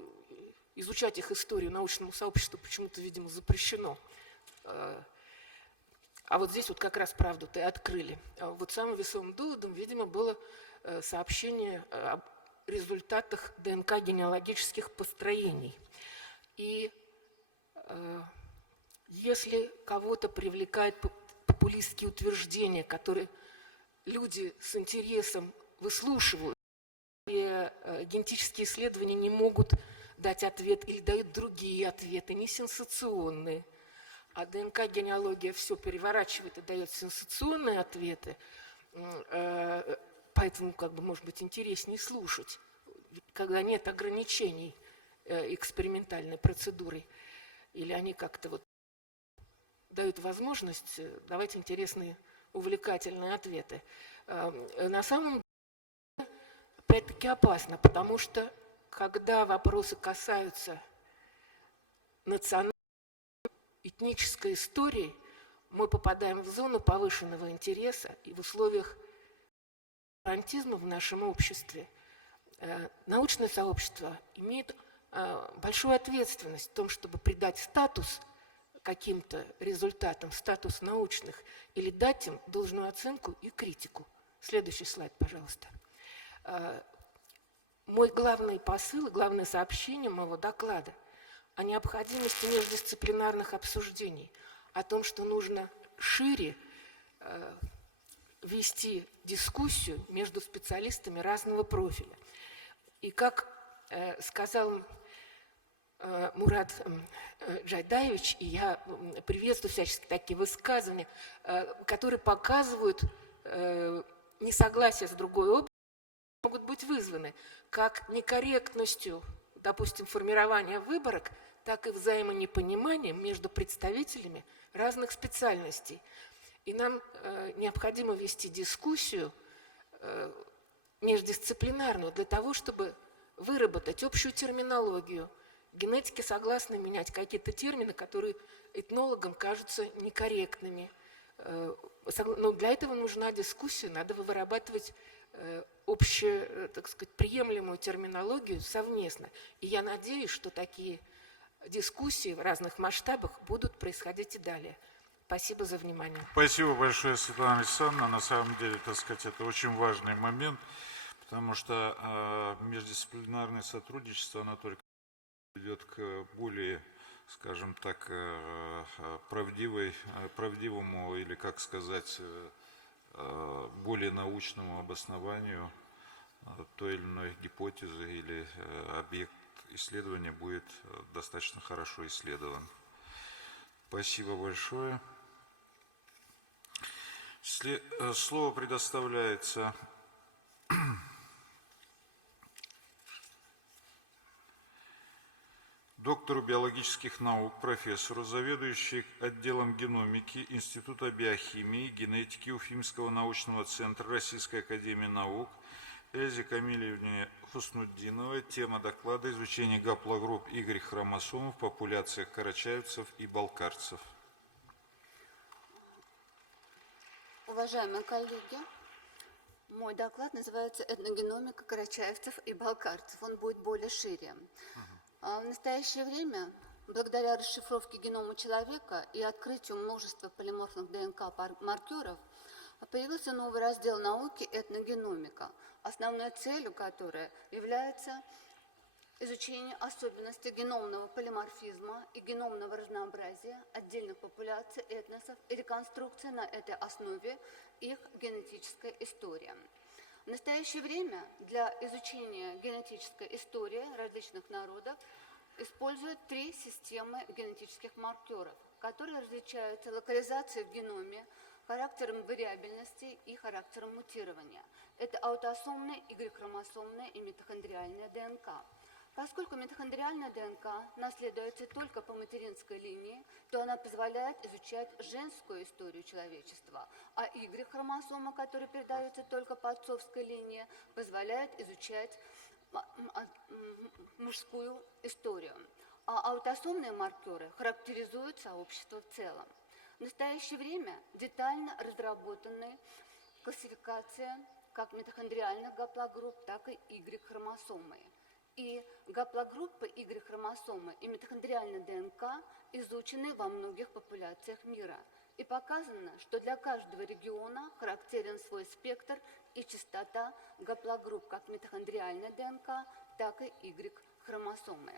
изучать их историю научному сообществу почему-то, видимо, запрещено. А вот здесь вот как раз правду-то и открыли. Вот самым весомым доводом, видимо, было сообщение об результатах ДНК генеалогических построений. И если кого-то привлекает популистские утверждения, которые люди с интересом выслушивают, и генетические исследования не могут дать ответ или дают другие ответы, не сенсационные, а ДНК-генеалогия все переворачивает и дает сенсационные ответы, поэтому, может быть, интереснее слушать, когда нет ограничений экспериментальной процедурой, или они как-то дают возможность давать интересные, увлекательные ответы. На самом деле, опять-таки, опасно, потому что, когда вопросы касаются национальной, этнической истории, мы попадаем в зону повышенного интереса, и в условиях толерантизма в нашем обществе научное сообщество имеет большую ответственность в том, чтобы придать статус каким-то результатам, статус научных, или дать им должную оценку и критику. Следующий слайд, пожалуйста. Мой главный посыл, главное сообщение моего доклада о необходимости междисциплинарных обсуждений, о том, что нужно шире вести дискуссию между специалистами разного профиля. И как сказал Мурат Джайдаевич, и я приветствую всячески такие высказывания, которые показывают несогласие с другой областью, могут быть вызваны как некорректностью, допустим, формирования выборок, так и взаимонепониманием между представителями разных специальностей. И нам необходимо вести дискуссию междисциплинарную для того, чтобы выработать общую терминологию генетики согласны менять какие-то термины, которые этнологам кажутся некорректными. Но для этого нужна дискуссия, надо вырабатывать общую, так сказать, приемлемую терминологию совместно. И я надеюсь, что такие дискуссии в разных масштабах будут происходить и далее. Спасибо за внимание. Спасибо большое, Светлана Александровна. На самом деле, так сказать, это очень важный момент, потому что междисциплинарное сотрудничество, оно только ведет к более, скажем так, правдивому или, как сказать, более научному обоснованию той или иной гипотезы или объект исследования будет достаточно хорошо исследован. Спасибо большое. Слово предоставляется доктору биологических наук, профессору, заведующей отделом геномики Института биохимии и генетики Уфимского научного центра Российской академии наук Эльзе Камильевне Хуснутдиновой. Тема доклада: изучение гаплогрупп Y-хромосом в популяциях карачаевцев и балкарцев. Уважаемые коллеги, мой доклад называется «Этногеномика карачаевцев и балкарцев». Он будет более шире. В настоящее время, благодаря расшифровке генома человека и открытию множества полиморфных ДНК-маркеров, появился новый раздел науки «Этногеномика», основной целью которой является изучение особенностей геномного полиморфизма и геномного разнообразия отдельных популяций, этносов и реконструкция на этой основе их генетической истории. В настоящее время для изучения генетической истории различных народов используют три системы генетических маркеров, которые различаются локализацией в геноме, характером вариабельности и характером мутирования. Это аутосомная, Y-хромосомная и митохондриальная ДНК. Поскольку митохондриальная ДНК наследуется только по материнской линии, то она позволяет изучать женскую историю человечества, а Y-хромосома, которая передается только по отцовской линии, позволяет изучать мужскую историю. А аутосомные маркеры характеризуют сообщество в целом. В настоящее время детально разработаны классификация как митохондриальных гаплогрупп, так и Y-хромосомы. И гаплогруппы Y-хромосомы и митохондриальная ДНК изучены во многих популяциях мира. И показано, что для каждого региона характерен свой спектр и частота гаплогрупп как митохондриальной ДНК, так и Y-хромосомы.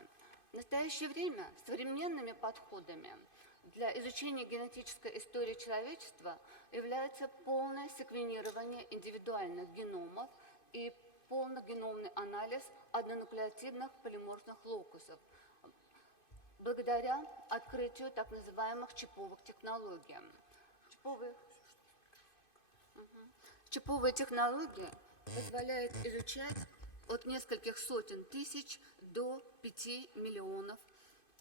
В настоящее время современными подходами для изучения генетической истории человечества является полное секвенирование индивидуальных геномов и полногеномный анализ однонуклеотидных полиморфных локусов, благодаря открытию так называемых чиповых технологий. Чиповые технологии позволяют изучать от нескольких сотен тысяч до 5 миллионов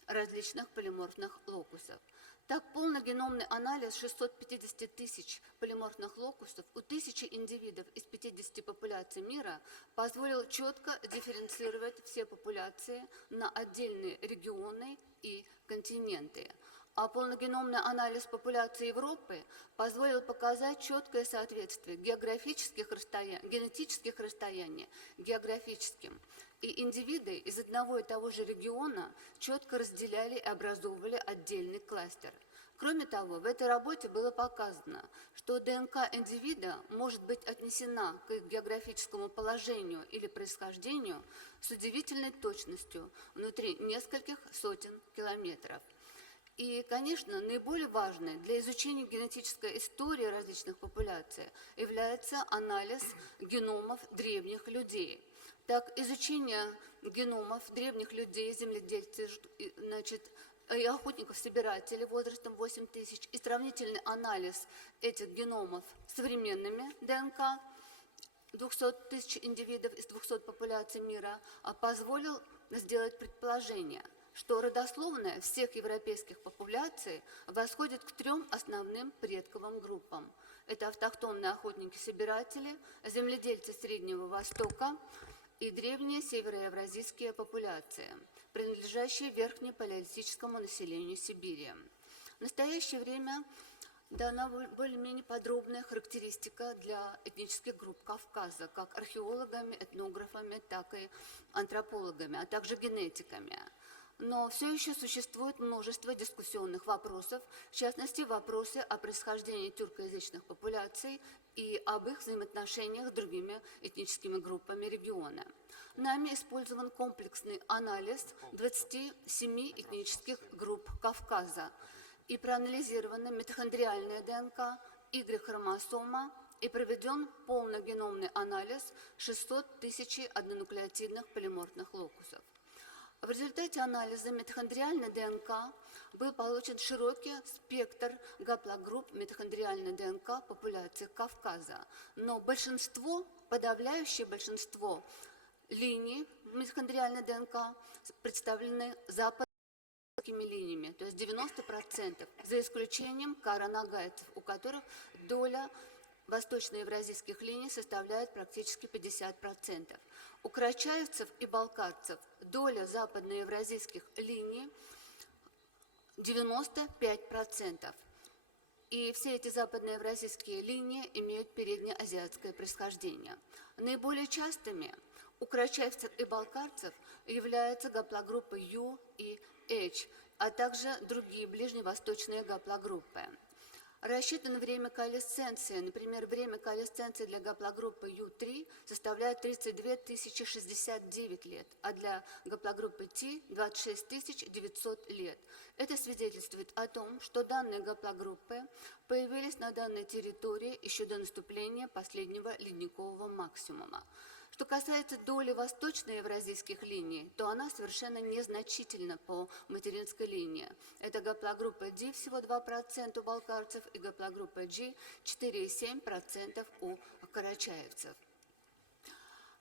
различных полиморфных локусов. Так, полногеномный анализ 650 тысяч полиморфных локусов у 1000 индивидов из 50 популяций мира позволил четко дифференцировать все популяции на отдельные регионы и континенты. А полногеномный анализ популяции Европы позволил показать четкое соответствие генетических расстояний географическим. И индивиды из одного и того же региона четко разделяли и образовывали отдельный кластер. Кроме того, в этой работе было показано, что ДНК индивида может быть отнесена к их географическому положению или происхождению с удивительной точностью внутри нескольких сотен километров. И, конечно, наиболее важной для изучения генетической истории различных популяций является анализ геномов древних людей. Так, изучение геномов древних людей, земледельцев, и охотников-собирателей возрастом 8 тысяч, и сравнительный анализ этих геномов с современными ДНК 200 тысяч индивидов из 200 популяций мира позволил сделать предположение, что родословная всех европейских популяций восходит к 3 основным предковым группам. Это автохтонные охотники-собиратели, земледельцы Среднего Востока и древние североевразийские популяции, принадлежащие верхнепалеолитическому населению Сибири. В настоящее время дана более-менее подробная характеристика для этнических групп Кавказа, как археологами, этнографами, так и антропологами, а также генетиками. Но все еще существует множество дискуссионных вопросов, в частности, вопросы о происхождении тюркоязычных популяций и об их взаимоотношениях с другими этническими группами региона. Нами использован комплексный анализ 27 этнических групп Кавказа и проанализирована митохондриальная ДНК, Y-хромосома и проведен полногеномный анализ 600 тысяч однонуклеотидных полиморфных локусов. В результате анализа митохондриальной ДНК был получен широкий спектр гаплогрупп митохондриальной ДНК популяции Кавказа, но большинство, подавляющее большинство линий митохондриальной ДНК представлены западными линиями, то есть 90%, за исключением каранагайцев, у которых доля восточноевразийских линий составляет практически 50%. У карачаевцев и балкарцев доля западноевразийских линий 95%. И все эти западноевразийские линии имеют переднеазиатское происхождение. Наиболее частыми у карачаевцев и балкарцев являются гаплогруппы Ю и H, а также другие ближневосточные гаплогруппы. Рассчитано время коалесценции. Например, время коалесценции для гаплогруппы Ю3 составляет 32 069 лет, а для гаплогруппы Т – 26 900 лет. Это свидетельствует о том, что данные гаплогруппы появились на данной территории еще до наступления последнего ледникового максимума. Что касается доли восточноевразийских линий, то она совершенно незначительна по материнской линии. Это гаплогруппа D всего 2% у балкарцев и гаплогруппа G 4,7% у карачаевцев.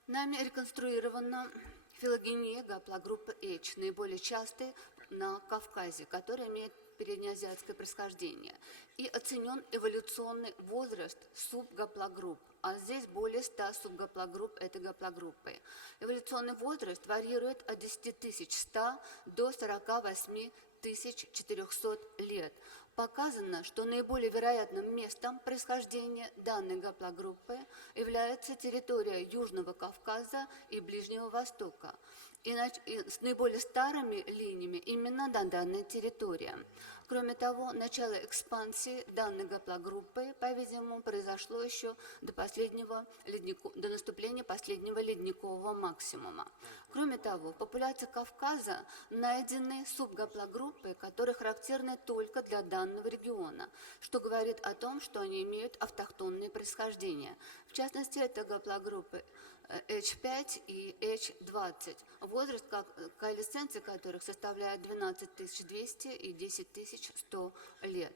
Нами реконструирована филогения гаплогруппы H, наиболее частой на Кавказе, которая имеет переднеазиатское происхождение, и оценен эволюционный возраст субгаплогрупп, а здесь более 100 субгаплогрупп этой гаплогруппы. Эволюционный возраст варьирует от 10 100 до 48 400 лет. Показано, что наиболее вероятным местом происхождения данной гаплогруппы является территория Южного Кавказа и Ближнего Востока. И с наиболее старыми линиями именно на данной территории. Кроме того, начало экспансии данной гаплогруппы, по-видимому, произошло еще до наступления последнего ледникового максимума. Кроме того, в популяции Кавказа найдены субгаплогруппы, которые характерны только для данного региона, что говорит о том, что они имеют автохтонное происхождение. В частности, это гаплогруппы H5 и H20, возраст коалесценции которых составляет 12 200 и 10 100 лет.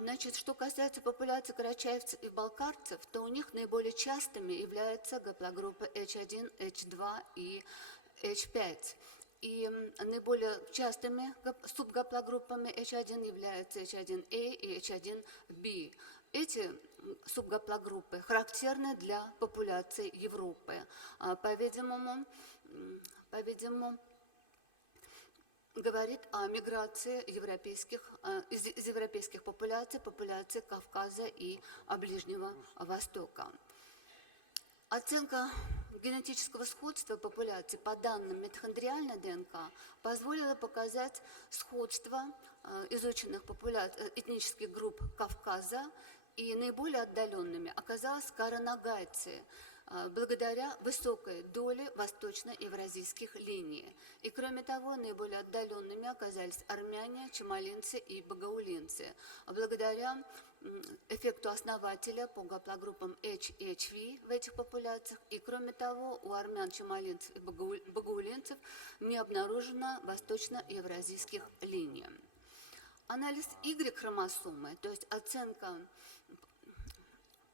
Значит, что касается популяции карачаевцев и балкарцев, то у них наиболее частыми являются гаплогруппы H1, H2 и H5. И наиболее частыми субгаплогруппами H1 являются H1A и H1B. Эти субгаплогруппы характерны для популяции Европы. По-видимому, говорит о миграции из европейских популяций Кавказа и Ближнего Востока. Оценка генетического сходства популяций по данным митохондриальной ДНК позволила показать сходство изученных этнических групп Кавказа, и наиболее отдаленными оказалась каранагайцы, благодаря высокой доле восточноевразийских линий. И кроме того, наиболее отдаленными оказались армяне, чамалинцы и багаулинцы, благодаря эффекту основателя по гаплогруппам H и HV в этих популяциях. И кроме того, у армян, чамалинцев и багаулинцев не обнаружено восточноевразийских линий. Анализ Y-хромосомы, то есть оценка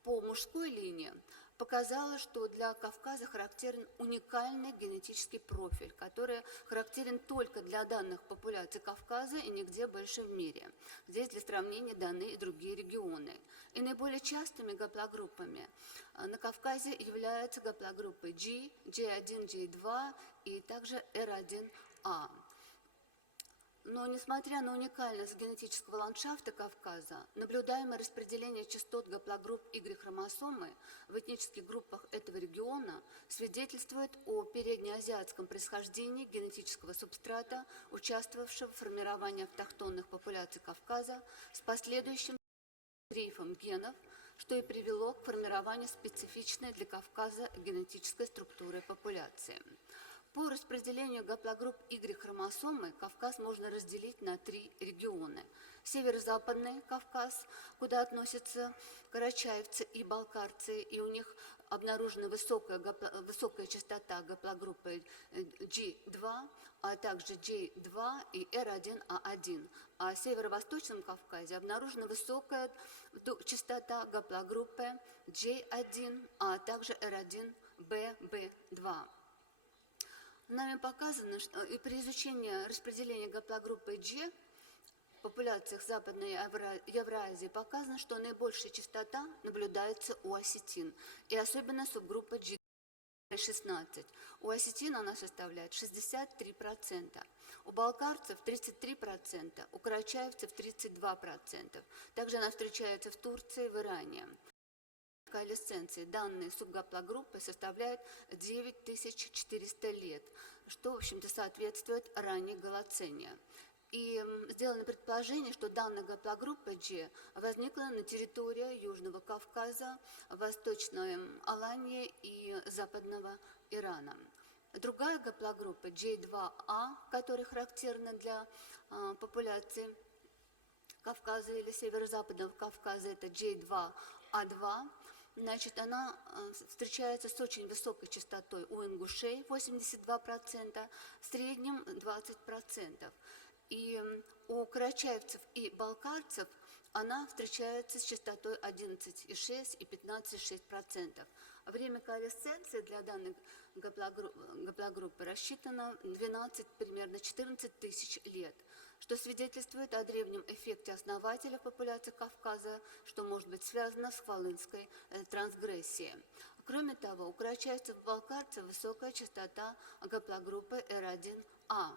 по мужской линии, показала, что для Кавказа характерен уникальный генетический профиль, который характерен только для данных популяций Кавказа и нигде больше в мире. Здесь для сравнения даны и другие регионы. И наиболее частыми гаплогруппами на Кавказе являются гаплогруппы G, J1, J2 и также R1A. Но, несмотря на уникальность генетического ландшафта Кавказа, наблюдаемое распределение частот гаплогрупп Y-хромосомы в этнических группах этого региона свидетельствует о переднеазиатском происхождении генетического субстрата, участвовавшего в формировании автохтонных популяций Кавказа с последующим дрейфом генов, что и привело к формированию специфичной для Кавказа генетической структуры популяции. По распределению гаплогрупп Y-хромосомы Кавказ можно разделить на 3 региона. Северо-западный Кавказ, куда относятся карачаевцы и балкарцы, и у них обнаружена высокая частота гаплогруппы G2, а также J2 и R1A1. А в северо-восточном Кавказе обнаружена высокая частота гаплогруппы J1, а также R1B2. Нами показано, что и при изучении распределения гаплогруппы G в популяциях Западной Евразии показано, что наибольшая частота наблюдается у осетин, и особенно субгруппа G16. У осетин она составляет 63%, у балкарцев 33%, у карачаевцев 32%. Также она встречается в Турции и в Иране. Коалесценции данные субгаплогруппы составляют 9400 лет, что, в общем-то, соответствует ранней голоцене. И сделано предположение, что данная гаплогруппа G возникла на территории Южного Кавказа, Восточной Алании и Западного Ирана. Другая гаплогруппа J2A, которая характерна для популяции Кавказа или Северо-Западного Кавказа, это J2A2. Значит, она встречается с очень высокой частотой у ингушей 82%, в среднем 20%. И у карачаевцев и балкарцев она встречается с частотой 11,6 и 15,6%. Время коалесценции для данной гаплогруппы рассчитано 12, примерно 14 тысяч лет, что свидетельствует о древнем эффекте основателя в популяциях Кавказа, что может быть связано с хвалынской трансгрессией. Кроме того, у карачаевцев и балкарцев высокая частота гаплогруппы R1A.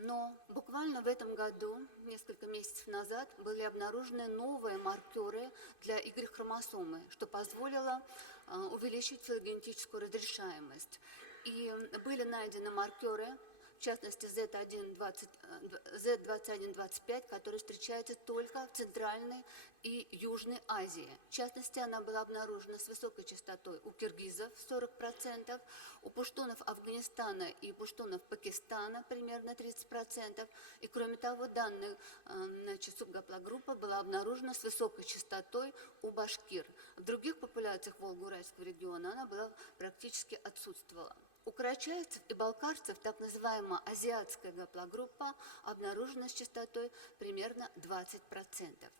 Но буквально в этом году, несколько месяцев назад, были обнаружены новые маркеры для Y-хромосомы, что позволило увеличить филогенетическую разрешаемость. И были найдены маркеры, в частности Z2125, который встречается только в Центральной и Южной Азии. В частности, она была обнаружена с высокой частотой у киргизов 40%, у пуштунов Афганистана и пуштунов Пакистана примерно 30%. И кроме того, данная субгаплогруппа была обнаружена с высокой частотой у башкир. В других популяциях Волго-Уральского региона она была практически отсутствовала. У карачаевцев и балкарцев так называемая азиатская гаплогруппа обнаружена с частотой примерно 20%.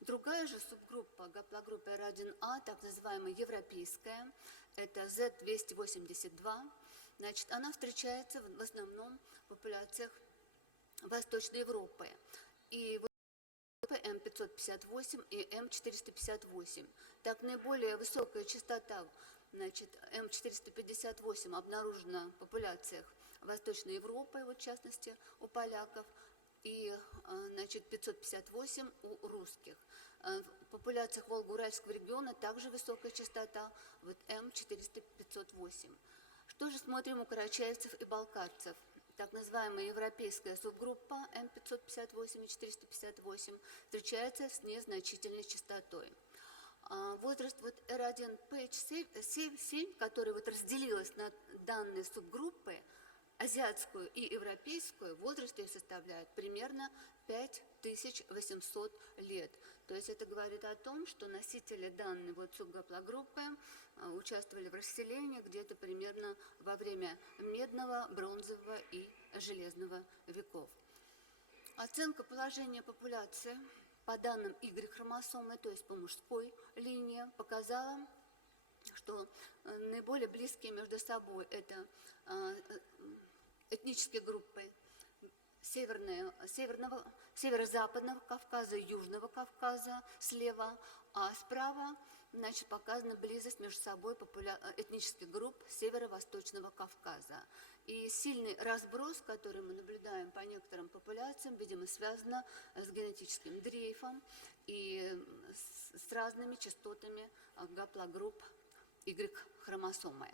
Другая же субгруппа гаплогруппы R1A, так называемая европейская, это Z282, значит, она встречается в основном в популяциях Восточной Европы. И М558 и М458. Так, наиболее высокая частота, значит, М458 обнаружена в популяциях Восточной Европы, вот в частности у поляков, и, значит, 558 у русских. В популяциях Волго-Уральского региона также высокая частота, вот М400-508. Что же смотрим у карачаевцев и балкарцев? Так называемая европейская субгруппа М558 и 458 встречается с незначительной частотой. Возраст вот R1PH7, который вот разделилась на данные субгруппы, азиатскую и европейскую, возраст ее составляет примерно 5800 лет. То есть это говорит о том, что носители данной вот субгаплогруппы участвовали в расселении где-то примерно во время медного, бронзового и железного веков. Оценка положения популяции по данным Y-хромосомы, то есть по мужской линии, показала, что наиболее близкие между собой это этнические группы северо-западного Кавказа и Южного Кавказа слева, а справа, значит, показана близость между собой этнических групп северо-восточного Кавказа. И сильный разброс, который мы наблюдаем по некоторым популяциям, видимо, связан с генетическим дрейфом и с разными частотами гаплогрупп Y-хромосомы.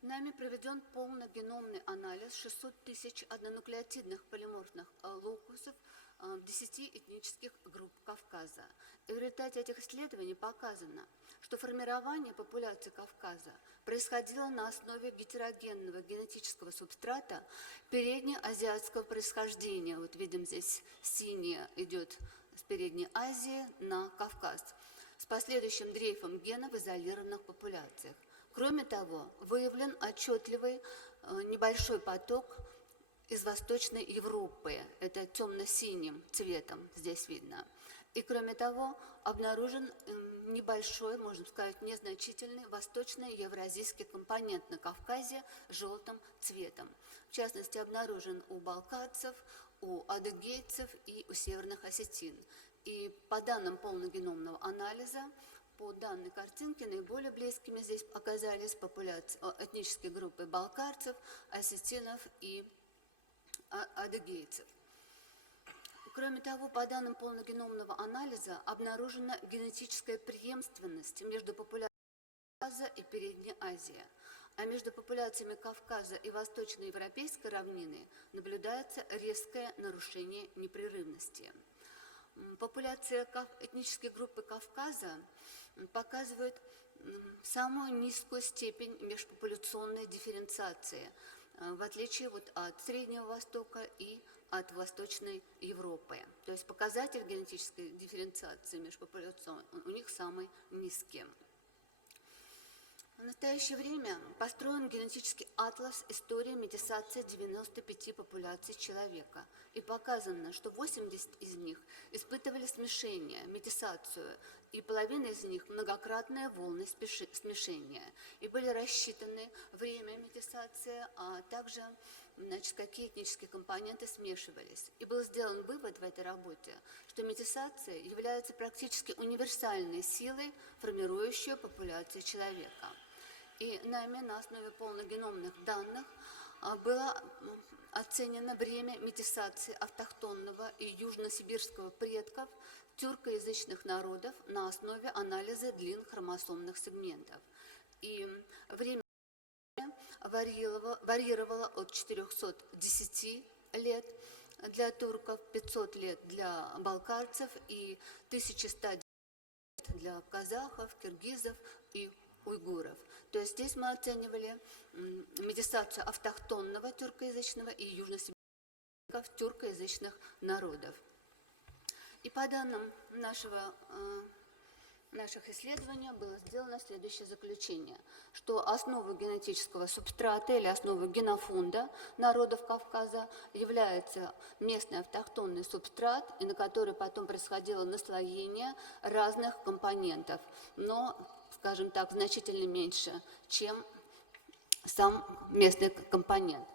Нами проведен полногеномный анализ 600 тысяч однонуклеотидных полиморфных локусов в 10 этнических групп Кавказа. И в результате этих исследований показано, что формирование популяции Кавказа происходило на основе гетерогенного генетического субстрата переднеазиатского происхождения. Вот видим, здесь синее идет с Передней Азии на Кавказ, с последующим дрейфом гена в изолированных популяциях. Кроме того, выявлен отчетливый небольшой поток из Восточной Европы. Это темно-синим цветом здесь видно. И кроме того, обнаружен небольшой, можно сказать, незначительный восточно-евразийский компонент на Кавказе желтым цветом. В частности, обнаружен у балкарцев, у адыгейцев и у северных осетин. И по данным полногеномного анализа, по данной картинке наиболее близкими здесь оказались этнические группы балкарцев, осетинов и адыгейцев. Кроме того, по данным полногеномного анализа обнаружена генетическая преемственность между популяциями Кавказа и Передней Азии, а между популяциями Кавказа и восточноевропейской равнины наблюдается резкое нарушение непрерывности. Популяция этнической группы Кавказа показывает самую низкую степень межпопуляционной дифференциации, в отличие от Среднего Востока и от Восточной Европы. То есть показатель генетической дифференциации межпопуляционной у них самый низкий. В настоящее время построен генетический атлас истории метисации 95 популяций человека. И показано, что 80 из них испытывали смешение, метисацию, и половина из них многократные волны смешения. И были рассчитаны время метисации, а также, значит, какие этнические компоненты смешивались. И был сделан вывод в этой работе, что метисация является практически универсальной силой, формирующей популяцию человека. И нами на основе полногеномных данных было оценено время метисации автохтонного и южносибирского предков тюркоязычных народов на основе анализа длин хромосомных сегментов. И время варьировало от 410 лет для турков, 500 лет для балкарцев и 1100 лет для казахов, киргизов и уйгуров. То есть здесь мы оценивали метисацию автохтонного тюркоязычного и южносибирских тюркоязычных народов. И по данным наших исследований было сделано следующее заключение, что основу генетического субстрата или основу генофонда народов Кавказа является местный автохтонный субстрат, и на который потом происходило наслоение разных компонентов, но, скажем так, значительно меньше, чем сам местный компонент.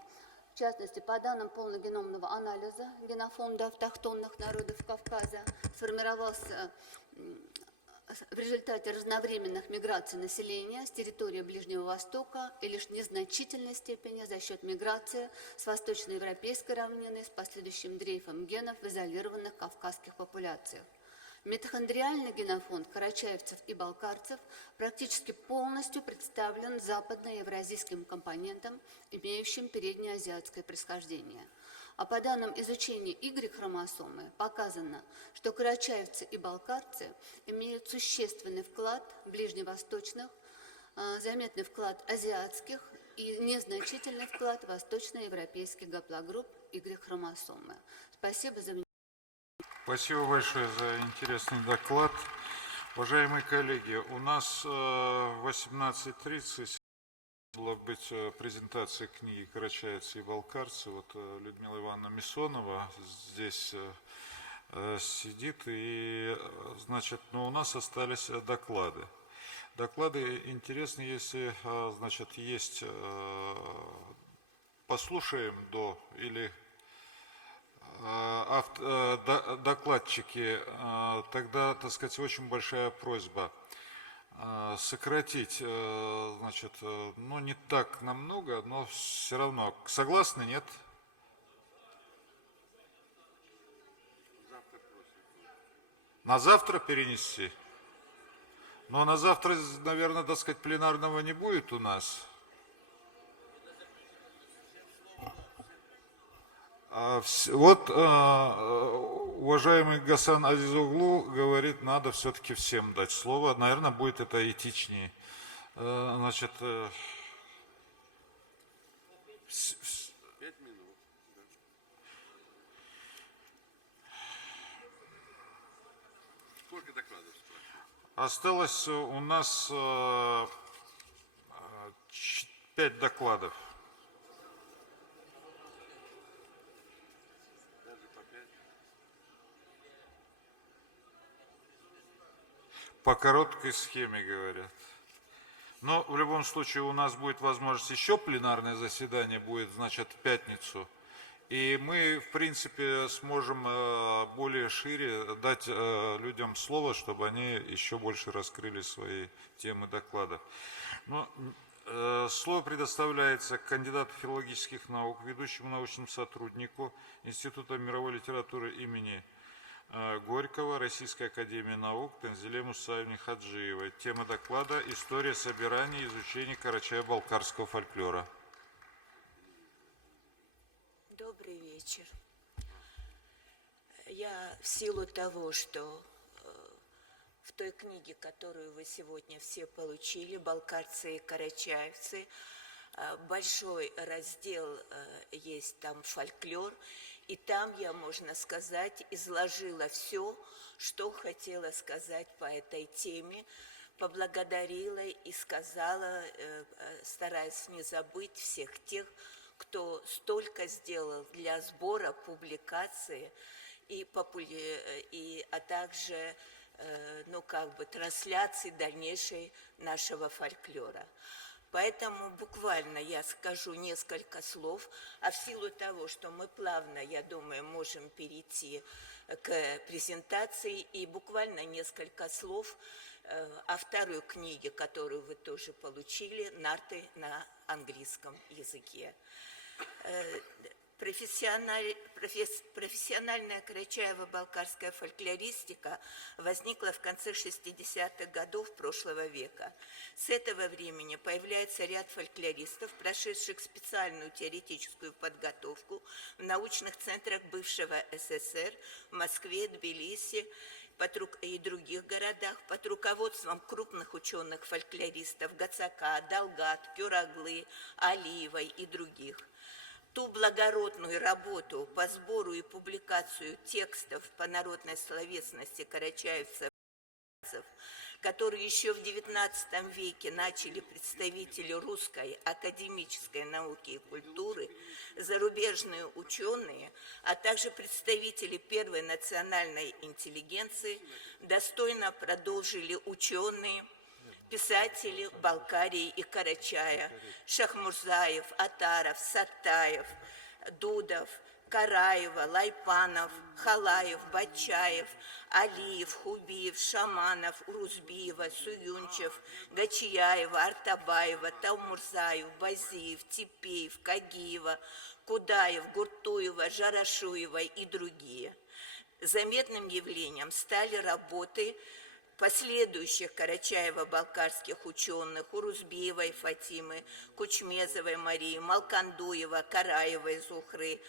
В частности, по данным полногеномного анализа генофонда автохтонных народов Кавказа сформировался в результате разновременных миграций населения с территории Ближнего Востока и лишь в незначительной степени за счет миграции с восточноевропейской равнины с последующим дрейфом генов в изолированных кавказских популяциях. Митохондриальный генофонд карачаевцев и балкарцев практически полностью представлен западноевразийским компонентом, имеющим переднеазиатское происхождение. А по данным изучения Y-хромосомы показано, что карачаевцы и балкарцы имеют существенный вклад ближневосточных, заметный вклад азиатских и незначительный вклад восточноевропейских гаплогрупп Y-хромосомы. Спасибо за внимание. Спасибо большое за интересный доклад. Уважаемые коллеги, у нас в 18:30 была быть презентация книги «Карачаевцы и балкарцы». Вот Людмила Ивановна Мисонова здесь сидит, и, значит, но у нас остались доклады. Доклады интересны, если, значит, есть, послушаем до или докладчики, тогда, так сказать, очень большая просьба сократить, значит, ну, не так намного, но все равно. Согласны, нет? На завтра перенести? Но на завтра, наверное, так сказать, пленарного не будет у нас. Вот уважаемый Гасан Азизоглу говорит, надо все-таки всем дать слово. Наверное, будет это этичнее. Значит, 5 минут. Сколько докладов? осталось у нас 5 докладов. По короткой схеме, говорят. Но в любом случае у нас будет возможность еще пленарное заседание будет, значит, в пятницу. И мы, в принципе, сможем более шире дать людям слово, чтобы они еще больше раскрыли свои темы докладов. Но слово предоставляется кандидату филологических наук, ведущему научному сотруднику Института мировой литературы имени Горького, Российской академии наук Танзиле Мусаевне Хаджиевой. Тема доклада «История собирания и изучения карачаево-балкарского фольклора». Добрый вечер. Я в силу того, что в той книге, которую вы сегодня все получили, «Балкарцы и карачаевцы», большой раздел есть там фольклор, и там я, можно сказать, изложила все, что хотела сказать по этой теме, поблагодарила и сказала, стараясь не забыть всех тех, кто столько сделал для сбора, публикации, а также ну, как бы, трансляции дальнейшей нашего фольклора. Поэтому буквально я скажу несколько слов, а в силу того, что мы плавно, я думаю, можем перейти к презентации, и буквально несколько слов о второй книге, которую вы тоже получили, «Нарты на английском языке». Профессиональная карачаево-балкарская фольклористика возникла в конце 60-х годов прошлого века. С этого времени появляется ряд фольклористов, прошедших специальную теоретическую подготовку в научных центрах бывшего СССР, в Москве, Тбилиси и других городах под руководством крупных ученых-фольклористов Гацака, Далгат, Кюраглы, Алиевой и других. Ту благородную работу по сбору и публикацию текстов по народной словесности карачаевцев, которые еще в XIX веке начали представители русской академической науки и культуры, зарубежные ученые, а также представители первой национальной интеллигенции, достойно продолжили ученые, писатели Балкарии и Карачая: Шахмурзаев, Атаров, Саттаев, Дудов, Караева, Лайпанов, Халаев, Батчаев, Алиев, Хубиев, Шаманов, Урузбиева, Суюнчев, Гачияева, Артабаева, Таумурзаев, Базиев, Типеев, Кагиева, Кудаев, Гуртуева, Жарашуева и другие. Заметным явлением стали работы последующих карачаево-балкарских ученых: Урузбиевой Фатимы, Кучмезовой Марии, Малкандуева, Караевой Зухры,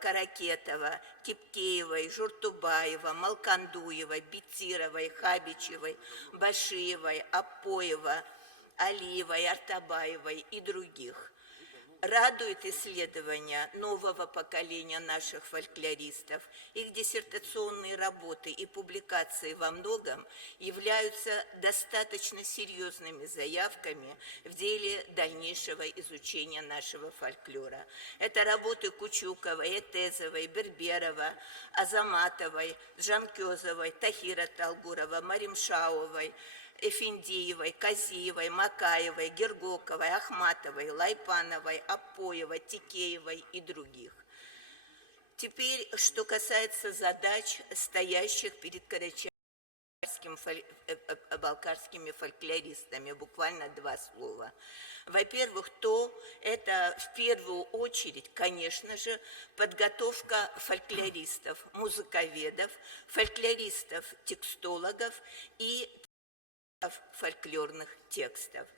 Каракетова, Кипкеевой, Журтубаева, Малкандуева, Бетировой, Хабичевой, Башиевой, Апоева, Алиевой, Артабаевой и других. Радует исследования нового поколения наших фольклористов. Их диссертационные работы и публикации во многом являются достаточно серьезными заявками в деле дальнейшего изучения нашего фольклора. Это работы Кучуковой, Этезовой, Берберова, Азаматовой, Джанкезовой, Тахира Талгурова, Маримшауовой Эфендиевой, Казиевой, Макаевой, Гергоковой, Ахматовой, Лайпановой, Апоевой, Тикеевой и других. Теперь, что касается задач, стоящих перед балкарскими фольклористами, буквально два слова. Во-первых, это в первую очередь, конечно же, подготовка фольклористов, музыковедов, фольклористов-текстологов и фольклорных текстов.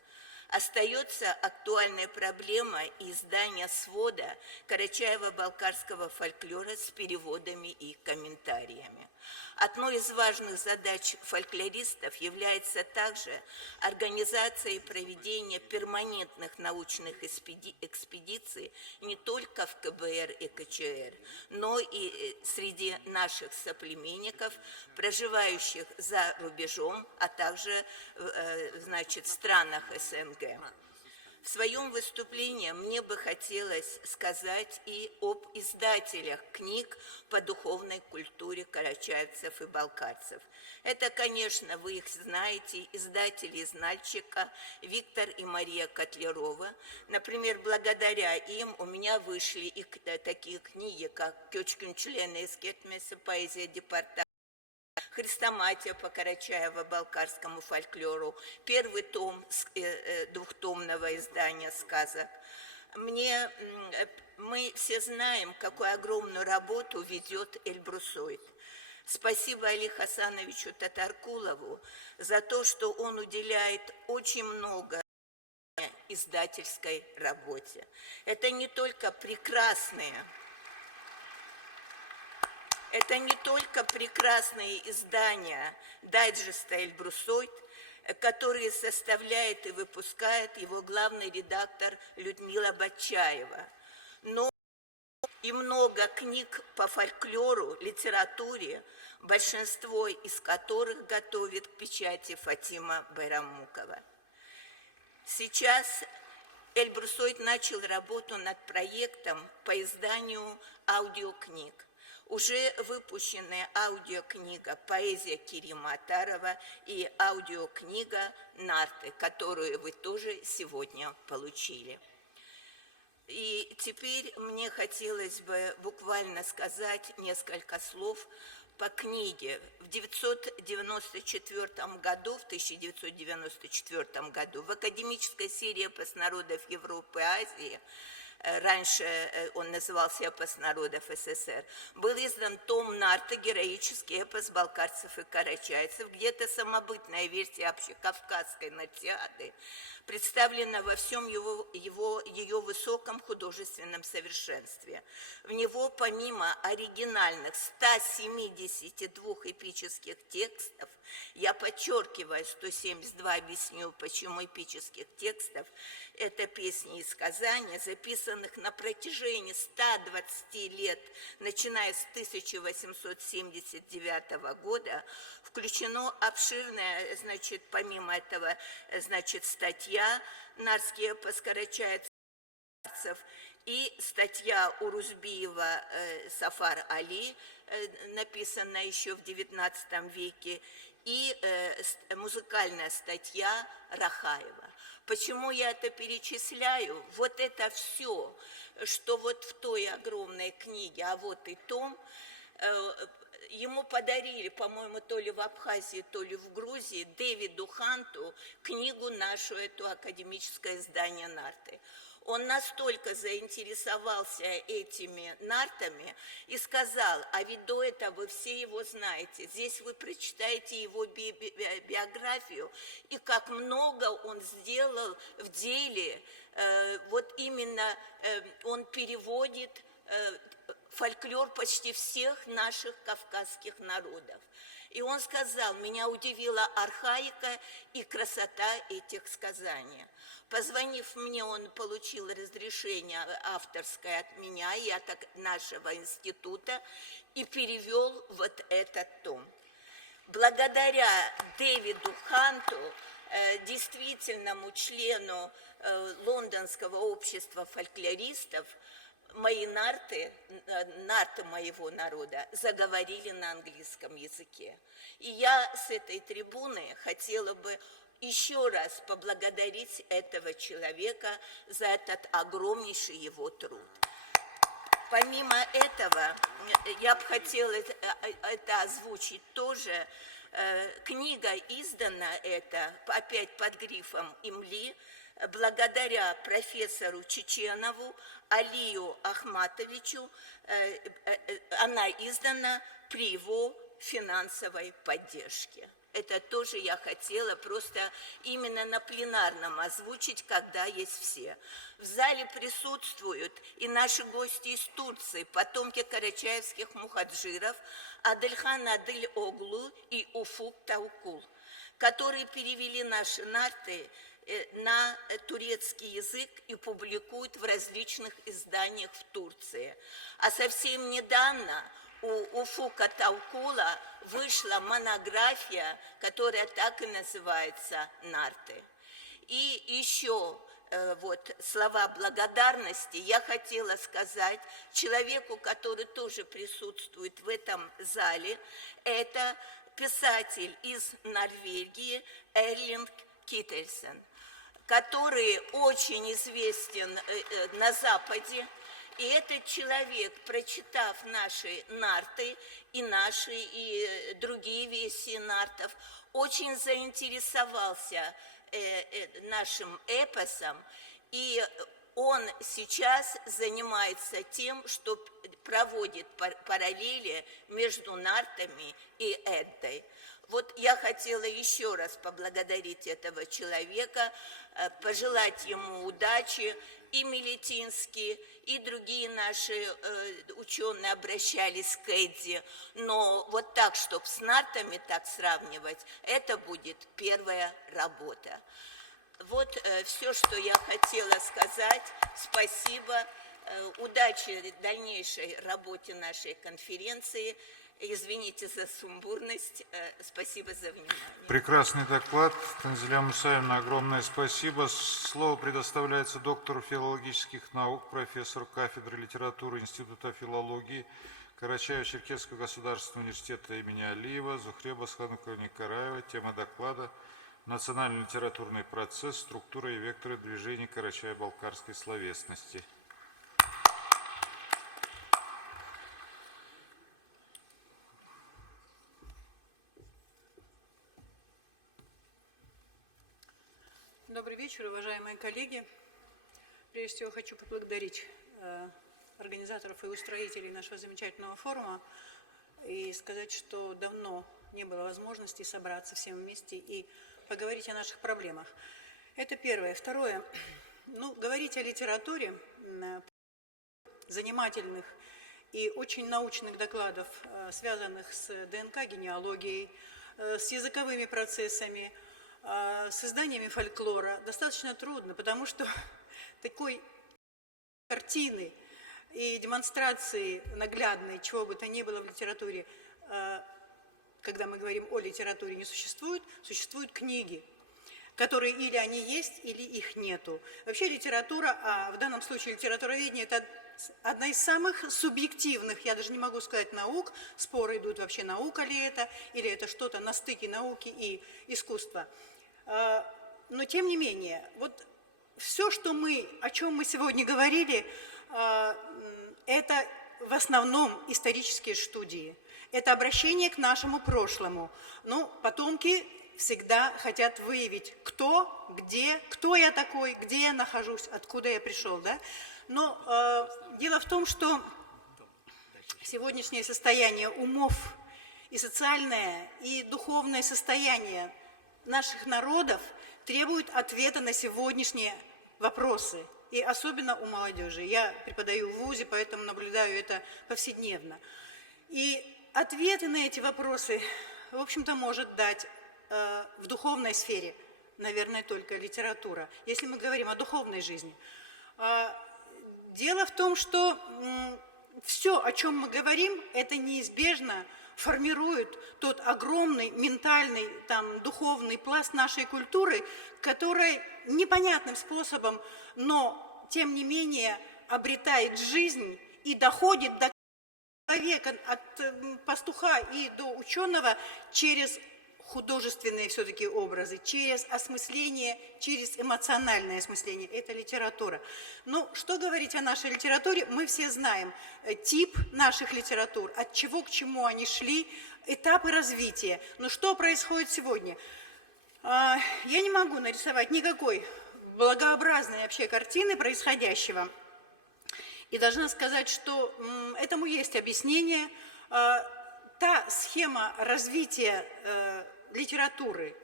Остается актуальная проблема издания свода карачаево-балкарского фольклора с переводами и комментариями. Одной из важных задач фольклористов является также организация и проведение перманентных научных экспедиций не только в КБР и КЧР, но и среди наших соплеменников, проживающих за рубежом, а также в странах СНГ. В своем выступлении мне бы хотелось сказать и об издателях книг по духовной культуре карачаевцев и балкарцев. Это, конечно, вы их знаете, издатели из Нальчика Виктор и Мария Котлярова. Например, благодаря им у меня вышли и такие книги, как «Кёчкин члены эскетмеса», «Поэзия департамента», «Хрестоматия по карачаево-балкарскому фольклору», первый том двухтомного издания сказок. Мы все знаем, какую огромную работу ведет Эльбрусойд. Спасибо Али Хасановичу Татаркулову за то, что он уделяет очень много издательской работе. Это не только прекрасные издания дайджеста Эльбрусойд, которые составляет и выпускает его главный редактор Людмила Батчаева, но и много книг по фольклору, литературе, большинство из которых готовит к печати Фатима Байрамукова. Сейчас Эльбрусойд начал работу над проектом по изданию аудиокниг. Уже выпущены аудиокнига «Поэзия» Керима Атарова и аудиокнига «Нарты», которую вы тоже сегодня получили. И теперь мне хотелось бы буквально сказать несколько слов по книге. В 1994 году в академической серии «Эпос народов Европы и Азии», раньше он назывался «Эпос народов СССР», был издан том «Нарты. Героический эпос балкарцев и карачайцев», где-то самобытная версия общекавказской «Нартиады», представлена во всем ее высоком художественном совершенстве. В него помимо оригинальных 172 эпических текстов, я подчеркиваю 172, объясню, почему эпических текстов, это песни и сказания, записанных на протяжении 120 лет, начиная с 1879 года, включено обширное, помимо этого, статья «Нарский эпос карачаевцев» и статья Урузбиева «Сафар Али», написанная еще в XIX веке, и музыкальная статья Рахаева. Почему я это перечисляю? Вот это все, что вот в той огромной книге, а вот и том, ему подарили, по-моему, то ли в Абхазии, то ли в Грузии, Дэвиду Ханту книгу нашу, эту академическое издание «Нарты». Он настолько заинтересовался этими нартами и сказал, а ведь до этого вы все его знаете, здесь вы прочитаете его биографию, и как много он сделал в деле, вот именно он переводит фольклор почти всех наших кавказских народов. И он сказал, меня удивила архаика и красота этих сказаний. Позвонив мне, он получил разрешение авторское от меня и от нашего института и перевел вот этот том. Благодаря Дэвиду Ханту, действительному члену Лондонского общества фольклористов, мои нарты моего народа заговорили на английском языке. И я с этой трибуны хотела бы еще раз поблагодарить этого человека за этот огромнейший его труд. Помимо этого, я бы хотела это озвучить тоже. Книга издана опять под грифом «Имли», благодаря профессору Чеченову Алию Ахматовичу. Она издана при его финансовой поддержке. Это тоже я хотела просто именно на пленарном озвучить, когда есть все. В зале присутствуют и наши гости из Турции, потомки карачаевских мухаджиров Адельхан Адель-Оглу и Уфук Таукул, которые перевели наши нарты на турецкий язык и публикуют в различных изданиях в Турции. А совсем недавно у Уфука Таукула вышла монография, которая так и называется «Нарты». И еще слова благодарности я хотела сказать человеку, который тоже присутствует в этом зале. Это писатель из Норвегии Эрлинг Киттельсен, который очень известен на Западе. И этот человек, прочитав наши нарты и другие версии нартов, очень заинтересовался нашим эпосом, и он сейчас занимается тем, что проводит параллели между нартами и Эддой. Вот я хотела еще раз поблагодарить этого человека, пожелать ему удачи. И Мелетинский, и другие наши ученые обращались к Эдди. Но вот так, чтобы с нартами так сравнивать, это будет первая работа. Вот все, что я хотела сказать. Спасибо. Удачи в дальнейшей работе нашей конференции. Извините за сумбурность. Спасибо за внимание. Прекрасный доклад. Танзиля Мусаевна, огромное спасибо. Слово предоставляется доктору филологических наук, профессору кафедры литературы Института филологии Карачаево-Черкесского государственного университета имени Алиева Зухре Басхануковне Караева. Тема доклада «Национальный литературный процесс. Структура и векторы движения карачаево-балкарской словесности». Добрый вечер, уважаемые коллеги. Прежде всего хочу поблагодарить организаторов и устроителей нашего замечательного форума и сказать, что давно не было возможности собраться всем вместе и поговорить о наших проблемах. Это первое. Второе. Говорить о литературе, занимательных и очень научных докладов, связанных с ДНК, генеалогией, с языковыми процессами, с изданиями фольклора, достаточно трудно, потому что такой картины и демонстрации наглядной, чего бы то ни было в литературе, когда мы говорим о литературе, не существует. Существуют книги, которые или они есть, или их нету. Вообще литература, а в данном случае литературоведение, это одна из самых субъективных, я даже не могу сказать, наук. Споры идут, вообще наука ли это, или это что-то на стыке науки и искусства. Но тем не менее, вот все, о чем мы сегодня говорили, это в основном исторические студии. Это обращение к нашему прошлому. Потомки всегда хотят выявить, кто, где, кто я такой, где я нахожусь, откуда я пришел. Да? Но дело в том, что сегодняшнее состояние умов и социальное, и духовное состояние наших народов требует ответа на сегодняшние вопросы, и особенно у молодежи. Я преподаю в ВУЗе, поэтому наблюдаю это повседневно. И ответы на эти вопросы, в общем-то, может дать в духовной сфере, наверное, только литература, если мы говорим о духовной жизни. Дело в том, что все, о чем мы говорим, это неизбежно формирует тот огромный ментальный, духовный пласт нашей культуры, который непонятным способом, но, тем не менее, обретает жизнь и доходит до человека, от пастуха и до ученого через художественные все-таки образы, через осмысление, через эмоциональное осмысление. Это литература. Ну, что говорить о нашей литературе? Мы все знаем тип наших литератур, от чего к чему они шли, этапы развития. Но что происходит сегодня? Я не могу нарисовать никакой благообразной вообще картины происходящего. И должна сказать, что этому есть объяснение. Та схема развития литературы,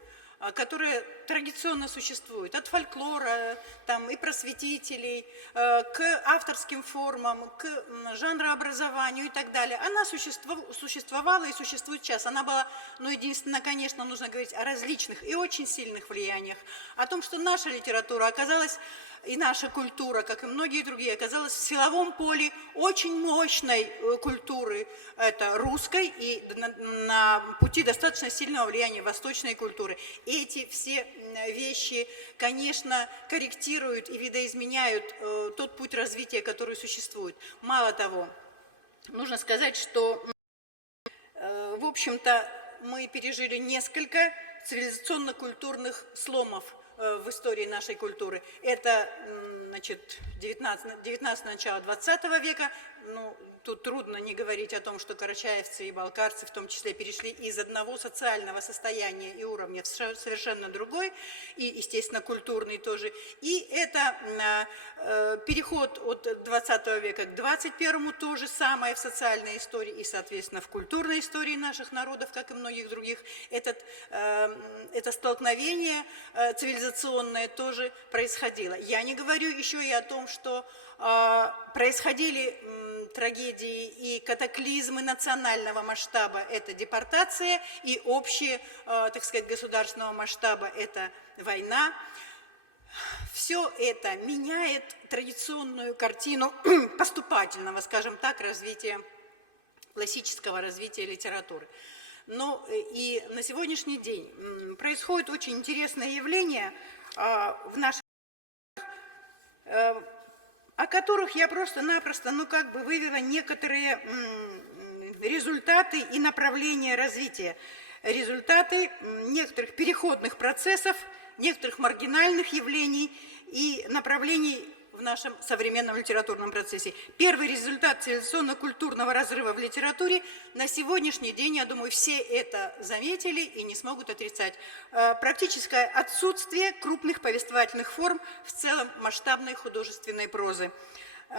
которая традиционно существует, от фольклора там, и просветителей, к авторским формам, к жанрообразованию и так далее, она существовала и существует сейчас. Она была, ну, единственно, конечно, нужно говорить о различных и очень сильных влияниях, о том, что наша литература оказалась, и наша культура, как и многие другие, оказалась в силовом поле очень мощной культуры, это русской, и на пути достаточно сильного влияния восточной культуры. Эти все вещи, конечно, корректируют и видоизменяют тот путь развития, который существует. Мало того, нужно сказать, что, в общем-то, мы пережили несколько цивилизационно-культурных сломов в истории нашей культуры. Это, значит, 19 начало 20 века. Ну, тут трудно не говорить о том, что карачаевцы и балкарцы в том числе перешли из одного социального состояния и уровня в совершенно другой, и, естественно, культурный тоже. И это переход от 20 века к 21 то же самое в социальной истории и, соответственно, в культурной истории наших народов, как и многих других. Это столкновение цивилизационное тоже происходило. Я не говорю еще и о том, что происходили трагедии и катаклизмы национального масштаба, это депортация, и общие, так сказать, государственного масштаба, это война. Все это меняет традиционную картину поступательного, скажем так, развития, классического развития литературы. Но и на сегодняшний день происходит очень интересное явление в нашей о которых я просто-напросто, ну, как бы вывела некоторые результаты и направления развития, результаты некоторых переходных процессов, некоторых маргинальных явлений и направлений в нашем современном литературном процессе. Первый результат цивилизационно-культурного разрыва в литературе на сегодняшний день, я думаю, все это заметили и не смогут отрицать. Практическое отсутствие крупных повествовательных форм в целом масштабной художественной прозы.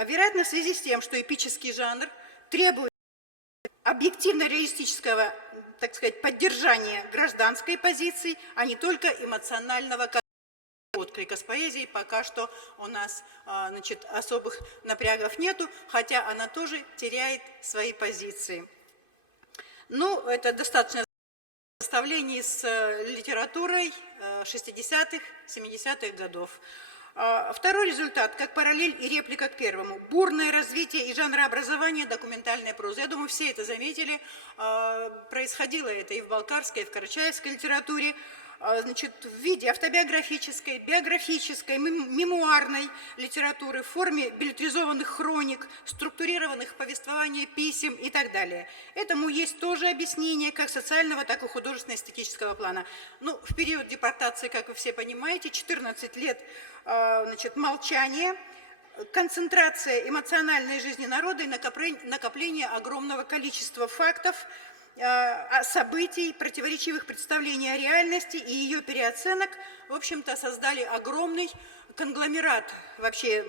Вероятно, в связи с тем, что эпический жанр требует объективно-реалистического, так сказать, поддержания гражданской позиции, а не только эмоционального отклика с поэзией. Пока что у нас, значит, особых напрягов нету, хотя она тоже теряет свои позиции. Ну, это достаточно сопоставлений с литературой 60-х, 70-х годов. Второй результат, как параллель и реплика к первому. Бурное развитие и жанрообразование документальной прозы. Я думаю, все это заметили. Происходило это и в балкарской, и в карачаевской литературе. Значит, в виде автобиографической, биографической, мемуарной литературы, в форме билетризованных хроник, структурированных повествований, писем и так далее. Этому есть тоже объяснение как социального, так и художественно-эстетического плана. Ну, в период депортации, как вы все понимаете, 14 лет, значит, молчания, концентрация эмоциональной жизни народа и накопление огромного количества фактов, событий, противоречивых представлений о реальности и ее переоценок, в общем-то, создали огромный конгломерат, вообще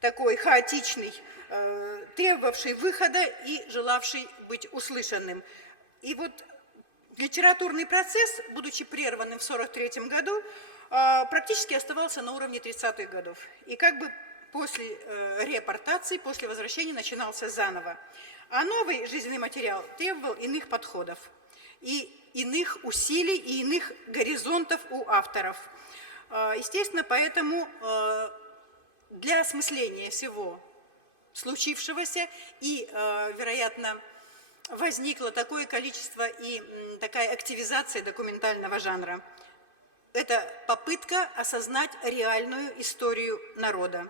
такой хаотичный, требовавший выхода и желавший быть услышанным. И вот литературный процесс, будучи прерванным в 1943 году, практически оставался на уровне 30-х годов. И как бы после реапортации, после возвращения начинался заново. А новый жизненный материал требовал иных подходов, и иных усилий, и иных горизонтов у авторов. Естественно, поэтому для осмысления всего случившегося и, вероятно, возникло такое количество и такая активизация документального жанра. Это попытка осознать реальную историю народа.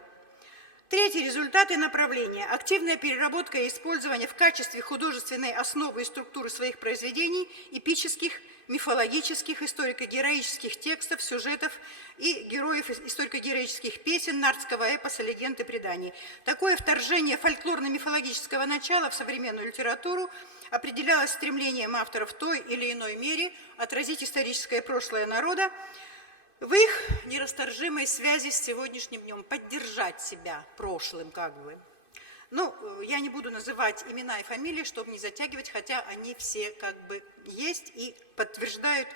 Третий результат и направление. Активная переработка и использование в качестве художественной основы и структуры своих произведений эпических, мифологических, историко-героических текстов, сюжетов и героев историко-героических песен, нардского эпоса, легенд и преданий. Такое вторжение фольклорно-мифологического начала в современную литературу определялось стремлением авторов в той или иной мере отразить историческое прошлое народа в их нерасторжимой связи с сегодняшним днем, поддержать себя прошлым как бы. Ну, я не буду называть имена и фамилии, чтобы не затягивать, хотя они все как бы есть и подтверждают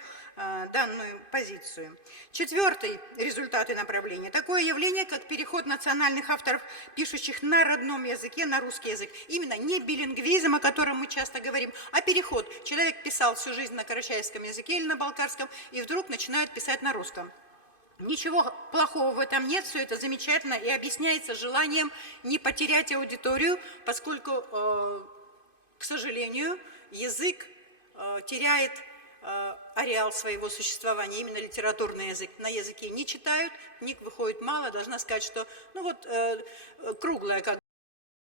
данную позицию. Четвертый результат и направление. Такое явление, как переход национальных авторов, пишущих на родном языке, на русский язык. Именно не билингвизм, о котором мы часто говорим, а переход. Человек писал всю жизнь на карачаевском языке или на балкарском, и вдруг начинает писать на русском. Ничего плохого в этом нет, все это замечательно и объясняется желанием не потерять аудиторию, поскольку, к сожалению, язык теряет ареал своего существования, именно литературный язык. На языке не читают, книг выходит мало, должна сказать, что, ну вот, круглая как бы.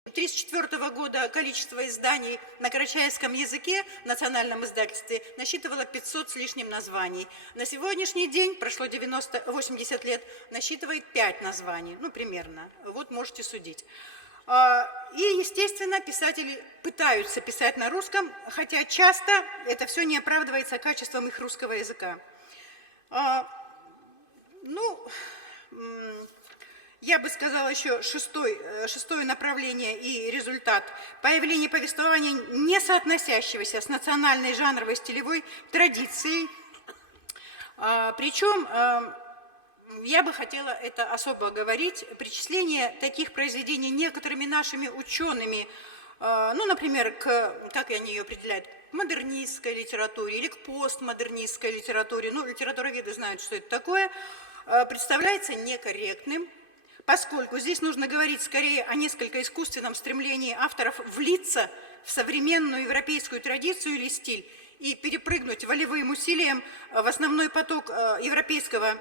1934 года количество изданий на карачаевском языке в национальном издательстве насчитывало 500 с лишним названий. На сегодняшний день, прошло 80 лет, насчитывает 5 названий, ну, примерно. Вот можете судить. И, естественно, писатели пытаются писать на русском, хотя часто это все не оправдывается качеством их русского языка. Я бы сказала еще шестое направление и результат. Появление повествования, не соотносящегося с национальной жанровой стилевой традицией. Причем, я бы хотела это особо говорить, причисление таких произведений некоторыми нашими учеными, ну, например, как они ее определяют, к модернистской литературе или к постмодернистской литературе, ну, литературоведы знают, что это такое, представляется некорректным, поскольку здесь нужно говорить скорее о несколько искусственном стремлении авторов влиться в современную европейскую традицию или стиль и перепрыгнуть волевым усилием в основной поток европейского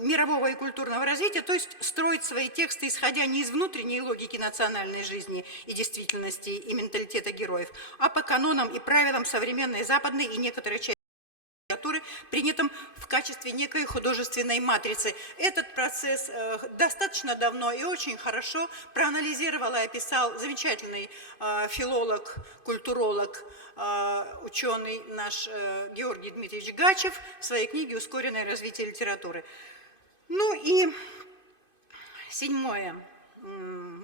мирового и культурного развития, то есть строить свои тексты, исходя не из внутренней логики национальной жизни и действительности и менталитета героев, а по канонам и правилам современной западной и некоторой части литературы, принятым в качестве некой художественной матрицы. Этот процесс достаточно давно и очень хорошо проанализировал и описал замечательный филолог, культуролог, ученый наш Георгий Дмитриевич Гачев в своей книге «Ускоренное развитие литературы». Ну и седьмое,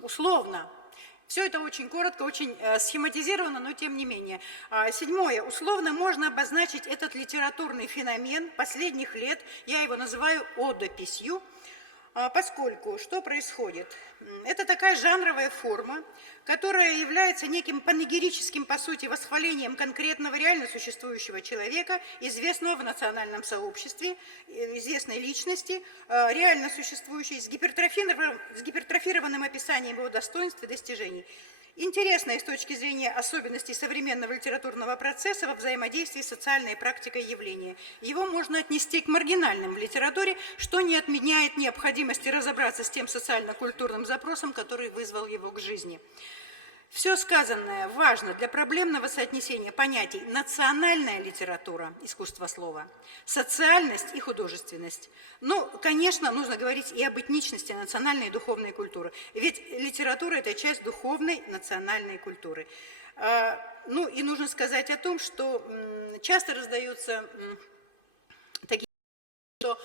условно. Все это очень коротко, очень схематизировано, но тем не менее. Седьмое. Условно можно обозначить этот литературный феномен последних лет, я его называю одописью, поскольку что происходит? Это такая жанровая форма, которая является неким панегирическим, по сути, восхвалением конкретного реально существующего человека, известного в национальном сообществе, известной личности, реально существующей, с гипертрофированным описанием его достоинств и достижений. Интересное с точки зрения особенностей современного литературного процесса во взаимодействии с социальной практикой явления. Его можно отнести к маргинальным в литературе, что не отменяет необходимости разобраться с тем социально-культурным запросом, который вызвал его к жизни. Все сказанное важно для проблемного соотнесения понятий национальная литература, искусство слова, социальность и художественность. Ну, конечно, нужно говорить и об этничности национальной и духовной культуры, ведь литература – это часть духовной национальной культуры. Ну, и нужно сказать о том, что часто раздаются такие, что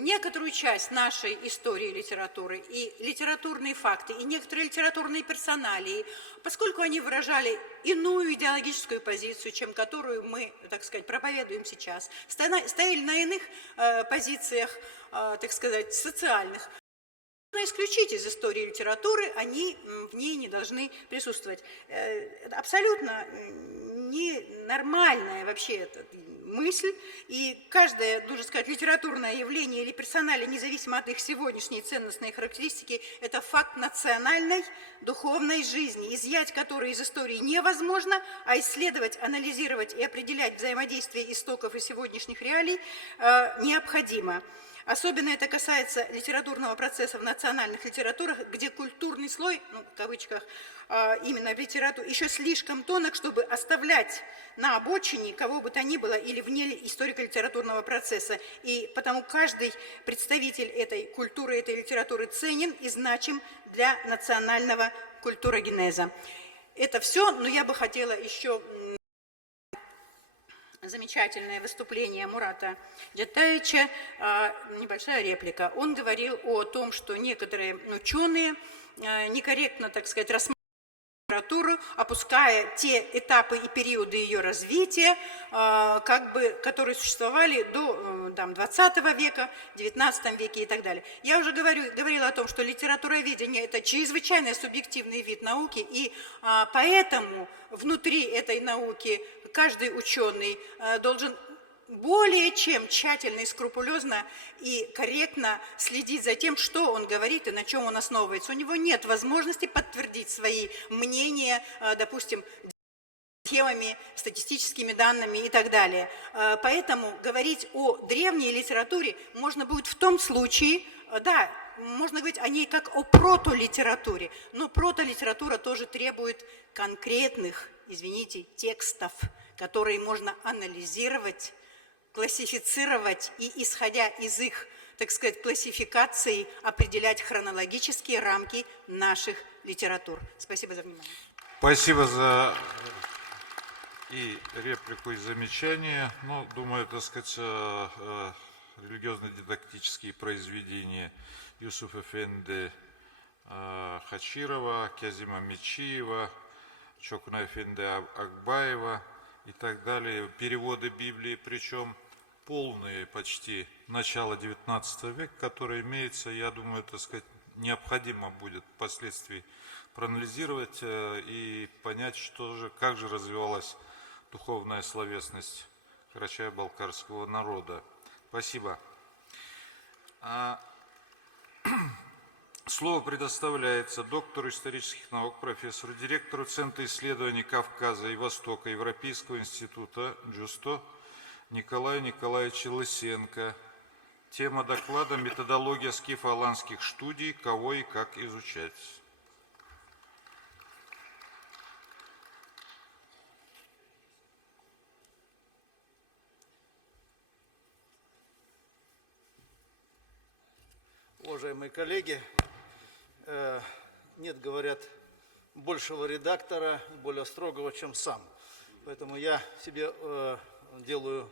некоторую часть нашей истории литературы и литературные факты, и некоторые литературные персоналии, поскольку они выражали иную идеологическую позицию, чем которую мы, так сказать, проповедуем сейчас, стояли на иных позициях, так сказать, социальных, нужно исключить из истории литературы, они в ней не должны присутствовать. Абсолютно ненормальная вообще эта мысль, и каждое, нужно сказать, литературное явление или персоналия, независимо от их сегодняшней ценностной характеристики, это факт национальной духовной жизни, изъять которой из истории невозможно, а исследовать, анализировать и определять взаимодействие истоков и сегодняшних реалий необходимо. Особенно это касается литературного процесса в национальных литературах, где культурный слой, ну, в кавычках, именно в литературе, еще слишком тонок, чтобы оставлять на обочине кого бы то ни было или вне историко-литературного процесса. И потому каждый представитель этой культуры, этой литературы ценен и значим для национального культурогенеза. Это все, но я бы хотела еще замечательное выступление Мурата Джатаевича, небольшая реплика. Он говорил о том, что некоторые ученые некорректно, так сказать, рассматривают литературу, опуская те этапы и периоды ее развития, которые существовали до 20 века, 19 веке и так далее. Я уже говорила о том, что литературоведение – это чрезвычайно субъективный вид науки, и поэтому внутри этой науки каждый ученый должен более чем тщательно и скрупулезно и корректно следить за тем, что он говорит и на чем он основывается. У него нет возможности подтвердить свои мнения, допустим, темами, статистическими данными и так далее. Поэтому говорить о древней литературе можно будет в том случае, да, можно говорить о ней как о протолитературе, но протолитература тоже требует конкретных, извините, текстов, которые можно анализировать, классифицировать и, исходя из их, так сказать, классификации, определять хронологические рамки наших литератур. Спасибо за внимание. Спасибо за и реплику, и замечание. Ну, думаю, так сказать, религиозно-дидактические произведения Юсуфа Эфенди Хачирова, Кязима Мечиева, Чокна Эфенди Акбаева и так далее, переводы Библии, причем полные почти начала XIX века, которые имеются, я думаю, так сказать, необходимо будет впоследствии проанализировать и понять, как же развивалась духовная словесность карачаево-балкарского народа. Спасибо. Слово предоставляется доктору исторических наук, профессору, директору Центра исследований Кавказа и Востока Европейского института Джусто Николаю Николаевичу Лысенко. Тема доклада «Методология скифо-аланских студий. Кого и как изучать». Уважаемые коллеги, нет, говорят, большего редактора, более строгого, чем сам. Поэтому я себе делаю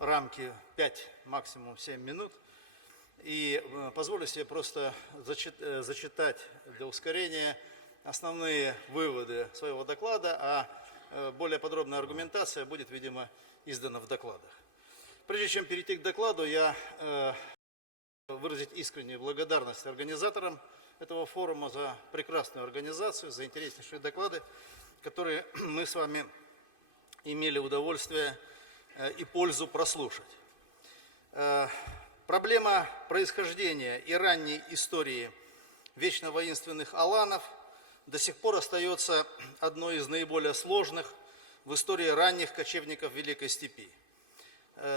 рамки 5, максимум 7 минут. И позволю себе просто зачитать для ускорения основные выводы своего доклада, а более подробная аргументация будет, видимо, издана в докладах. Прежде чем перейти к докладу, я выразить искреннюю благодарность организаторам этого форума за прекрасную организацию, за интереснейшие доклады, которые мы с вами имели удовольствие и пользу прослушать. Проблема происхождения и ранней истории вечно воинственных аланов до сих пор остается одной из наиболее сложных в истории ранних кочевников Великой Степи.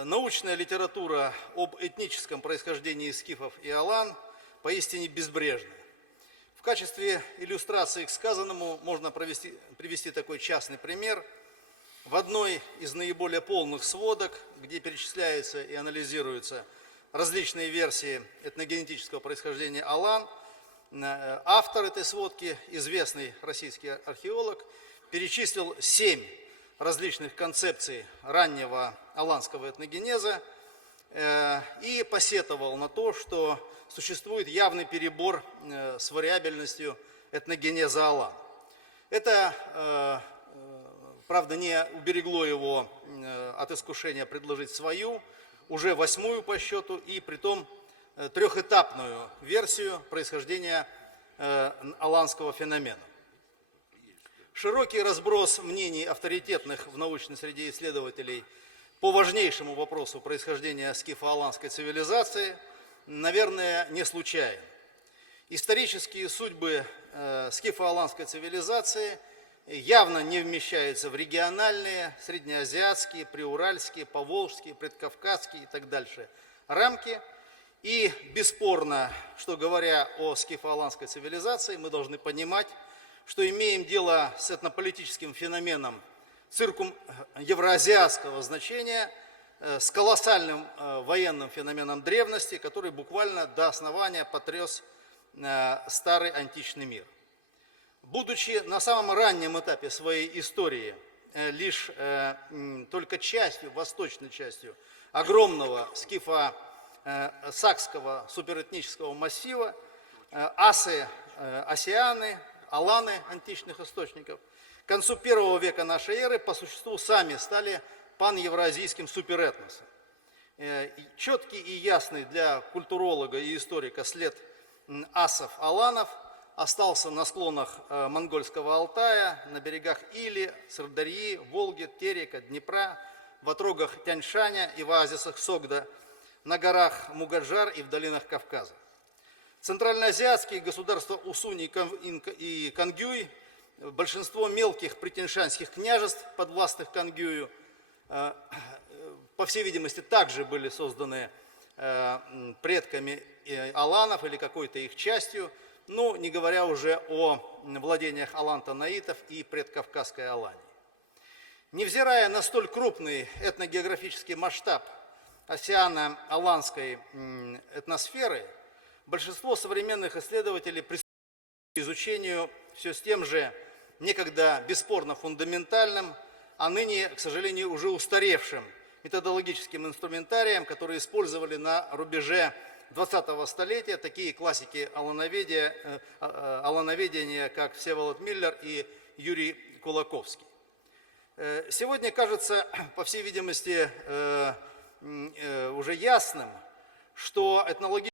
Научная литература об этническом происхождении скифов и алан поистине безбрежна. В качестве иллюстрации к сказанному можно привести такой частный пример. В одной из наиболее полных сводок, где перечисляются и анализируются различные версии этногенетического происхождения алан, автор этой сводки, известный российский археолог, перечислил 7 различных концепций раннего аланского этногенеза и посетовал на то, что существует явный перебор с вариабельностью этногенеза алан. Это, правда, не уберегло его от искушения предложить свою, уже 8-ю по счету, и притом трехэтапную версию происхождения аланского феномена. Широкий разброс мнений авторитетных в научной среде исследователей по важнейшему вопросу происхождения скифо-аланской цивилизации, наверное, не случайен. Исторические судьбы скифо-аланской цивилизации явно не вмещаются в региональные, среднеазиатские, приуральские, поволжские, предкавказские и так дальше рамки. И бесспорно, что говоря о скифо-аланской цивилизации, мы должны понимать, что имеем дело с этнополитическим феноменом евроазиатского значения, с колоссальным военным феноменом древности, который буквально до основания потряс старый античный мир. Будучи на самом раннем этапе своей истории лишь только частью, восточной частью огромного скифо-сакского суперэтнического массива, асы, осианы, аланы античных источников, к концу первого века нашей эры по существу сами стали паневроазийским суперэтносом. Четкий и ясный для культуролога и историка след асов-аланов остался на склонах монгольского Алтая, на берегах Или, Сырдарьи, Волги, Терека, Днепра, в отрогах Тяньшаня и в оазисах Согда, на горах Мугаджар и в долинах Кавказа. Центральноазиатские государства Усунь и Кангюй, большинство мелких притяньшанских княжеств, подвластных Кангюю, по всей видимости, также были созданы предками аланов или какой-то их частью, ну, не говоря уже о владениях алан-танаитов и предкавказской Алании. Невзирая на столь крупный этногеографический масштаб осиано-аланской этносферы, большинство современных исследователей приступили к изучению все с тем же некогда бесспорно фундаментальным, а ныне, к сожалению, уже устаревшим методологическим инструментарием, который использовали на рубеже 20-го столетия такие классики алановедения, как Всеволод Миллер и Юрий Кулаковский. Сегодня кажется, по всей видимости, уже ясным, что этнология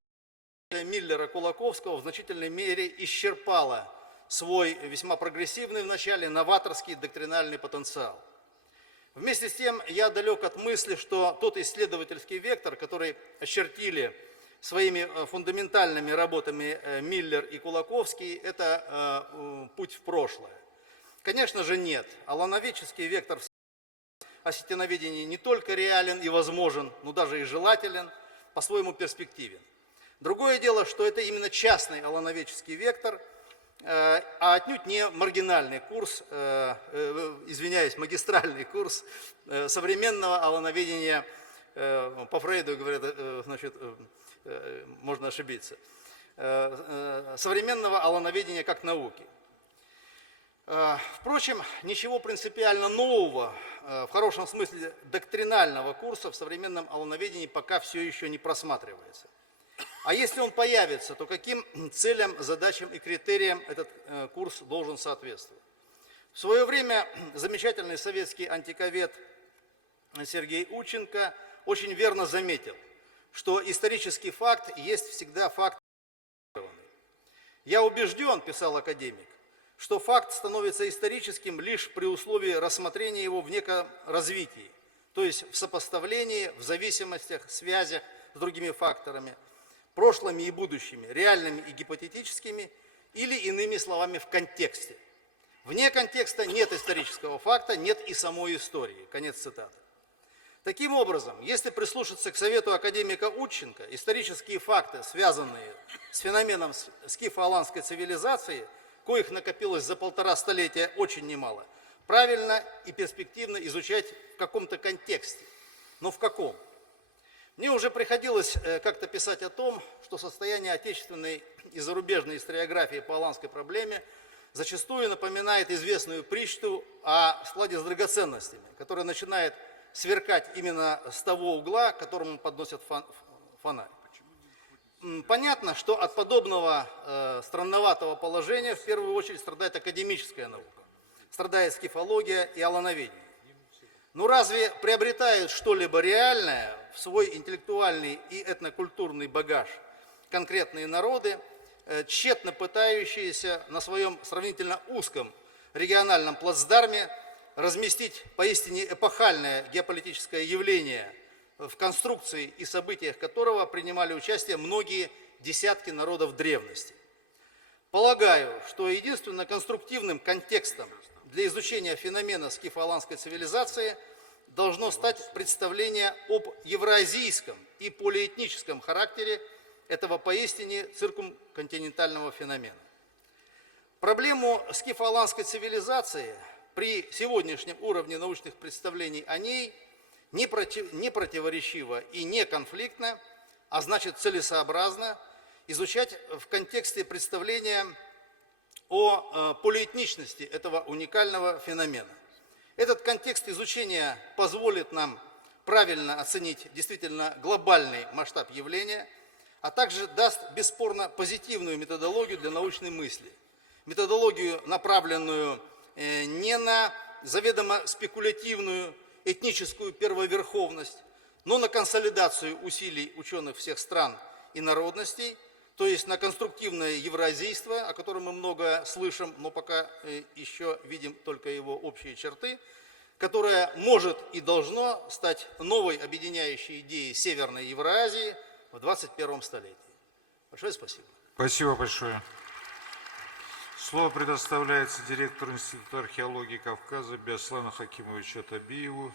Миллера-Кулаковского в значительной мере исчерпала свой весьма прогрессивный в начале новаторский доктринальный потенциал. Вместе с тем я далек от мысли, что тот исследовательский вектор, который очертили своими фундаментальными работами Миллер и Кулаковский, это путь в прошлое. Конечно же нет. Алановедческий вектор в осетиноведении не только реален и возможен, но даже и желателен, по-своему перспективен. Другое дело, что это именно частный алановедческий вектор, а отнюдь не маргинальный курс, магистральный курс современного алановедения, по Фрейду, говорят, значит, можно ошибиться, современного алановедения как науки. Впрочем, ничего принципиально нового, в хорошем смысле доктринального курса в современном алановедении пока все еще не просматривается. А если он появится, то каким целям, задачам и критериям этот курс должен соответствовать? В свое время замечательный советский антиковед Сергей Ученко очень верно заметил, что исторический факт есть всегда факт. «Я убежден, – писал академик, – что факт становится историческим лишь при условии рассмотрения его в неком развитии, то есть в сопоставлении, в зависимостях, связях с другими факторами, прошлыми и будущими, реальными и гипотетическими, или иными словами в контексте. Вне контекста нет исторического факта, нет и самой истории». Конец цитаты. Таким образом, если прислушаться к совету академика Ученко, исторические факты, связанные с феноменом скифо-аланской цивилизации, коих накопилось за 1,5 столетия очень немало, правильно и перспективно изучать в каком-то контексте. Но в каком? Мне уже приходилось как-то писать о том, что состояние отечественной и зарубежной историографии по аланской проблеме зачастую напоминает известную притчу о складе с драгоценностями, которая начинает сверкать именно с того угла, к которому подносят фонарь. Понятно, что от подобного странноватого положения в первую очередь страдает академическая наука, страдает скифология и алановедение. Но разве приобретают что-либо реальное в свой интеллектуальный и этнокультурный багаж конкретные народы, тщетно пытающиеся на своем сравнительно узком региональном плацдарме разместить поистине эпохальное геополитическое явление, в конструкции и событиях которого принимали участие многие десятки народов древности? Полагаю, что единственно конструктивным контекстом для изучения феномена скифо-аланской цивилизации должно стать представление об евразийском и полиэтническом характере этого поистине циркумконтинентального феномена. Проблему скифо-аланской цивилизации при сегодняшнем уровне научных представлений о ней не противоречиво и не конфликтно, а значит целесообразно изучать в контексте представления о полиэтничности этого уникального феномена. Этот контекст изучения позволит нам правильно оценить действительно глобальный масштаб явления, а также даст бесспорно позитивную методологию для научной мысли. Методологию, направленную не на заведомо спекулятивную этническую первоверховность, но на консолидацию усилий ученых всех стран и народностей, то есть на конструктивное евразийство, о котором мы много слышим, но пока еще видим только его общие черты, которое может и должно стать новой объединяющей идеей Северной Евразии в 21 столетии. Большое спасибо. Спасибо большое. Слово предоставляется директору Института археологии Кавказа Беслану Хакимовичу Атабиеву.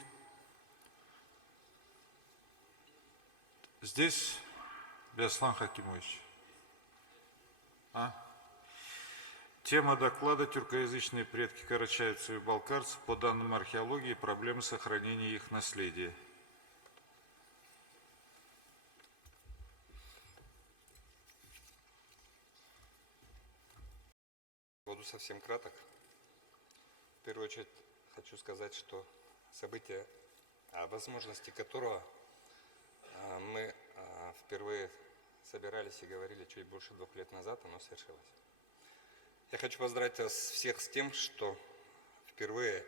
Здесь Беслан Хакимович. Тема доклада «Тюркоязычные предки карачаевцев и балкарцев по данным археологии и проблемы сохранения их наследия». Буду совсем краток. В первую очередь хочу сказать, что событие, о возможности которого мы впервые собирались и говорили чуть больше 2 лет назад, оно свершилось. Я хочу поздравить вас всех с тем, что впервые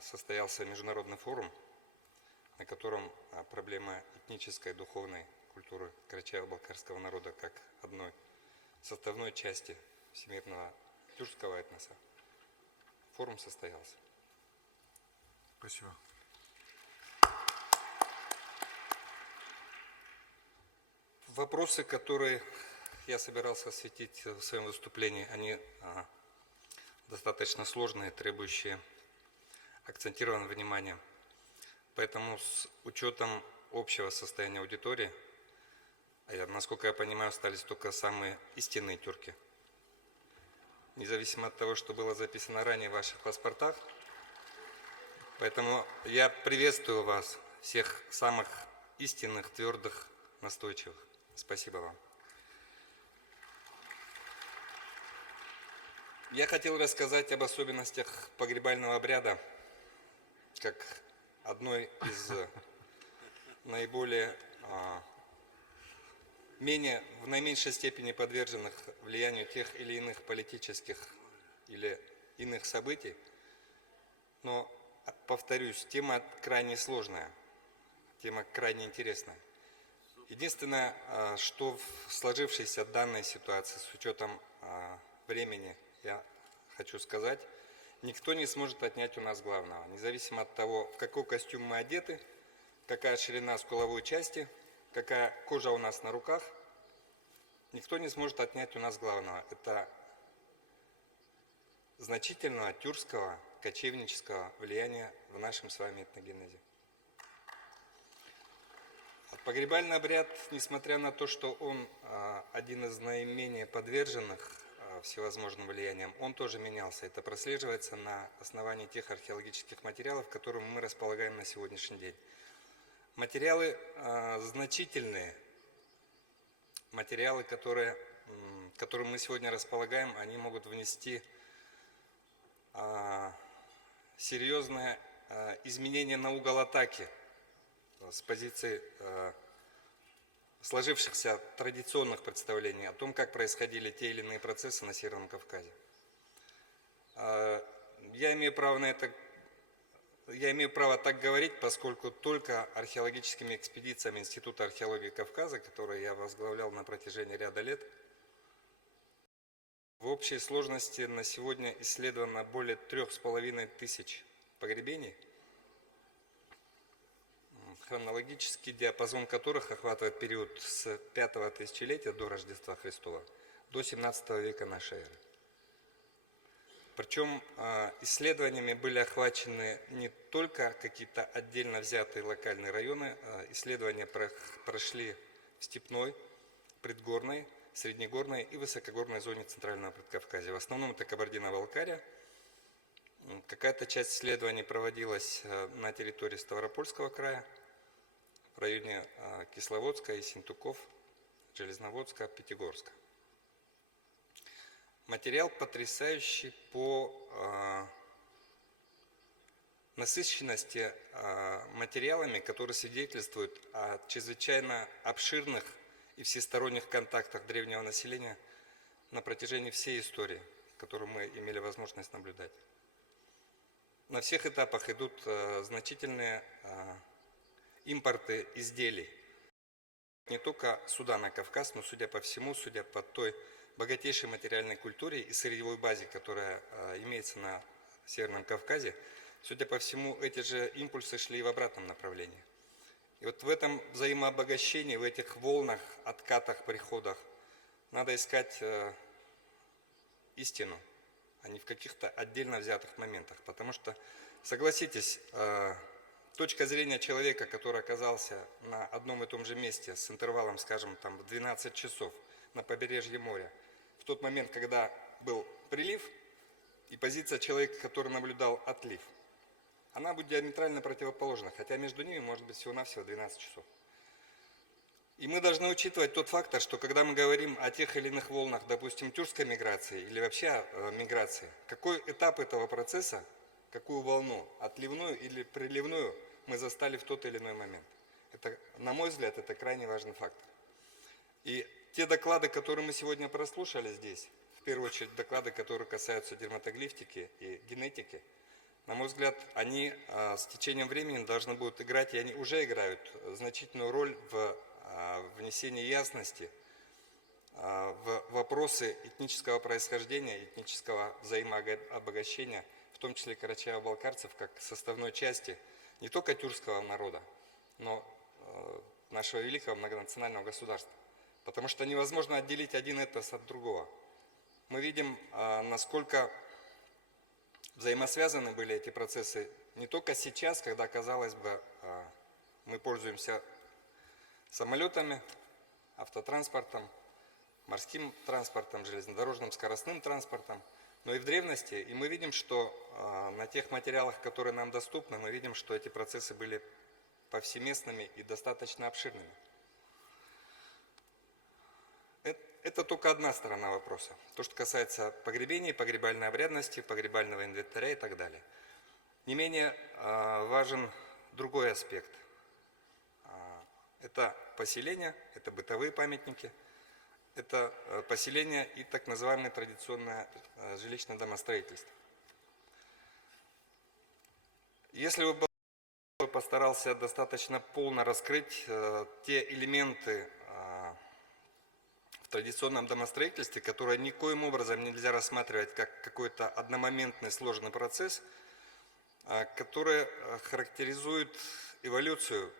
состоялся международный форум, на котором проблема этнической и духовной культуры карачаево-балкарского народа как одной составной части всемирного тюркского этноса. Форум состоялся. Спасибо. Вопросы, которые я собирался осветить в своем выступлении, они достаточно сложные, требующие акцентированного внимания. Поэтому с учетом общего состояния аудитории, насколько я понимаю, остались только самые истинные тюрки. Независимо от того, что было записано ранее в ваших паспортах. Поэтому я приветствую вас, всех самых истинных, твердых, настойчивых. Спасибо вам. Я хотел рассказать об особенностях погребального обряда, как одной из наиболее, в наименьшей степени подверженных влиянию тех или иных политических или иных событий. Но, повторюсь, тема крайне сложная, тема крайне интересная. Единственное, что в сложившейся данной ситуации, с учетом времени, я хочу сказать, никто не сможет отнять у нас главного. Независимо от того, в какой костюм мы одеты, какая ширина скуловой части, какая кожа у нас на руках, никто не сможет отнять у нас главного. Это значительного тюркского, кочевнического влияния в нашем с вами этногенезе. Погребальный обряд, несмотря на то, что он один из наименее подверженных всевозможным влияниям, он тоже менялся. Это прослеживается на основании тех археологических материалов, которыми мы располагаем на сегодняшний день. Материалы значительные, материалы, которыми мы сегодня располагаем, они могут внести серьезное изменение на угол атаки с позиции сложившихся традиционных представлений о том, как происходили те или иные процессы на Северном Кавказе. Я имею право так говорить, поскольку только археологическими экспедициями Института археологии Кавказа, которые я возглавлял на протяжении ряда лет, в общей сложности на сегодня исследовано более 3500 погребений, хронологический диапазон которых охватывает период с 5-го тысячелетия до Рождества Христова до 17 века нашей эры. Причем исследованиями были охвачены не только какие-то отдельно взятые локальные районы, исследования прошли в степной, предгорной, среднегорной и высокогорной зоне Центрального Предкавказья. В основном это Кабардино-Балкария. Какая-то часть исследований проводилась на территории Ставропольского края, в районе Кисловодска, Ессентуков, Железноводска, Пятигорска. Материал потрясающий по насыщенности материалами, которые свидетельствуют о чрезвычайно обширных и всесторонних контактах древнего населения на протяжении всей истории, которую мы имели возможность наблюдать. На всех этапах идут значительные импорты изделий. Не только сюда, на Кавказ, но, судя по всему, судя по той богатейшей материальной культуре и сырьевой базе, которая имеется на Северном Кавказе, судя по всему, эти же импульсы шли и в обратном направлении. И вот в этом взаимообогащении, в этих волнах, откатах, приходах надо искать истину, а не в каких-то отдельно взятых моментах. Потому что, согласитесь, точка зрения человека, который оказался на одном и том же месте с интервалом, скажем, там, в 12 часов на побережье моря, в тот момент, когда был прилив, и позиция человека, который наблюдал отлив, она будет диаметрально противоположна, хотя между ними может быть всего-навсего 12 часов. И мы должны учитывать тот фактор, что когда мы говорим о тех или иных волнах, допустим, тюркской миграции или вообще о миграции, какой этап этого процесса, какую волну, отливную или приливную, мы застали в тот или иной момент. Это, на мой взгляд, это крайне важный фактор. И те доклады, которые мы сегодня прослушали здесь, в первую очередь доклады, которые касаются дерматоглифтики и генетики, на мой взгляд, они с течением времени должны будут играть, и они уже играют значительную роль в внесении ясности в вопросы этнического происхождения, этнического взаимообогащения, в том числе карачаево-балкарцев, как составной части не только тюркского народа, но нашего великого многонационального государства. Потому что невозможно отделить один этнос от другого. Мы видим, насколько взаимосвязаны были эти процессы не только сейчас, когда, казалось бы, мы пользуемся самолетами, автотранспортом, морским транспортом, железнодорожным скоростным транспортом, но и в древности. И мы видим, что на тех материалах, которые нам доступны, мы видим, что эти процессы были повсеместными и достаточно обширными. Это только одна сторона вопроса. То, что касается погребений, погребальной обрядности, погребального инвентаря и так далее. Не менее важен другой аспект. Это поселения, это бытовые памятники, это поселение и так называемое традиционное жилищное домостроительство. Если бы постарался достаточно полно раскрыть те элементы в традиционном домостроительстве, которое никоим образом нельзя рассматривать как какой-то одномоментный сложный процесс, который характеризует эволюцию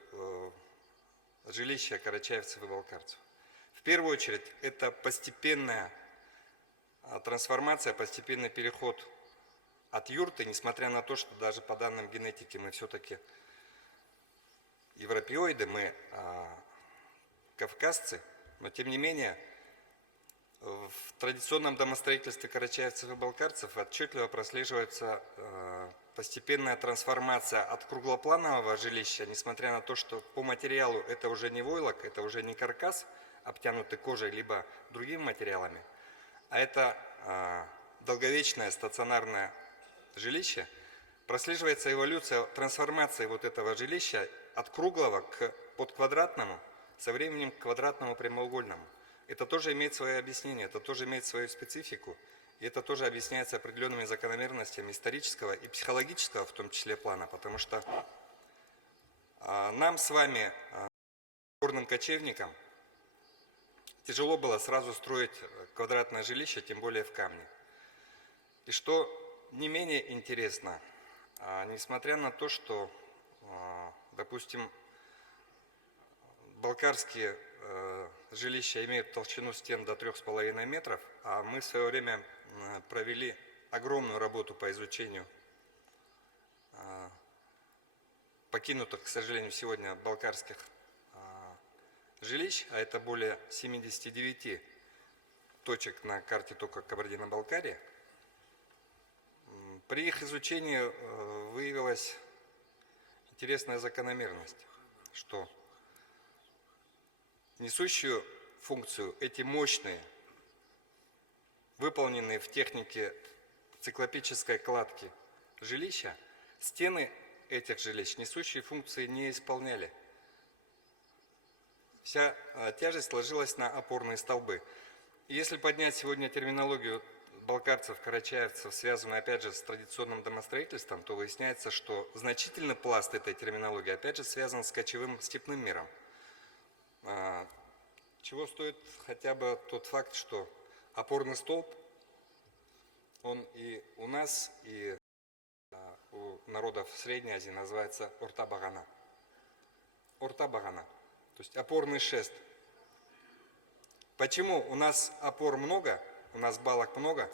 жилища карачаевцев и балкарцев. В первую очередь, это постепенная трансформация, постепенный переход от юрты, несмотря на то, что даже по данным генетики мы все-таки европеоиды, мы кавказцы, но тем не менее в традиционном домостроительстве карачаевцев и балкарцев отчетливо прослеживается постепенная трансформация от круглопланового жилища, несмотря на то, что по материалу это уже не войлок, это уже не каркас, обтянутый кожей, либо другими материалами, а это долговечное стационарное жилище, прослеживается эволюция трансформации вот этого жилища от круглого к подквадратному, со временем к квадратному прямоугольному. Это тоже имеет свое объяснение, это тоже имеет свою специфику, и это тоже объясняется определенными закономерностями исторического и психологического, в том числе, плана, потому что нам с вами, горным кочевникам, тяжело было сразу строить квадратное жилище, тем более в камне. И что не менее интересно, несмотря на то, что, допустим, балкарские жилища имеют толщину стен до 3,5 метров, а мы в свое время провели огромную работу по изучению покинутых, к сожалению, сегодня балкарских жилищ, а это более 79 точек на карте только Кабардино-Балкарии, при их изучении выявилась интересная закономерность, что несущую функцию эти мощные, выполненные в технике циклопической кладки жилища, стены этих жилищ несущие функции не исполняли. Вся тяжесть ложилась на опорные столбы. И если поднять сегодня терминологию балкарцев, карачаевцев, связанную опять же с традиционным домостроительством, то выясняется, что значительный пласт этой терминологии опять же связан с кочевым степным миром. Чего стоит хотя бы тот факт, что опорный столб, он и у нас, и у народов Средней Азии называется орта-багана. Орта-багана, то есть опорный шест. Почему у нас опор много, у нас балок много,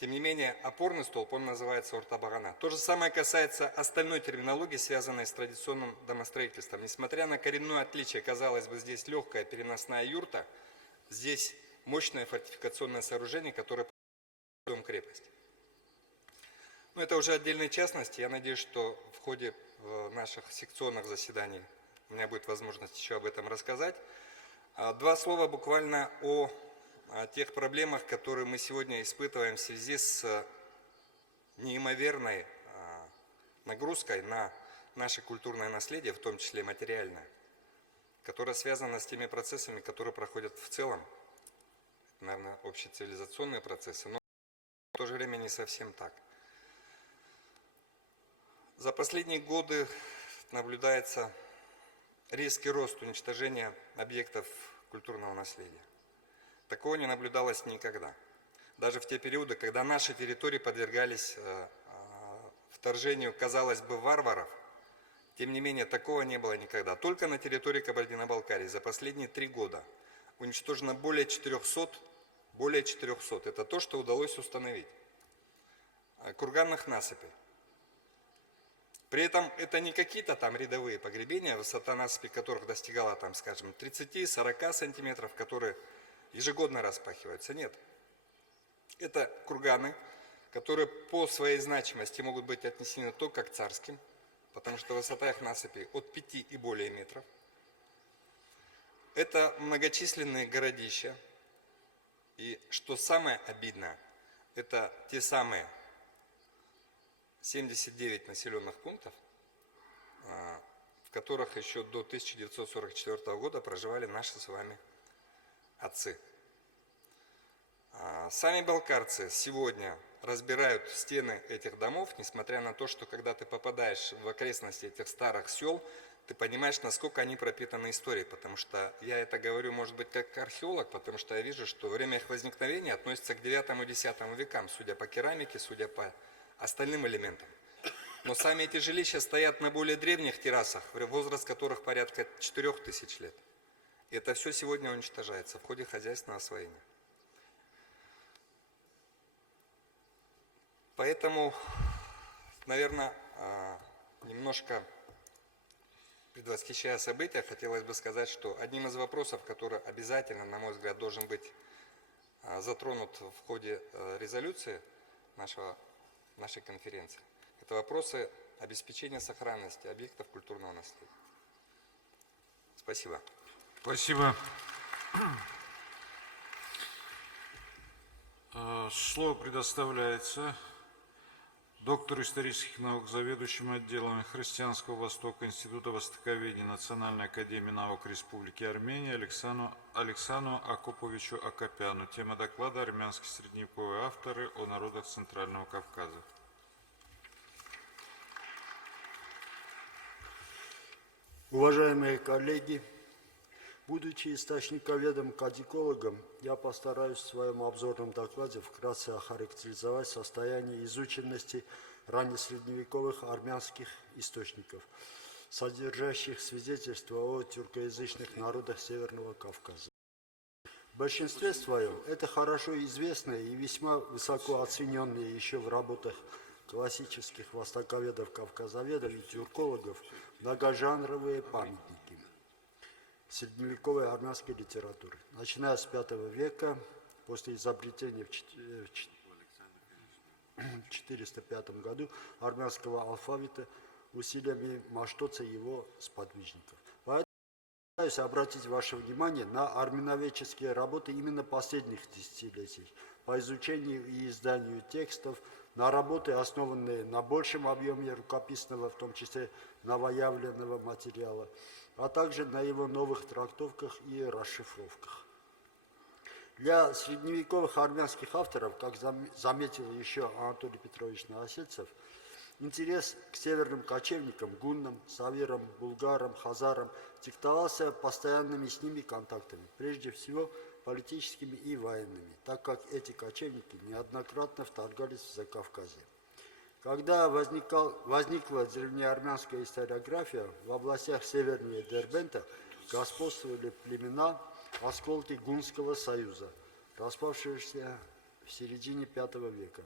тем не менее опорный столб, он называется орта-багана. То же самое касается остальной терминологии, связанной с традиционным домостроительством. Несмотря на коренное отличие, казалось бы, здесь легкая переносная юрта, здесь мощное фортификационное сооружение, которое дом крепости. Но это уже отдельные частности. Я надеюсь, что в ходе наших секционных заседаний у меня будет возможность еще об этом рассказать. Два слова буквально о тех проблемах, которые мы сегодня испытываем в связи с неимоверной нагрузкой на наше культурное наследие, в том числе материальное, которое связано с теми процессами, которые проходят в целом. Это, наверное, общецивилизационные процессы, но в то же время не совсем так. За последние годы наблюдается резкий рост уничтожения объектов культурного наследия. Такого не наблюдалось никогда. Даже в те периоды, когда наши территории подвергались вторжению, казалось бы, варваров, тем не менее, такого не было никогда. Только на территории Кабардино-Балкарии за последние 3 года уничтожено более 400, это то, что удалось установить, курганных насыпей. При этом это не какие-то там рядовые погребения, высота насыпи которых достигала, там, скажем, 30-40 сантиметров, которые ежегодно распахиваются. Нет. Это курганы, которые по своей значимости могут быть отнесены только к царским, потому что высота их насыпей от 5 и более метров. Это многочисленные городища. И что самое обидное, это те самые 79 населенных пунктов, в которых еще до 1944 года проживали наши с вами отцы. Сами балкарцы сегодня разбирают стены этих домов, несмотря на то, что когда ты попадаешь в окрестности этих старых сел, ты понимаешь, насколько они пропитаны историей, потому что я это говорю, может быть, как археолог, потому что я вижу, что время их возникновения относится к 9 и 10 векам, судя по керамике, судя по остальным элементам. Но сами эти жилища стоят на более древних террасах, возраст которых порядка 4000 лет. И это все сегодня уничтожается в ходе хозяйственного освоения. Поэтому, наверное, немножко предвосхищая события, хотелось бы сказать, что одним из вопросов, который обязательно, на мой взгляд, должен быть затронут в ходе резолюции нашей конференции, это вопросы обеспечения сохранности объектов культурного наследия. Спасибо. Спасибо. Слово предоставляется доктору исторических наук, заведующему отделами Христианского Востока Института Востоковедения Национальной академии наук Республики Армения Александру Акоповичу Акопяну. Тема доклада «Армянские средневековые авторы о народах Центрального Кавказа». Уважаемые коллеги, будучи источниковедом-кадикологом, я постараюсь в своем обзорном докладе вкратце охарактеризовать состояние изученности раннесредневековых армянских источников, содержащих свидетельства о тюркоязычных народах Северного Кавказа. В большинстве своем это хорошо известные и весьма высоко оцененные еще в работах классических востоковедов, кавказоведов и тюркологов многожанровые памятники. средневековой армянской литературы. Начиная с V века, после изобретения в 405 году армянского алфавита усилиями Маштоца и его сподвижников. Поэтому пытаюсь обратить ваше внимание на армяноведческие работы именно последних десятилетий по изучению и изданию текстов, на работы, основанные на большем объеме рукописного, в том числе новоявленного материала, а также на его новых трактовках и расшифровках. Для средневековых армянских авторов, как заметил еще Анатолий Петрович Новосельцев, интерес к северным кочевникам, гуннам, савирам, булгарам, хазарам диктовался постоянными с ними контактами, прежде всего политическими и военными, так как эти кочевники неоднократно вторгались в Закавказье. Когда возникла древнеармянская историография, в областях севернее Дербента господствовали племена, осколки Гунского союза, распавшиеся в середине V века.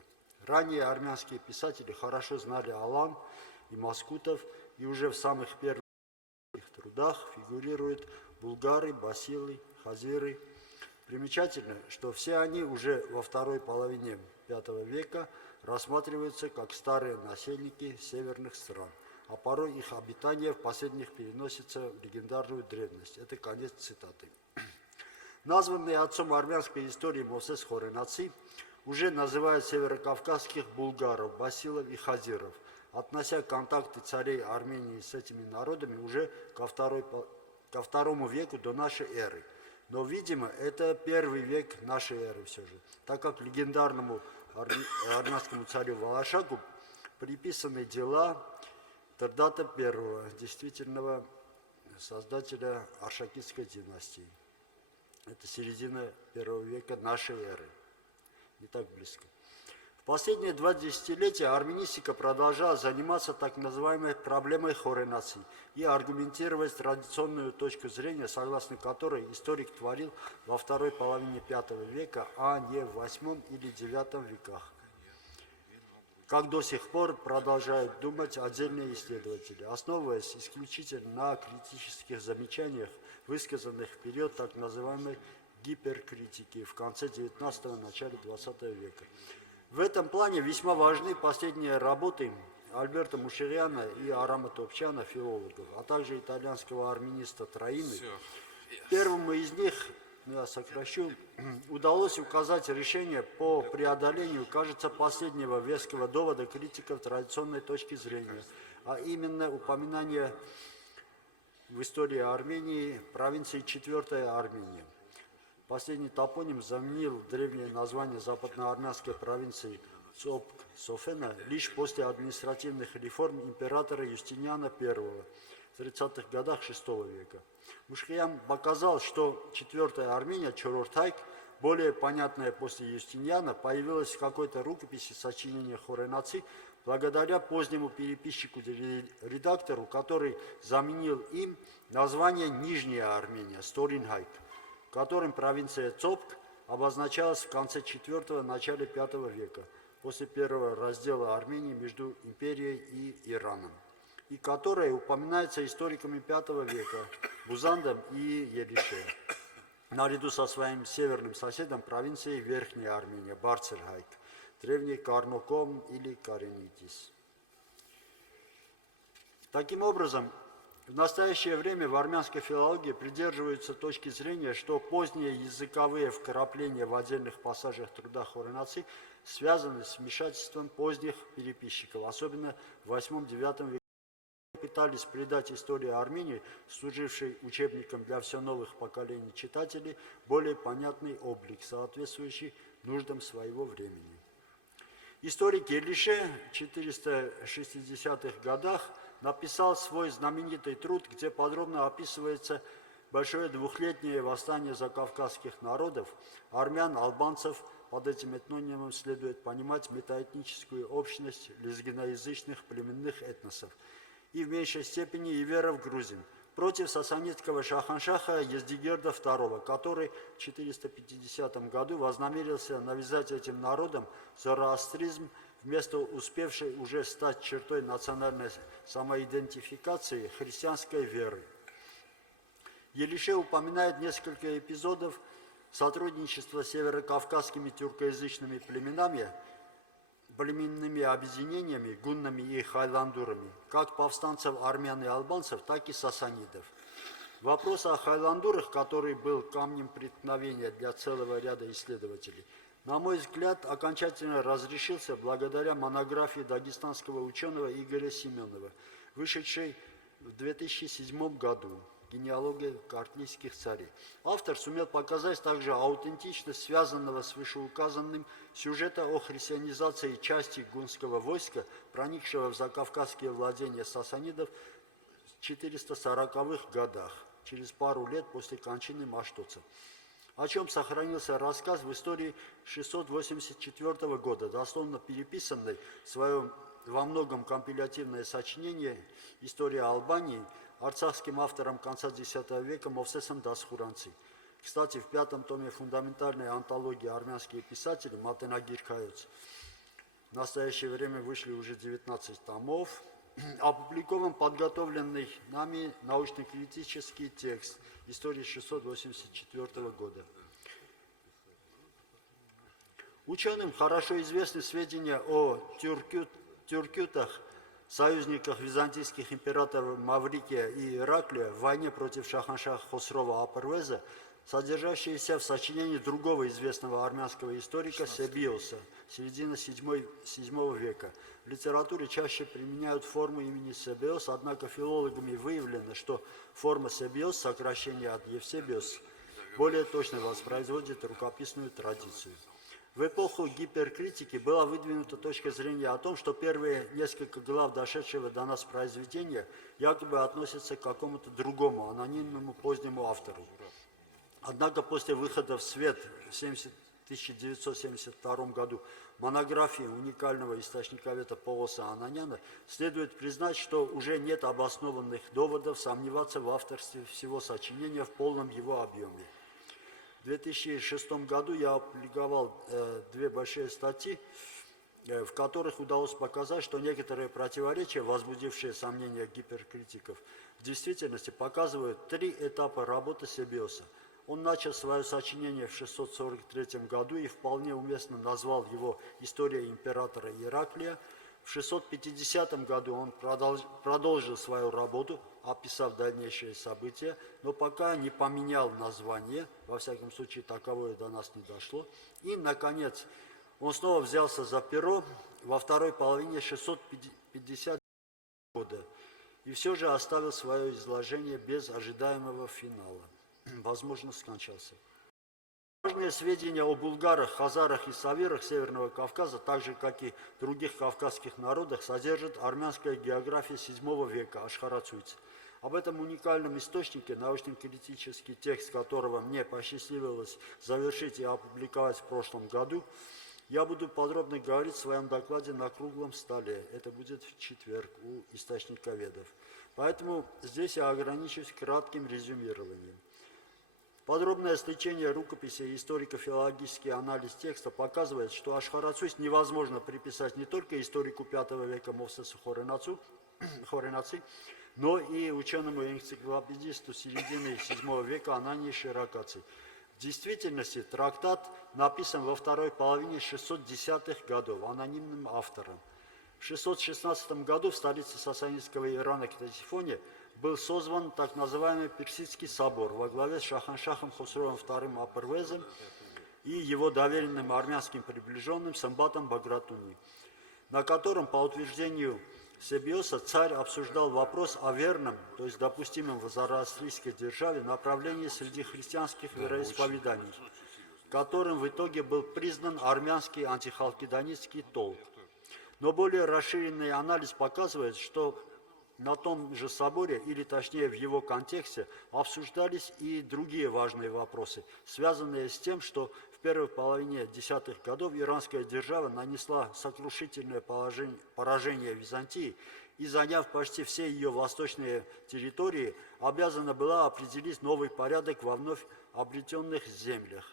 Ранее армянские писатели хорошо знали алан и маскутов, и уже в самых первых трудах фигурируют булгары, басилы, хазиры. Примечательно, что все они уже во второй половине V века рассматриваются как старые насельники северных стран, а порой их обитание в последних переносится в легендарную древность. Это конец цитаты. Названный отцом армянской истории Мосес Хоренаци уже называют северокавказских булгаров, басилов и хазиров, относя контакты царей Армении с этими народами уже ко второму веку до нашей эры. Но, видимо, это первый век нашей эры все же, так как легендарному армянскому царю Валашаку приписаны дела Тердата I, действительного создателя Аршакидской династии. Это середина I века нашей эры, не так близко. В последние 2 десятилетия армянистика продолжала заниматься так называемой проблемой хоренаций и аргументировать традиционную точку зрения, согласно которой историк творил во второй половине V века, а не в VIII или IX веках. Как до сих пор продолжают думать отдельные исследователи, основываясь исключительно на критических замечаниях, высказанных в период так называемой гиперкритики в конце XIX – начале XX века. В этом плане весьма важны последние работы Альберта Мушеряна и Арама Топчана, филологов, а также итальянского армяниста Троины. Первому из них, я сокращу, удалось указать решение по преодолению, кажется, последнего веского довода критиков традиционной точки зрения, а именно упоминание в истории Армении провинции 4-я Армения. Последний топоним заменил древнее название западноармянской провинции Цопк-Софена лишь после административных реформ императора Юстиниана I в 30-х годах VI века. Мушхиян показал, что 4-я Армения, Чорортайк, более понятная после Юстиниана, появилась в какой-то рукописи сочинения Хоренаци благодаря позднему переписчику-редактору, который заменил им название Нижняя Армения, Сторинхайк, которым провинция Цопк обозначалась в конце IV – начале V века, после первого раздела Армении между империей и Ираном, и которая упоминается историками V века Бузандом и Елише, наряду со своим северным соседом провинцией Верхняя Армения, Барцельхайк, древний Карноком или Каренитис. Таким образом, в настоящее время в армянской филологии придерживаются точки зрения, что поздние языковые вкрапления в отдельных пассажах труда Хоренаци связаны с вмешательством поздних переписчиков, особенно в VIII-IX веке. Пытались придать истории Армении, служившей учебником для все новых поколений читателей, более понятный облик, соответствующий нуждам своего времени. Историк Елише в 460-х годах написал свой знаменитый труд, где подробно описывается большое двухлетнее восстание закавказских народов, армян, албанцев. Под этим этнонимом следует понимать метаэтническую общность лезгиноязычных племенных этносов и в меньшей степени иверов грузин, против сасанидского шаханшаха Ездигерда II, который в 450 году вознамерился навязать этим народам зороастризм вместо успевшей уже стать чертой национальной самоидентификации христианской веры. Елише упоминает несколько эпизодов сотрудничества с северокавказскими тюркоязычными племенными объединениями, гуннами и хайландурами, как повстанцев армян и албанцев, так и сасанидов. Вопрос о хайландурах, который был камнем преткновения для целого ряда исследователей, на мой взгляд, окончательно разрешился благодаря монографии дагестанского ученого Игоря Семенова, вышедшей в 2007 году «Генеалогия картлийских царей». Автор сумел показать также аутентичность связанного с вышеуказанным сюжета о христианизации части гунского войска, проникшего в закавказские владения сасанидов в 440-х годах, через пару лет после кончины маштоцев, о чем сохранился рассказ в истории 684 года, дословно переписанный в своем во многом компилятивное сочинение «История Албании» арцахским автором конца X века Мовсесом Дасхуранци. Кстати, в 5 томе фундаментальной антологии «Армянские писатели» Матенагир Каюц в настоящее время вышли уже 19 томов. Опубликован подготовленный нами научно-критический текст истории 684 года. Ученым хорошо известны сведения о тюркютах, союзниках византийских императоров Маврикия и Ираклия в войне против Шаханшаха Хосрова Апарвеза, содержащиеся в сочинении другого известного армянского историка Себиоса, середины VII века. В литературе чаще применяют форму имени Себиос, однако филологами выявлено, что форма Себиос, сокращение от Евсебиос, более точно воспроизводит рукописную традицию. В эпоху гиперкритики была выдвинута точка зрения о том, что первые несколько глав дошедшего до нас произведения якобы относятся к какому-то другому, анонимному позднему автору. Однако после выхода в свет в 1972 году монографии уникального источниковеда Полоса Ананяна следует признать, что уже нет обоснованных доводов сомневаться в авторстве всего сочинения в полном его объеме. В 2006 году я опубликовал две большие статьи, в которых удалось показать, что некоторые противоречия, возбудившие сомнения гиперкритиков, в действительности показывают 3 этапа работы Себиоса. Он начал свое сочинение в 643 году и вполне уместно назвал его «История императора Ираклия». В 650 году он продолжил свою работу, описав дальнейшие события, но пока не поменял название, во всяком случае таковое до нас не дошло. И, наконец, он снова взялся за перо во второй половине 650 года и все же оставил свое изложение без ожидаемого финала. Возможно, скончался. Важные сведения о булгарах, хазарах и саверах Северного Кавказа, так же, как и других кавказских народах, содержит армянская география VII века Ашхарацуйц. Об этом уникальном источнике, научно-критический текст которого мне посчастливилось завершить и опубликовать в прошлом году, я буду подробно говорить в своем докладе на круглом столе. Это будет в четверг у источниковедов. Поэтому здесь я ограничусь кратким резюмированием. Подробное сличение рукописи и историко-филологический анализ текста показывает, что Ашхарацуйц невозможно приписать не только историку V века Мовсесу Хоренаци, но и ученому-энциклопедисту середины VII века Анании Ширакаци. В действительности трактат написан во второй половине 610-х годов анонимным автором. В 616 году в столице сасанидского Ирана Ктесифоне был созван так называемый Персидский собор во главе с Шаханшахом Хосровым II Апарвезом и его доверенным армянским приближенным Самбатом Багратуни, на котором, по утверждению Себиоса, царь обсуждал вопрос о верном, то есть допустимом в зороастрийской державе направлении среди христианских вероисповеданий, которым в итоге был признан армянский антихалкидонистский толк. Но более расширенный анализ показывает, что на том же соборе, или точнее в его контексте, обсуждались и другие важные вопросы, связанные с тем, что в первой половине десятых годов иранская держава нанесла сокрушительное поражение Византии и, заняв почти все ее восточные территории, обязана была определить новый порядок во вновь обретенных землях.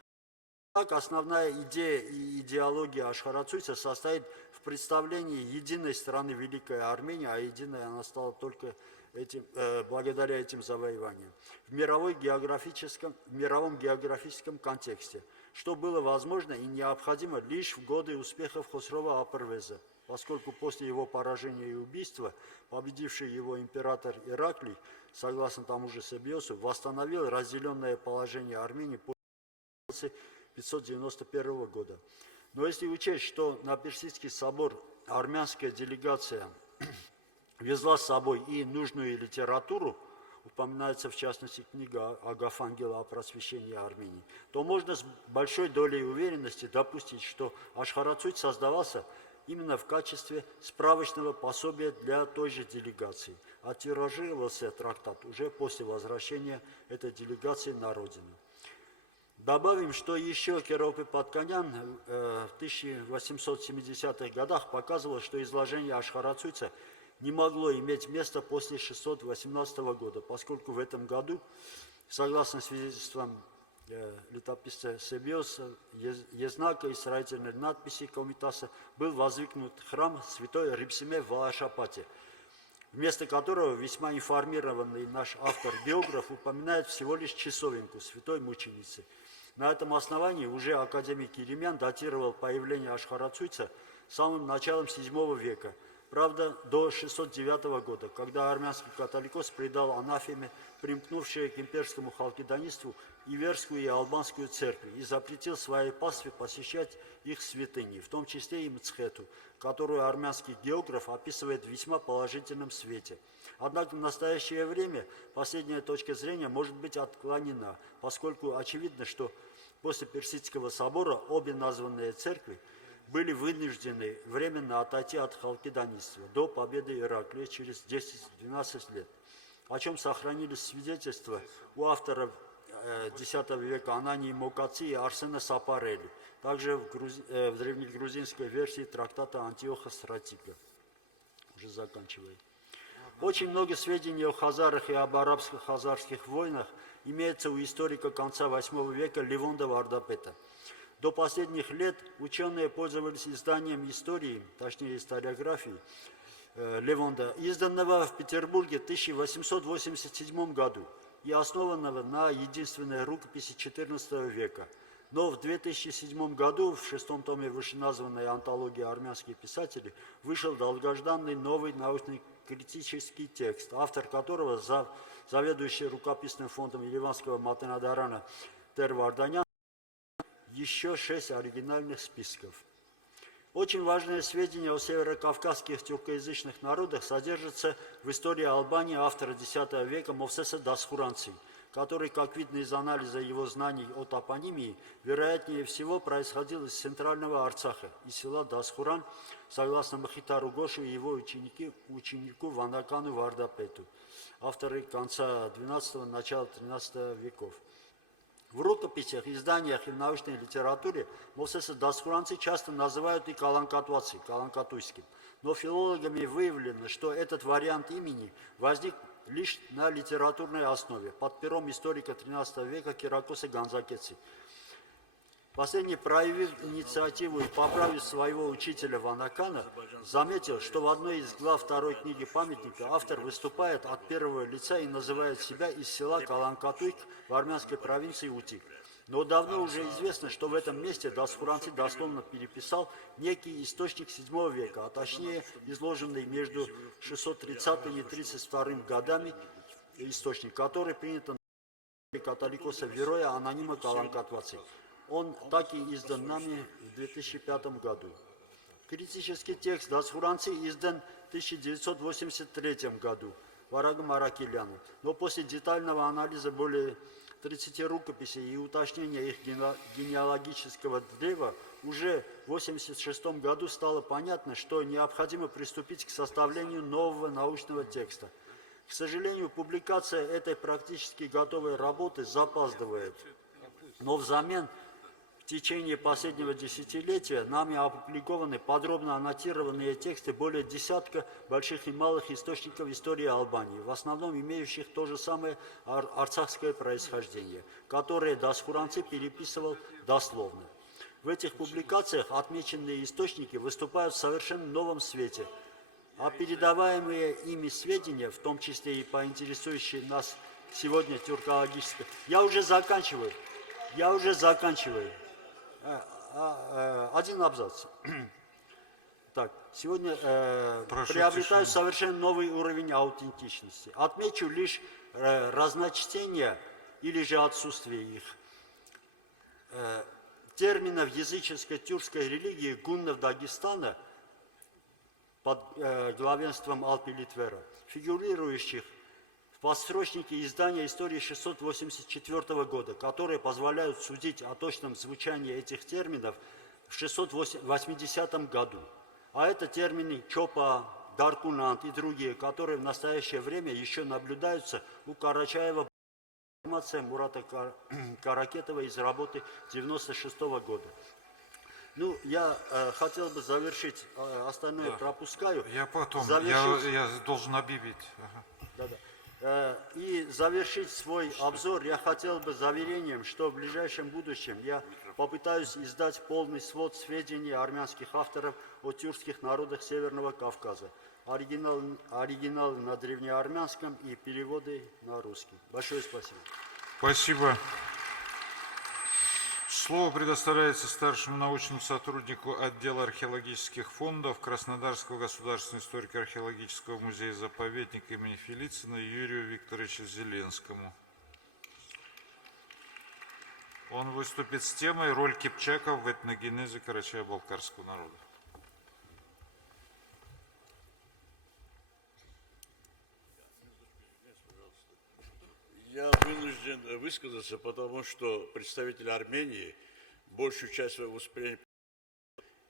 Так, основная идея и идеология Ашхарацуйца состоит в представлении единой страны Великой Армении, а единой она стала только благодаря этим завоеваниям в мировом географическом контексте, что было возможно и необходимо лишь в годы успехов Хосрова Апарвеза, поскольку после его поражения и убийства победивший его император Ираклий, согласно тому же Себиосу, восстановил разделенное положение Армении после 591 года. Но если учесть, что на Персидский собор армянская делегация везла с собой и нужную литературу, упоминается в частности книга Агафангела о просвещении Армении, то можно с большой долей уверенности допустить, что Ашхарацуйт создавался именно в качестве справочного пособия для той же делегации, а тиражировался трактат уже после возвращения этой делегации на родину. Добавим, что еще Керопи Патканян в 1870-х годах показывал, что изложение Ашхарацуйца не могло иметь места после 618 года, поскольку в этом году, согласно свидетельствам летописца Себиоса, Езнака и строительной надписи Комитаса, был воздвигнут храм святой Рипсиме в Валашапате, вместо которого весьма информированный наш автор-биограф упоминает всего лишь часовенку святой мученицы. На этом основании уже академик Еремян датировал появление Ашхарацуйца самым началом VII века, правда, до 609 года, когда армянский католикос предал анафеме примкнувшие к имперскому халкиданству Иверскую и Албанскую церкви и запретил своей пастве посещать их святыни, в том числе и Мцхету, которую армянский географ описывает в весьма положительном свете. Однако в настоящее время последняя точка зрения может быть отклонена, поскольку очевидно, что после Персидского собора обе названные церкви были вынуждены временно отойти от халкиданства до победы Ираклия через 10-12 лет, о чем сохранились свидетельства у авторов X века Анании Мокаци и Арсена Сапарели, также в древнегрузинской версии трактата Антиоха Стратика. Уже заканчиваю. Очень много сведений о хазарах и об арабско-хазарских войнах имеется у историка конца VIII века Левонда Вардапета. До последних лет ученые пользовались изданием истории, точнее историографии Левонда, изданного в Петербурге в 1887 году и основанного на единственной рукописи XIV века. Но в 2007 году в 6-том томе вышеназванной антологии «Армянские писатели» вышел долгожданный новый научно-критический текст, автор которого, заведующий рукописным фондом Ереванского Матенадарана Тер Варданян, еще 6 оригинальных списков. Очень важное сведение о северокавказских тюркоязычных народах содержится в истории Албании автора X века Мовсеса Дасхуранци, который, как видно из анализа его знаний о топонимии, вероятнее всего происходил из центрального Арцаха, из села Дасхуран, согласно Махитару Гошу и его ученику Вандакану Вардапету, авторы конца XII – начала XIII веков. В рукописях, изданиях и в научной литературе Мовсеса Дасхуранци часто называют и Каланкатуаци, Каланкатуйским, но филологами выявлено, что этот вариант имени возник лишь на литературной основе, под пером историка XIII века Киракоса Ганзакеци. Последний, проявив инициативу и поправив своего учителя Вандакана, заметил, что в одной из глав второй книги памятника автор выступает от первого лица и называет себя из села Каланкатуйк в армянской провинции Утик. Но давно уже известно, что в этом месте Дасхуранци дословно переписал некий источник VII века, а точнее изложенный между 630 и 32 годами источник, который принято на католикоса Вероя анонима Каланкатваци. Он так и издан нами в 2005 году. Критический текст Дасхуранци издан в 1983 году Варагом Аракеляном, но после детального анализа более 30 рукописей и уточнения их генеалогического древа уже в 1986 году стало понятно, что необходимо приступить к составлению нового научного текста. К сожалению, публикация этой практически готовой работы запаздывает, но взамен в течение последнего десятилетия нами опубликованы подробно аннотированные тексты более десятка больших и малых источников истории Албании, в основном имеющих то же самое арцахское происхождение, которые Дасхуранци переписывал дословно. В этих публикациях отмеченные источники выступают в совершенно новом свете а передаваемые ими сведения, в том числе и по интересующей нас сегодня тюркологической... Я уже заканчиваю. Один абзац. Так, сегодня приобретаю совершенно новый уровень аутентичности. Отмечу лишь разночтение или же отсутствие их. Терминов языческой тюркской религии гуннов Дагестана под главенством Алпи Литвера, фигурирующих в подстрочнике издания истории 684 года, которые позволяют судить о точном звучании этих терминов в 680 году. А это термины Чопа, Даркунант и другие, которые в настоящее время еще наблюдаются у Карачаева. Информация Мурата Каракетова из работы 96 года. Ну, я хотел бы завершить, остальное пропускаю. Я потом, я должен объявить. И завершить свой обзор я хотел бы заверением, что в ближайшем будущем я попытаюсь издать полный свод сведений армянских авторов о тюркских народах Северного Кавказа. Оригинал на древнеармянском и переводы на русский. Большое спасибо. Спасибо. Слово предоставляется старшему научному сотруднику отдела археологических фондов Краснодарского государственного историко-археологического музея-заповедника имени Фелицына Юрию Викторовичу Зеленскому. Он выступит с темой «Роль кипчаков в этногенезе карачаево-балкарского народа». Я вынужден высказаться, потому что представитель Армении большую часть своего выступления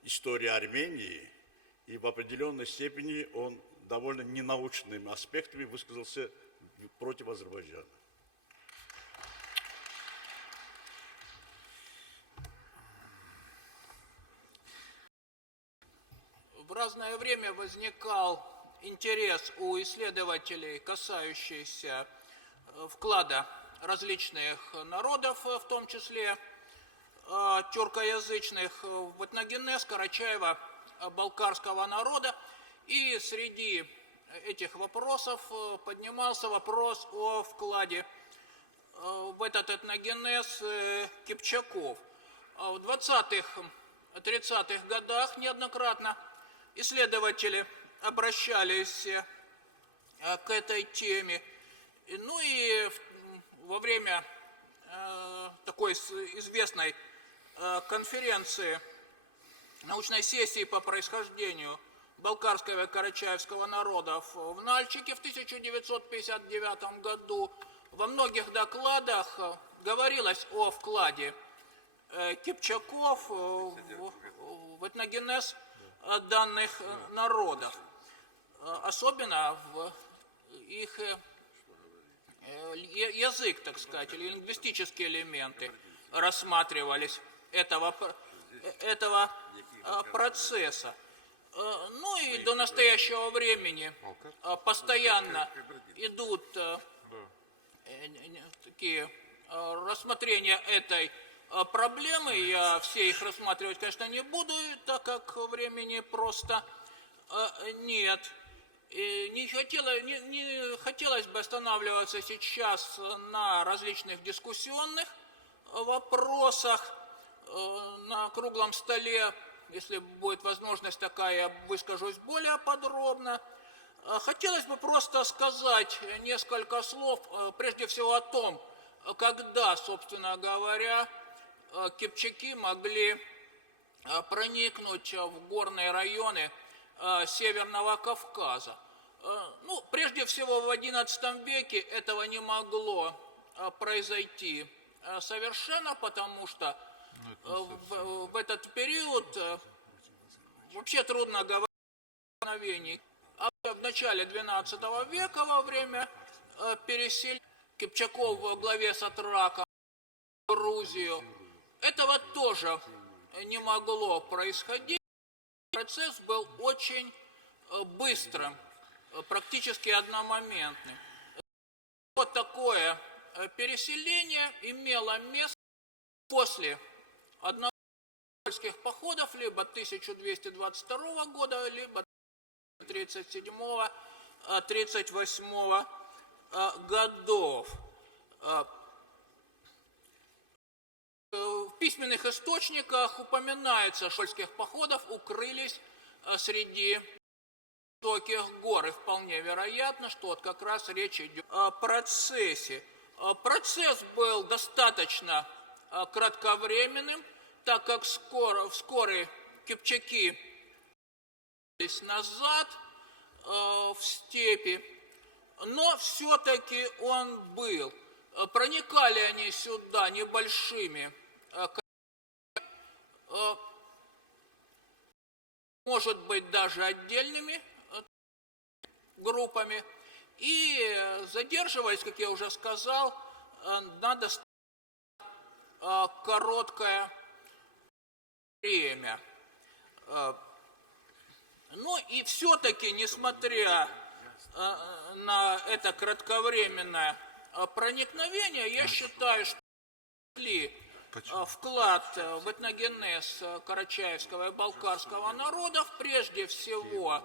истории Армении, и в определенной степени он довольно ненаучными аспектами высказался против Азербайджана. В разное время возникал интерес у исследователей, касающийся вклада различных народов, в том числе тюркоязычных, в этногенез карачаево-балкарского народа. И среди этих вопросов поднимался вопрос о вкладе в этот этногенез кипчаков. В 20-х, 30-х годах неоднократно исследователи обращались к этой теме. Ну и во время такой известной конференции, научной сессии по происхождению балкарского и карачаевского народов в Нальчике в 1959 году, во многих докладах говорилось о вкладе кипчаков в этногенез данных народов, особенно в их язык, так сказать, или лингвистические элементы рассматривались этого процесса. Ну и до настоящего времени постоянно идут такие рассмотрения этой проблемы. Я все их рассматривать, конечно, не буду, так как времени просто нет. И не хотелось бы останавливаться сейчас на различных дискуссионных вопросах. На круглом столе, если будет возможность такая, я выскажусь более подробно. Хотелось бы просто сказать несколько слов, прежде всего о том, когда, собственно говоря, кипчаки могли проникнуть в горные районы Северного Кавказа. Ну, прежде всего, в XI веке этого не могло произойти совершенно, потому что в этот период вообще трудно говорить о мгновении. А в начале XII века, во время переселения кипчаков во главе с Атраком в Грузию, этого тоже не могло происходить. Процесс был очень быстрым, практически одномоментным. Вот такое переселение имело место после одного из польских походов либо 1222 года, либо 37-38 годов. В письменных источниках упоминается, что шольских походов укрылись среди высоких гор. И вполне вероятно, что вот как раз речь идет о процессе. Процесс был достаточно кратковременным, так как вскоре кипчаки вернулись назад в степи, но все-таки он был. Проникали они сюда небольшими, может быть, даже отдельными группами, и задерживались, как я уже сказал, на достаточно короткое время. Ну и все-таки, несмотря на это кратковременное проникновение, я считаю, что вклад в этногенез карачаевского и балкарского народов, прежде всего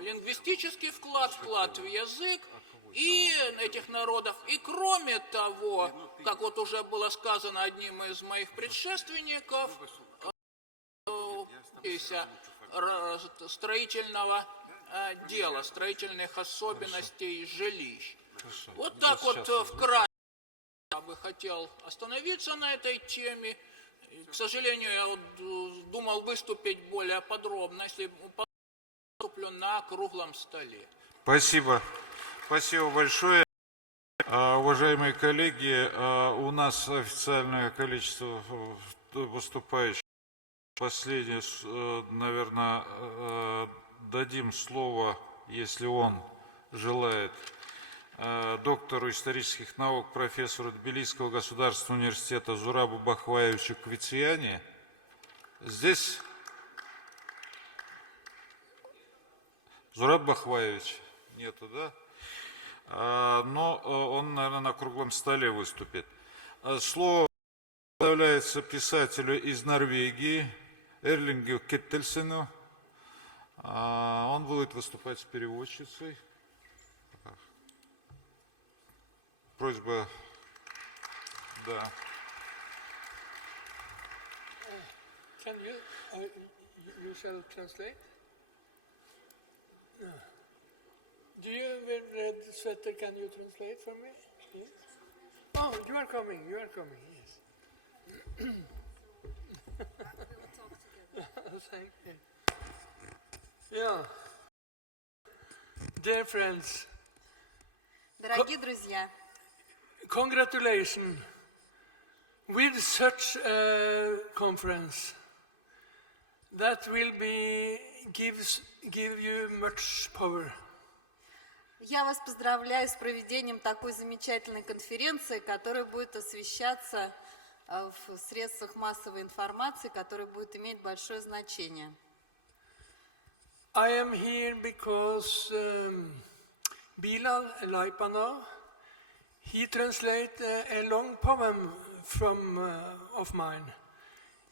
лингвистический вклад в язык и этих народов. И кроме того, как вот уже было сказано одним из моих предшественников, строительного дела, строительных особенностей жилищ. Вот так вот вкратце я бы хотел остановиться на этой теме. И, к сожалению, я вот думал выступить более подробно, если выступлю на круглом столе. Спасибо. Спасибо большое. Уважаемые коллеги, у нас официальное количество выступающих. Последнее, наверное, дадим слово, если он желает, доктору исторических наук, профессору Тбилисского государственного университета Зурабу Бахваевичу Квициани. Здесь Зураб Бахваевич нету, да? Но он, наверное, на круглом столе выступит. Слово предоставляется писателю из Норвегии Эрлингу Кеттельсену. Он будет выступать с переводчицей. Просьба, да. Can you shall translate? No. Do you read the sweater? Can you translate for me? Yes. Oh, you are coming. You are coming. Yes. Thank you. Yeah. Dear friends. Дорогие друзья. Congratulations with such a conference that will give you much power. Я вас поздравляю с проведением такой замечательной конференции, которая будет освещаться в средствах массовой информации, которая будет иметь большое значение. I am here because Bilal Laipana, he translated a long poem of mine.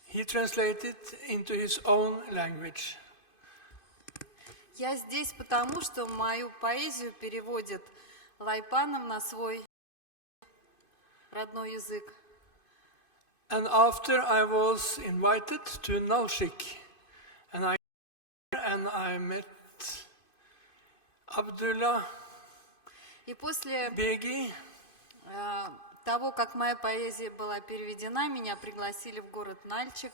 He translated into his own language. Я здесь потому, что мою поэзию переводит Лайпанов на свой родной язык. And after I was invited to Nalshik, and I met Abdullah И после Begi, того, как моя поэзия была переведена, меня пригласили в город Нальчик,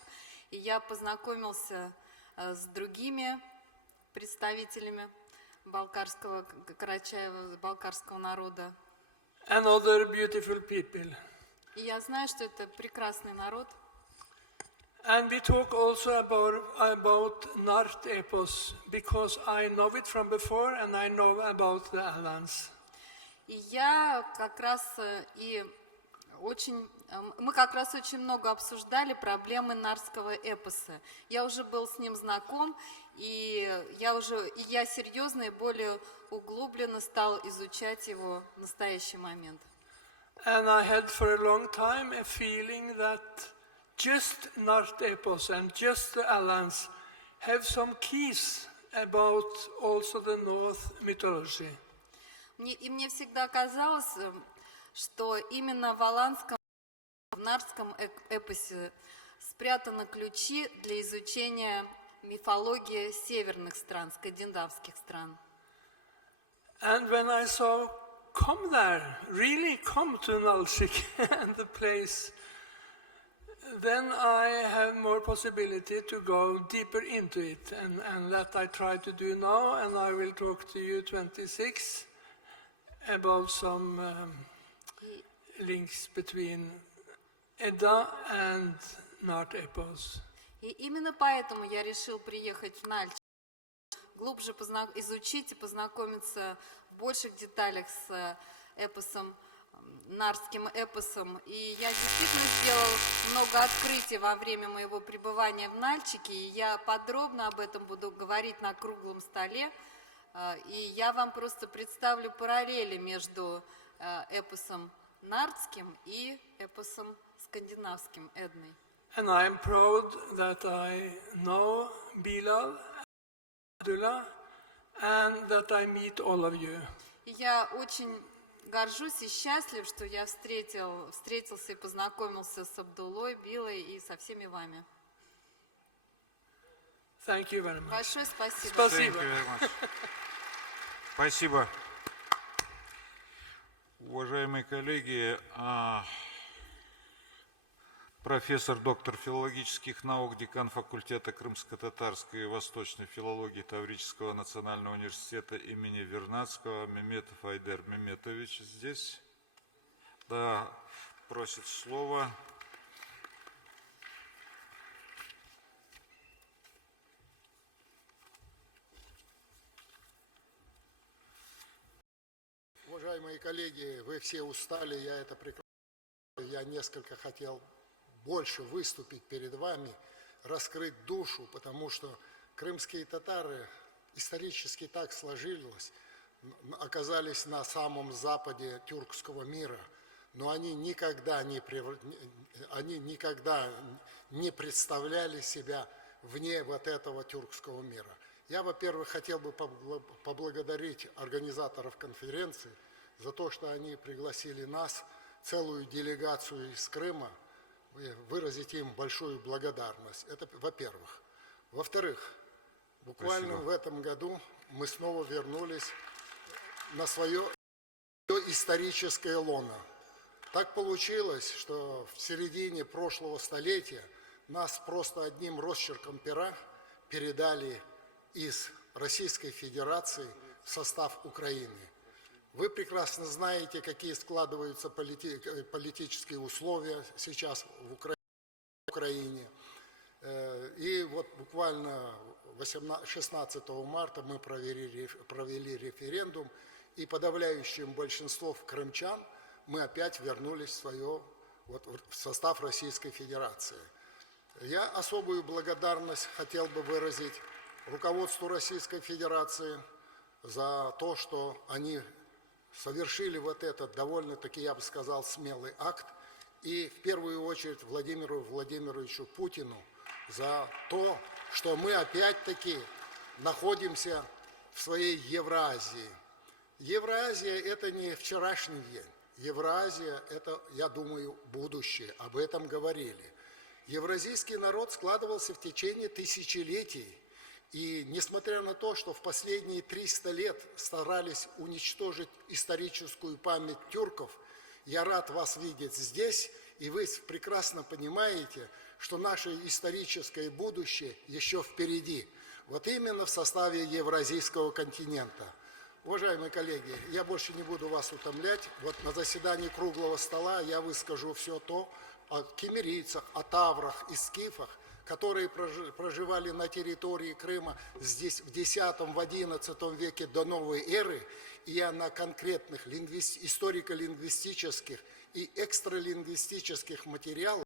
и я познакомился с другими представителями балкарского, Карачаева, балкарского народа. and other beautiful people. И я знаю, что это прекрасный народ. And we talk also about Nart epos, because I know it from before and I know about the Alans. И я как раз мы как раз очень много обсуждали проблемы нарского эпоса. Я уже был с ним знаком, и я серьезно и более углубленно стал изучать его в настоящий момент. And I had for a long time a feeling that just Nart epos and just the Alans have some keys about also the North mythology. Мне всегда казалось, что именно в аланском, в нарском эпосе спрятаны ключи для изучения мифологии северных стран, скандинавских стран. And when I saw, come there, really come to Nalsik and the place, then I have more possibility to go deeper into it, and that I try to do now, and I will talk to you 26 about some links between Edda and Nart Epos. И именно поэтому я решил приехать в Нальчик, глубже изучить и познакомиться в больших деталях с эпосом, нарским эпосом. И я действительно сделал много открытий во время моего пребывания в Нальчике, и я подробно об этом буду говорить на круглом столе. И я вам просто представлю параллели между эпосом нардским и эпосом скандинавским, Эдной. And I am proud that I know Bilal, Abdullah, and that I meet all of you. И я очень горжусь и счастлив, что я встретился и познакомился с Абдуллой, Билой и со всеми вами. Thank you very much. Большое спасибо. Спасибо. Thank you very much. Спасибо. Уважаемые коллеги, профессор, доктор филологических наук, декан факультета крымско-татарской и восточной филологии Таврического национального университета имени Вернадского Меметов Айдер Меметович здесь. Да, просит слово. Уважаемые коллеги, вы все устали, я это прекрасно. Я несколько хотел больше выступить перед вами, раскрыть душу, потому что крымские татары исторически так сложилось, оказались на самом западе тюркского мира, но они никогда не представляли себя вне вот этого тюркского мира. Я, во-первых, хотел бы поблагодарить организаторов конференции за то, что они пригласили нас, целую делегацию из Крыма, выразить им большую благодарность. Это во-первых. Во-вторых, буквально в этом году мы снова вернулись на свое историческое лоно. Так получилось, что в середине прошлого столетия нас просто одним росчерком пера передали из Российской Федерации в состав Украины. Вы прекрасно знаете, какие складываются политические условия сейчас в Украине. И вот буквально 16 марта мы провели референдум, и подавляющим большинством крымчан мы опять вернулись в состав Российской Федерации. Я особую благодарность хотел бы выразить руководству Российской Федерации за то, что они совершили вот этот довольно-таки, я бы сказал, смелый акт, и в первую очередь Владимиру Владимировичу Путину за то, что мы опять-таки находимся в своей Евразии. Евразия – это не вчерашний день. Евразия – это, я думаю, будущее. Об этом говорили. Евразийский народ складывался в течение тысячелетий. И несмотря на то, что в последние 300 лет старались уничтожить историческую память тюрков, я рад вас видеть здесь, и вы прекрасно понимаете, что наше историческое будущее еще впереди. Вот именно в составе Евразийского континента. Уважаемые коллеги, я больше не буду вас утомлять. Вот на заседании круглого стола я выскажу все то о кемерийцах, о таврах и скифах, которые проживали на территории Крыма здесь в X, в XI веке до новой эры, и я на конкретных историко-лингвистических и экстралингвистических материалах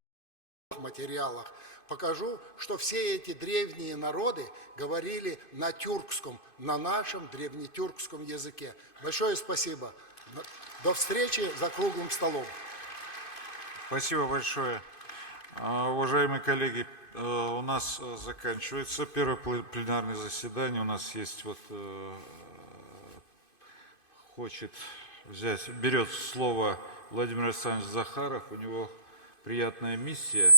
покажу, что все эти древние народы говорили на тюркском, на нашем древнетюркском языке. Большое спасибо. До встречи за круглым столом. Спасибо большое. Уважаемые коллеги, у нас заканчивается первое пленарное заседание. У нас есть берет слово Владимир Александрович Захаров. У него приятная миссия.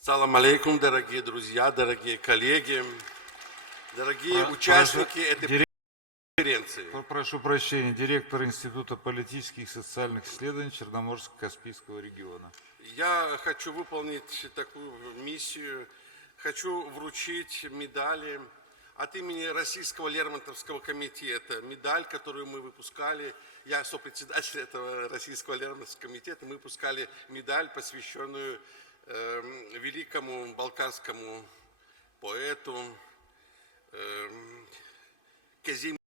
Салам алейкум, дорогие друзья, дорогие коллеги, дорогие участники этой конференции. Прошу прощения, директор Института политических и социальных исследований Черноморско-Каспийского региона. Я хочу выполнить такую миссию, хочу вручить медали от имени Российского Лермонтовского комитета. Медаль, которую мы выпускали, я сопредседатель этого Российского Лермонтовского комитета, мы выпускали медаль, посвященную великому балканскому поэту Казимиру.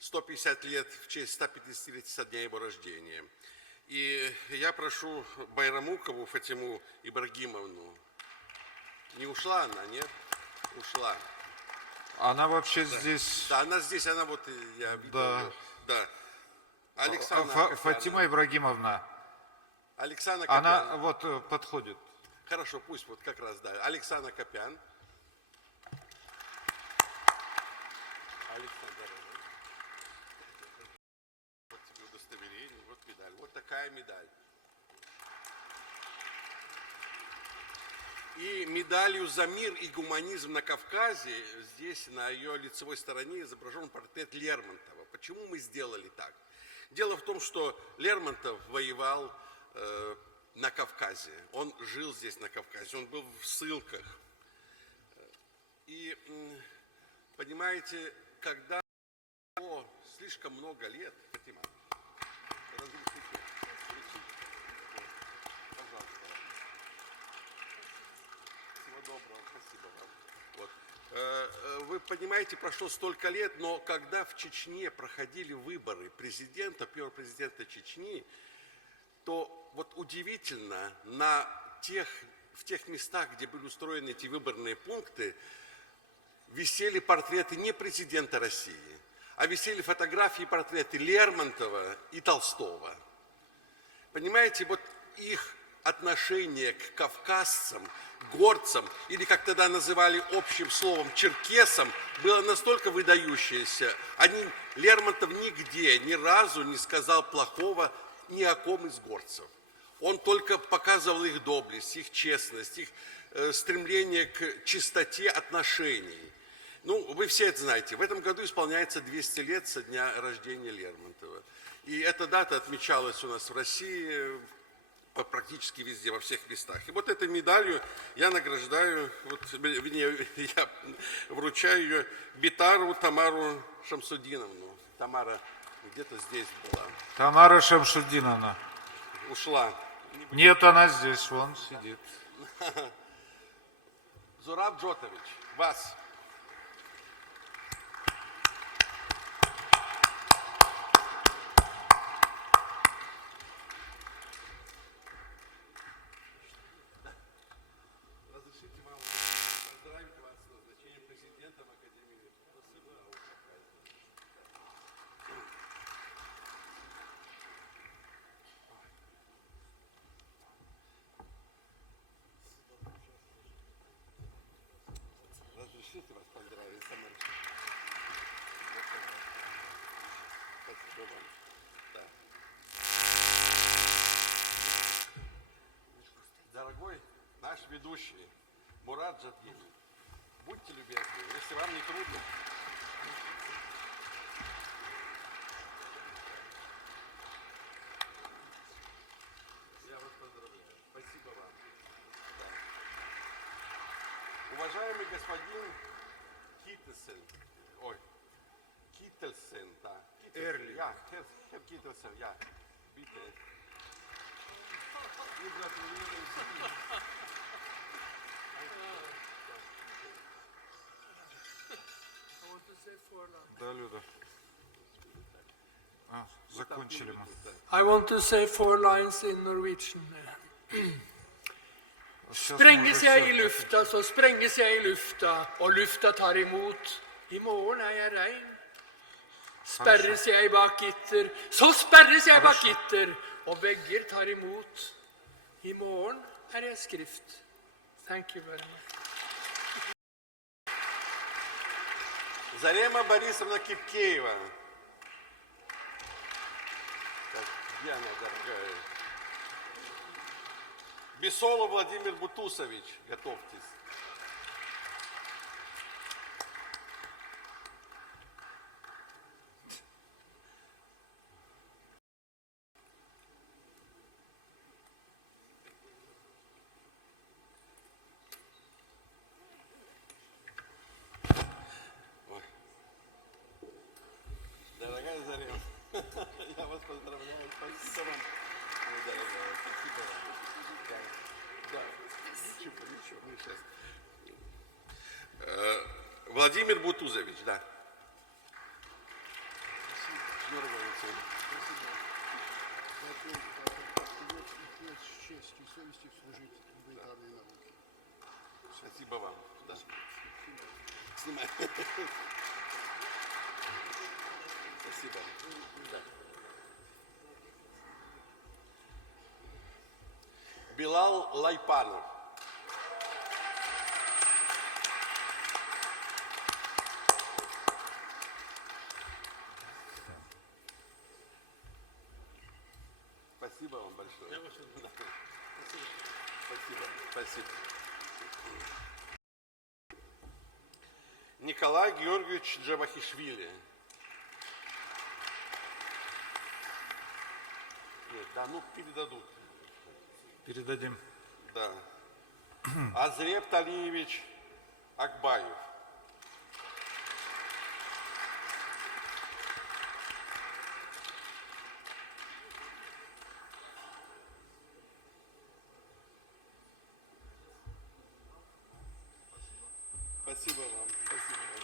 150 лет в честь 150-летия со дня его рождения. И я прошу Байрамукову Фатиму Ибрагимовну. Не ушла она, нет? Ушла. Она вообще здесь... Да, она здесь, она вот, я видел. Да. Да. Александра Фатима Ибрагимовна. Александра Копян. Она вот подходит. Хорошо, пусть вот как раз, да. Александра Копян. Александр. Вот тебе удостоверение, вот медаль. Вот такая медаль. И медалью за мир и гуманизм на Кавказе, здесь на ее лицевой стороне изображен портрет Лермонтова. Почему мы сделали так? Дело в том, что Лермонтов воевал на Кавказе. Он жил здесь на Кавказе, он был в ссылках. И, понимаете, когда слишком много лет, Фатима, разрешите, пожалуйста. Всего доброго, спасибо вам. Вот. Вы понимаете, прошло столько лет, но когда в Чечне проходили выборы президента, первого президента Чечни, то вот удивительно, в тех местах, где были устроены эти выборные пункты, висели портреты не президента России, а висели фотографии и портреты Лермонтова и Толстого. Понимаете, вот их отношение к кавказцам, горцам, или как тогда называли общим словом черкесам, было настолько выдающееся. Лермонтов нигде, ни разу не сказал плохого ни о ком из горцев. Он только показывал их доблесть, их честность, их стремление к чистоте отношений. Ну, вы все это знаете. В этом году исполняется 200 лет со дня рождения Лермонтова. И эта дата отмечалась у нас в России практически везде, во всех местах. И вот этой медалью я награждаю, я вручаю ее Битарову Тамару Шамсудиновну. Тамара где-то здесь была. Тамара Шамсудиновна. Ушла. Нет, она здесь, вон сидит. Зураб Джотович, вас. Разрешите вам поздравить вас с назначением президентом Академии. Спасибо. Разрешите вас поздравить, Тамара? Спасибо вам. Да. Дорогой наш ведущий Мурат Джадгин, будьте любезны, если вам не трудно. Я вас поздравляю. Спасибо вам. Да. Уважаемый господин Киттельсен, да. Эрли. Ja, Herr Kietelsen, ja, bitte. Wir gratulieren Sie. Да, Люда. Закончили мы. I want to say 4 lines in Norwegian. Spränges jeg i lufta, så spränges jeg i lufta, og lufta tar imot. I morgen er jeg rein. Sperres jeg bak gitter, så sperres jeg bak gitter, og vegger tar imot. I morgen det skrift. Thank you very much. Зарема Борисовна Кипкеева. Так, где она, дорогая? Бесолов Владимир Бутусович, готовьтесь. Дорогая Зарема, я вас поздравляю. Спасибо вам. Ой, дорогая, спасибо вам. Да, ничего, мы сейчас. Владимир Бутузович, да. Спасибо вам. Да. Снимай. Спасибо. Да. Билал Лайпанов. Спасибо вам большое. Да. Спасибо. Спасибо. Николай Георгиевич Джавахишвили. Нет, да, ну передадут. Передадим. Да. Азреп Талиевич Акбаев. Спасибо вам. Спасибо вам.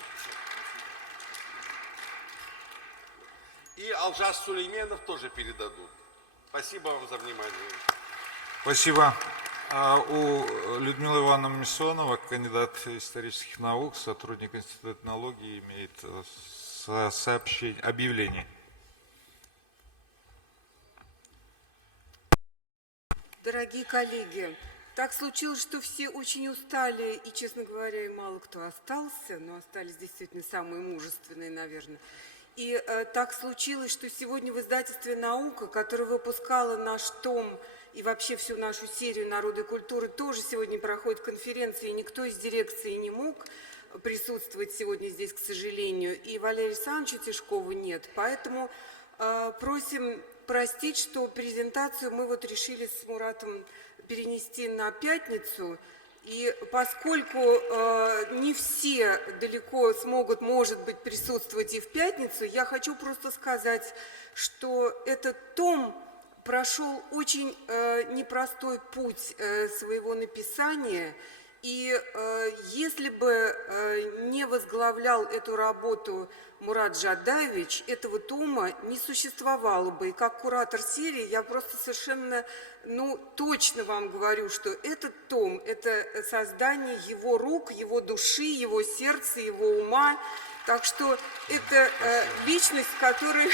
И Алжас Сулейменов тоже передадут. Спасибо вам за внимание. Спасибо. У Людмилы Ивановны Миссонова, кандидат исторических наук, сотрудник Института этнологии, имеет сообщение, объявление. Дорогие коллеги, так случилось, что все очень устали, и, честно говоря, и мало кто остался, но остались действительно самые мужественные, наверное. И так случилось, что сегодня в издательстве «Наука», которое выпускало наш том и вообще всю нашу серию «Народы и культуры», тоже сегодня проходит конференция, и никто из дирекции не мог присутствовать сегодня здесь, к сожалению, и Валерия Александровича Тишкова нет. Поэтому просим простить, что презентацию мы вот решили с Муратом перенести на пятницу. И поскольку не все далеко смогут, может быть, присутствовать и в пятницу, я хочу просто сказать, что этот том прошел очень непростой путь своего написания. И если бы не возглавлял эту работу Мурат Джадаевич, этого тома не существовало бы. И как куратор серии я просто совершенно, точно вам говорю, что этот том – это создание его рук, его души, его сердца, его ума. Так что это личность, которой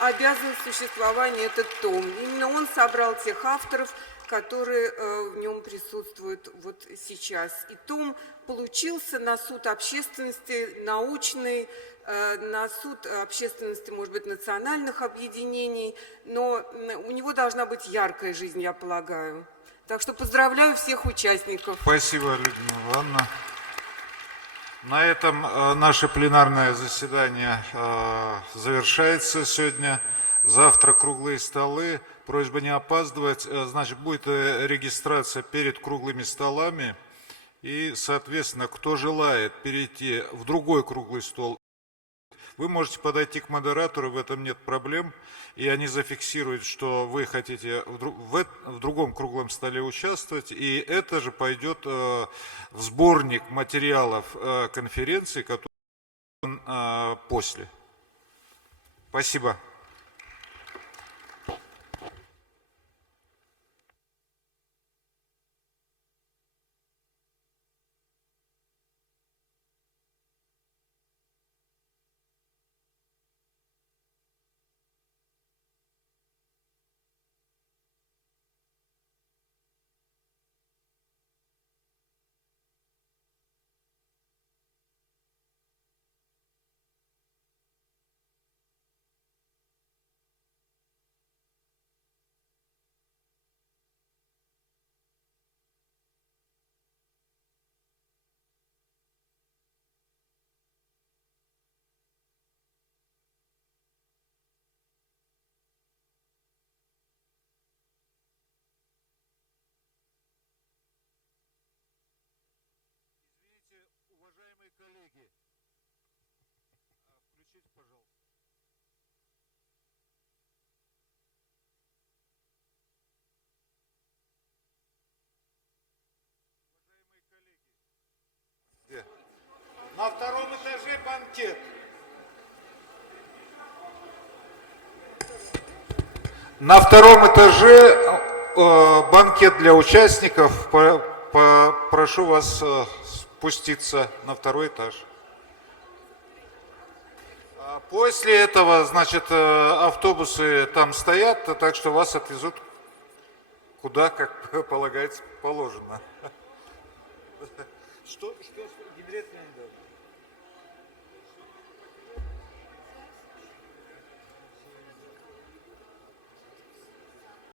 обязан существованию этот том. Именно он собрал тех авторов, которые в нем присутствуют сейчас. И том получился на суд общественности научный, на суд общественности, может быть, национальных объединений, но у него должна быть яркая жизнь, я полагаю. Так что поздравляю всех участников. Спасибо, Людмила Ивановна. На этом наше пленарное заседание завершается сегодня. Завтра круглые столы. Просьба не опаздывать. Значит, будет регистрация перед круглыми столами. И, соответственно, кто желает перейти в другой круглый стол, вы можете подойти к модератору, в этом нет проблем. И они зафиксируют, что вы хотите в другом круглом столе участвовать. И это же пойдет в сборник материалов конференции, который после. Спасибо. Коллеги, включите, пожалуйста. Уважаемые коллеги. Где? На втором этаже банкет. На втором этаже банкет для участников. Прошу вас спуститься на второй этаж. После этого, значит, автобусы там стоят, так что вас отвезут куда, как полагается, положено. Что билет не надо?